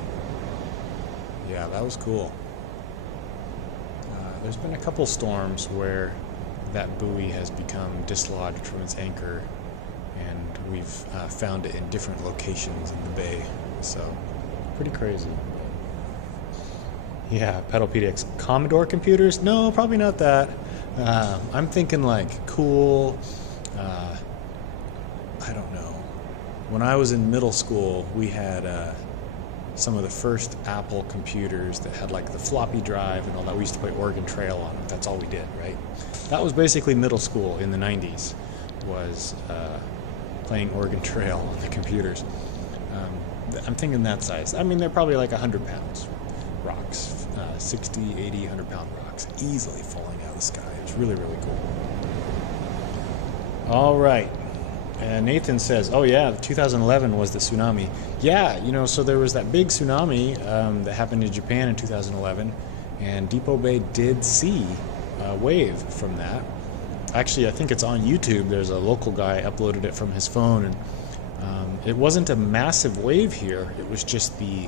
Yeah, that was cool. There's been a couple storms where that buoy has become dislodged from its anchor, and we've found it in different locations in the bay. So, pretty crazy. Yeah, Pedalpedics. Commodore computers? No, probably not that. I'm thinking like cool, I don't know. When I was in middle school, we had some of the first Apple computers that had like the floppy drive and all that. We used to play Oregon Trail on them. That's all we did, right? That was basically middle school in the 90s, was playing Oregon Trail on the computers. I'm thinking that size. I mean, they're probably like 100 pounds rocks, 60, 80, 100-pound rocks, easily falling out of the sky. It's really, really cool. All right. Nathan says, oh yeah, 2011 was the tsunami. Yeah, so there was that big tsunami that happened in Japan in 2011, and Depot Bay did see a wave from that. Actually, I think it's on YouTube. There's a local guy uploaded it from his phone, and it wasn't a massive wave here. It was just the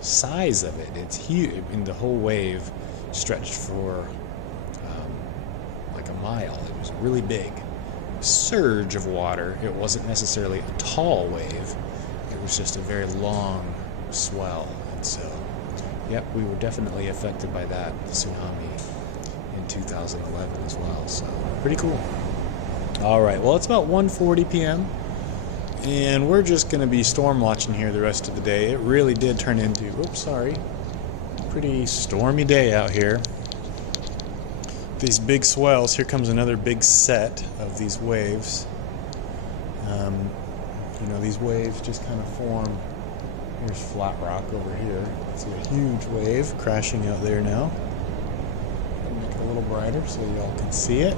size of it. It's huge. I mean, the whole wave stretched for like a mile. It was really big. Surge of water. It wasn't necessarily a tall wave. It was just a very long swell. And so, yep, we were definitely affected by that tsunami in 2011 as well. So, pretty cool. All right, well, it's about 1:40 p.m. and we're just going to be storm watching here the rest of the day. It really did turn into, pretty stormy day out here. These big swells. Here comes another big set of these waves. These waves just kind of form. Here's flat rock over here. See a huge wave crashing out there now. Make it a little brighter so y'all can see it.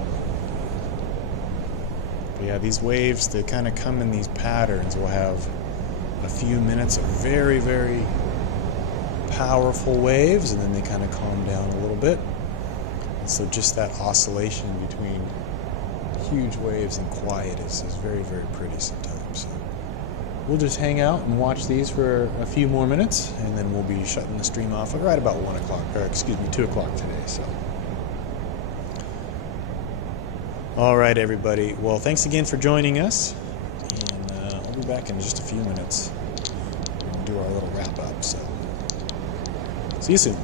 But yeah, these waves, they kind of come in these patterns. We'll have a few minutes of very, very powerful waves, and then they kind of calm down a little bit. So just that oscillation between huge waves and quiet is very, very pretty sometimes. So we'll just hang out and watch these for a few more minutes, and then we'll be shutting the stream off at right about 2 o'clock today. So, all right, everybody. Well, thanks again for joining us, and I'll be back in just a few minutes and do our little wrap up. So, see you soon.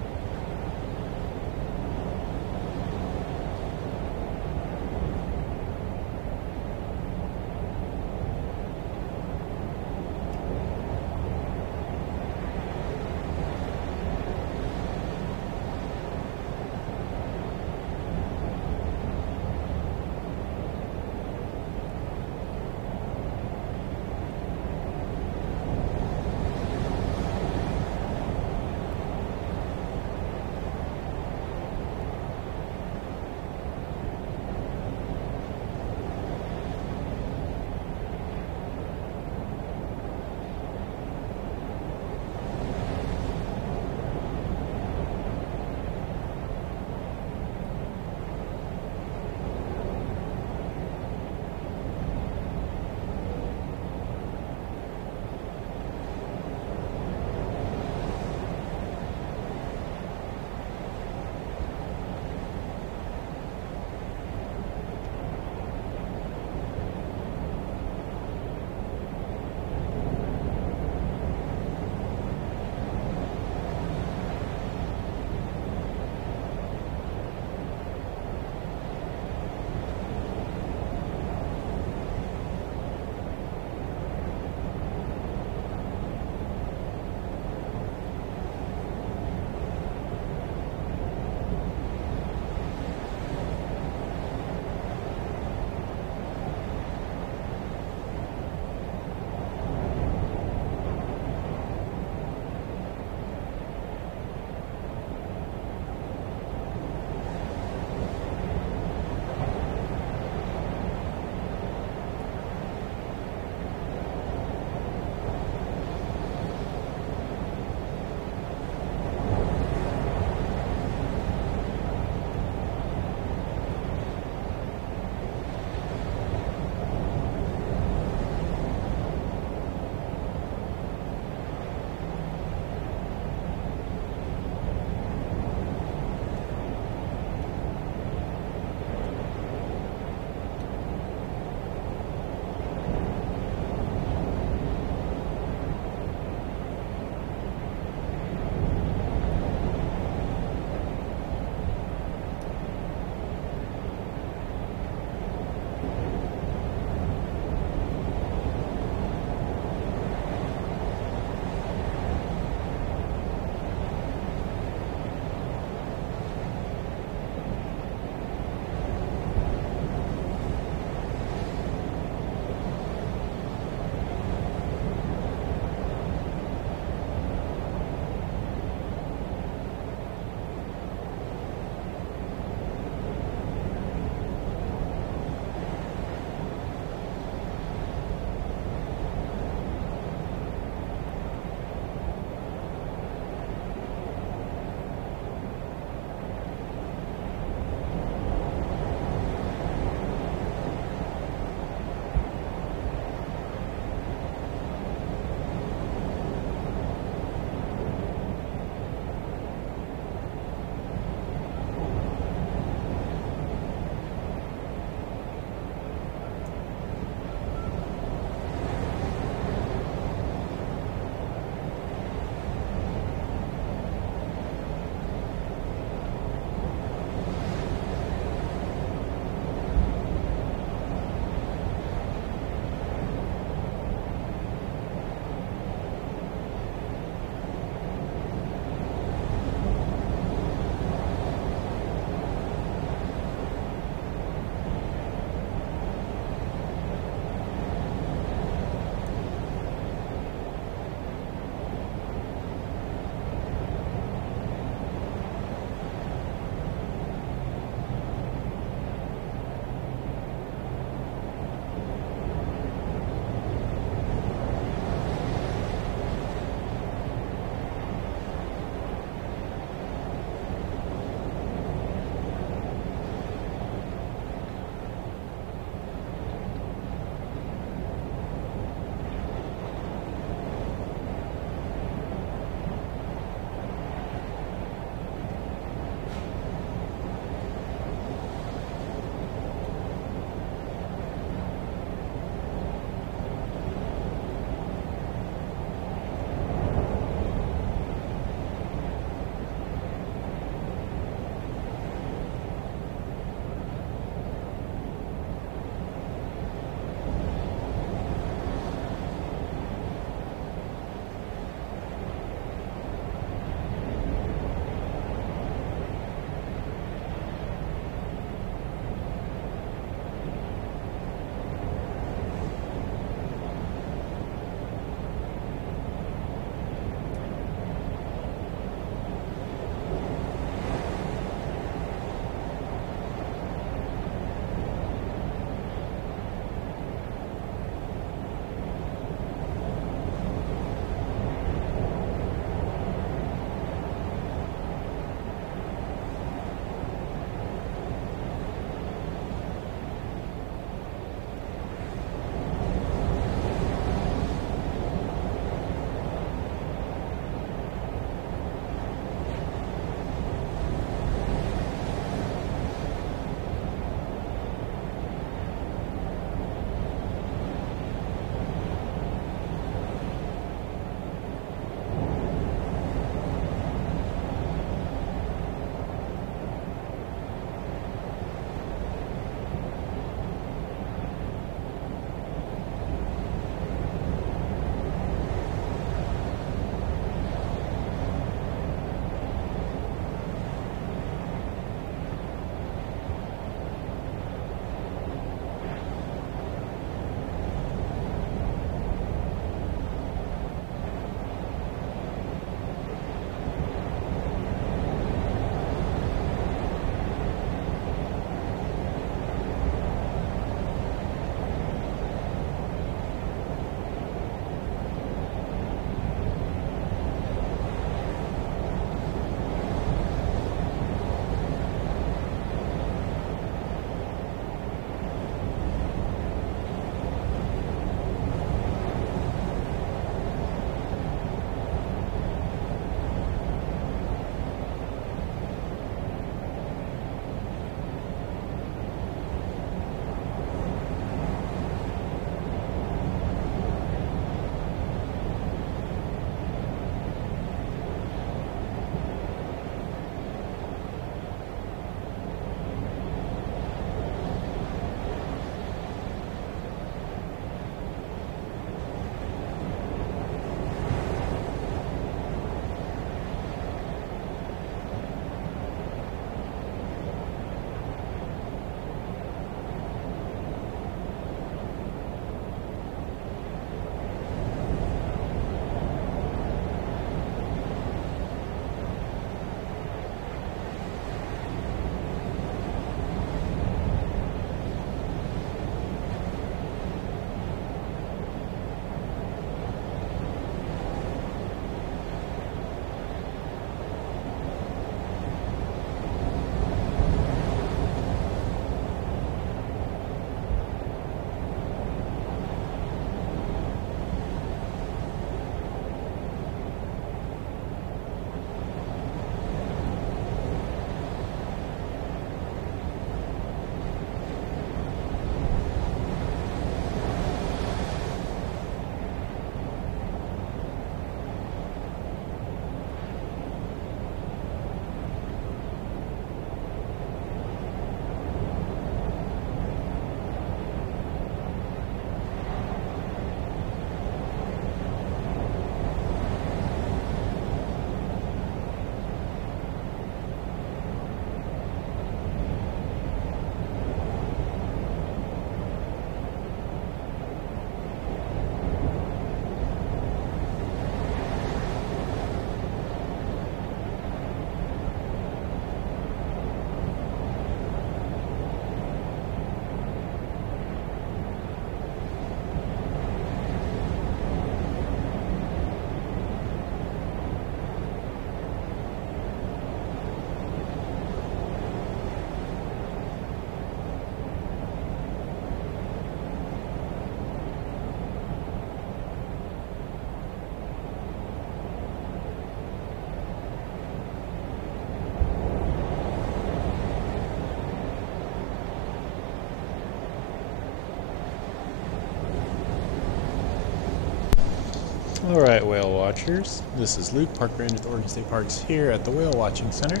Alright, whale watchers. This is Luke, Park Ranger with Oregon State Parks here at the Whale Watching Center.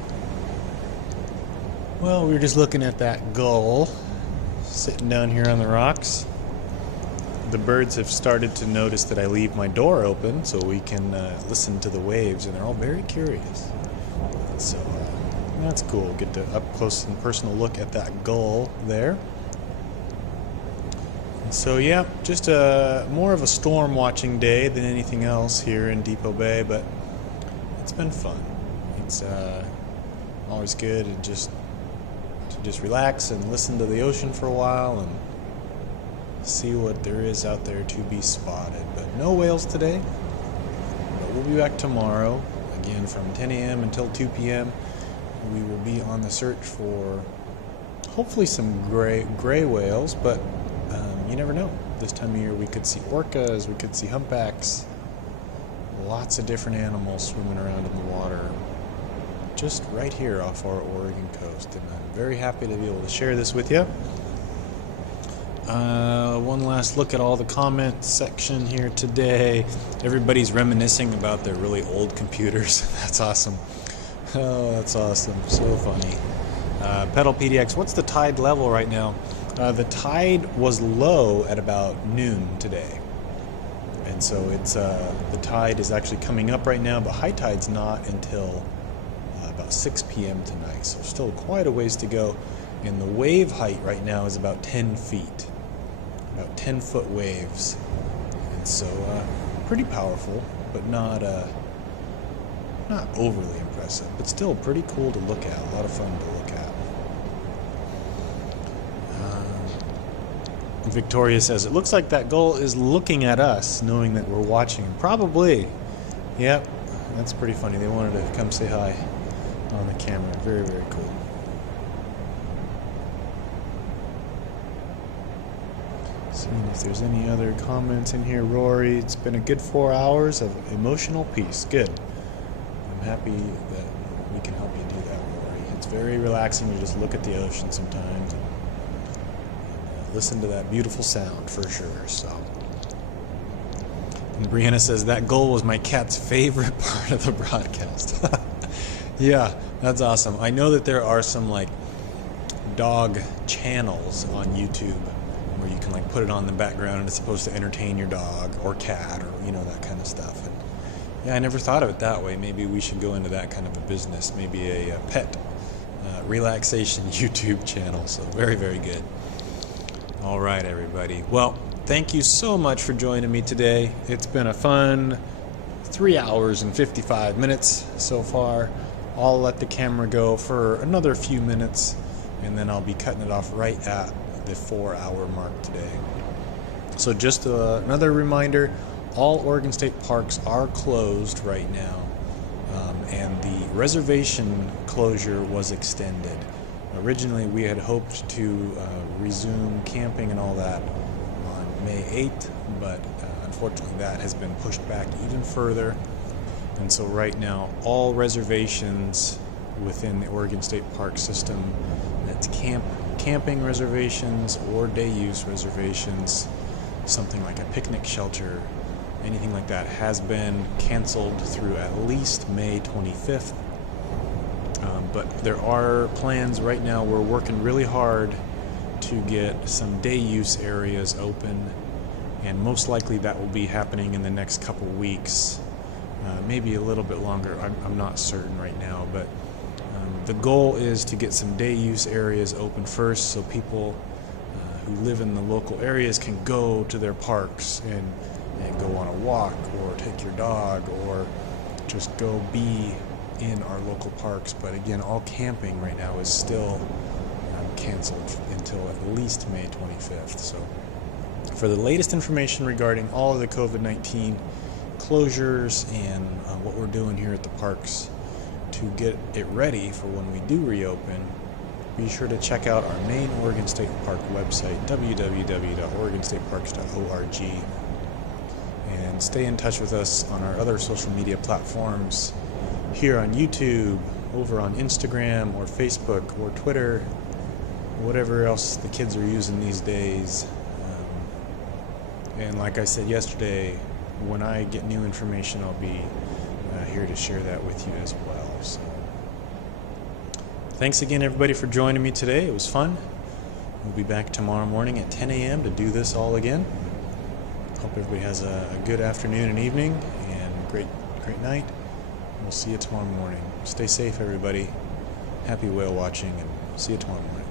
Well, we were just looking at that gull sitting down here on the rocks. The birds have started to notice that I leave my door open so we can listen to the waves, and they're all very curious. So that's cool. Get to up close and personal look at that gull there. So yeah, just more of a storm watching day than anything else here in Depot Bay, but it's been fun. It's always good to just relax and listen to the ocean for a while and see what there is out there to be spotted. But no whales today, but we'll be back tomorrow again from 10 a.m. until 2 p.m. We will be on the search for hopefully some gray whales, but you never know. This time of year we could see orcas, we could see humpbacks, lots of different animals swimming around in the water just right here off our Oregon coast, and I'm very happy to be able to share this with you. One last look at all the comment section here today. Everybody's reminiscing about their really old computers. That's awesome. Oh, that's awesome. So funny. Pedal PDX, what's the tide level right now? The tide was low at about noon today, and so it's the tide is actually coming up right now, but high tide's not until about 6 p.m. tonight, so still quite a ways to go. And the wave height right now is about 10 feet, about 10-foot waves, and so pretty powerful, but not overly impressive, but still pretty cool to look at, a lot of fun to look at. Victoria says, it looks like that gull is looking at us, knowing that we're watching him. Probably. Yep, that's pretty funny. They wanted to come say hi on the camera. Very, very cool. Seeing if there's any other comments in here. Rory, it's been a good 4 hours of emotional peace. Good. I'm happy that we can help you do that, Rory. It's very relaxing to just look at the ocean sometimes and listen to that beautiful sound for sure. So, and Brianna says that gull was my cat's favorite part of the broadcast. Yeah, that's awesome. I know that there are some like dog channels on YouTube where you can like put it on the background and it's supposed to entertain your dog or cat or that kind of stuff. And yeah, I never thought of it that way. Maybe we should go into that kind of a business. Maybe a pet relaxation YouTube channel. So very, very good. All right, everybody. Well, thank you so much for joining me today. It's been a fun 3 hours and 55 minutes so far. I'll let the camera go for another few minutes, and then I'll be cutting it off right at the 4-hour mark today. So just another reminder, all Oregon State parks are closed right now, and the reservation closure was extended. Originally, we had hoped to resume camping and all that on May 8th, but unfortunately that has been pushed back even further. And so right now, all reservations within the Oregon State Park system, that's camping reservations or day use reservations, something like a picnic shelter, anything like that, has been canceled through at least May 25th. But there are plans right now. We're working really hard to get some day use areas open, and most likely that will be happening in the next couple weeks, maybe a little bit longer. I'm not certain right now, but the goal is to get some day use areas open first so people who live in the local areas can go to their parks and go on a walk or take your dog or just go be in our local parks. But again, all camping right now is still canceled until at least May 25th. So for the latest information regarding all of the COVID-19 closures and what we're doing here at the parks to get it ready for when we do reopen, be sure to check out our main Oregon State Park website, www.oregonstateparks.org, and stay in touch with us on our other social media platforms here on YouTube, over on Instagram or Facebook or Twitter, whatever else the kids are using these days. And like I said yesterday, when I get new information, I'll be here to share that with you as well. So, thanks again, everybody, for joining me today. It was fun. We'll be back tomorrow morning at 10 a.m. to do this all again. Hope everybody has a good afternoon and evening, and great night. We'll see you tomorrow morning. Stay safe, everybody. Happy whale watching, and see you tomorrow morning.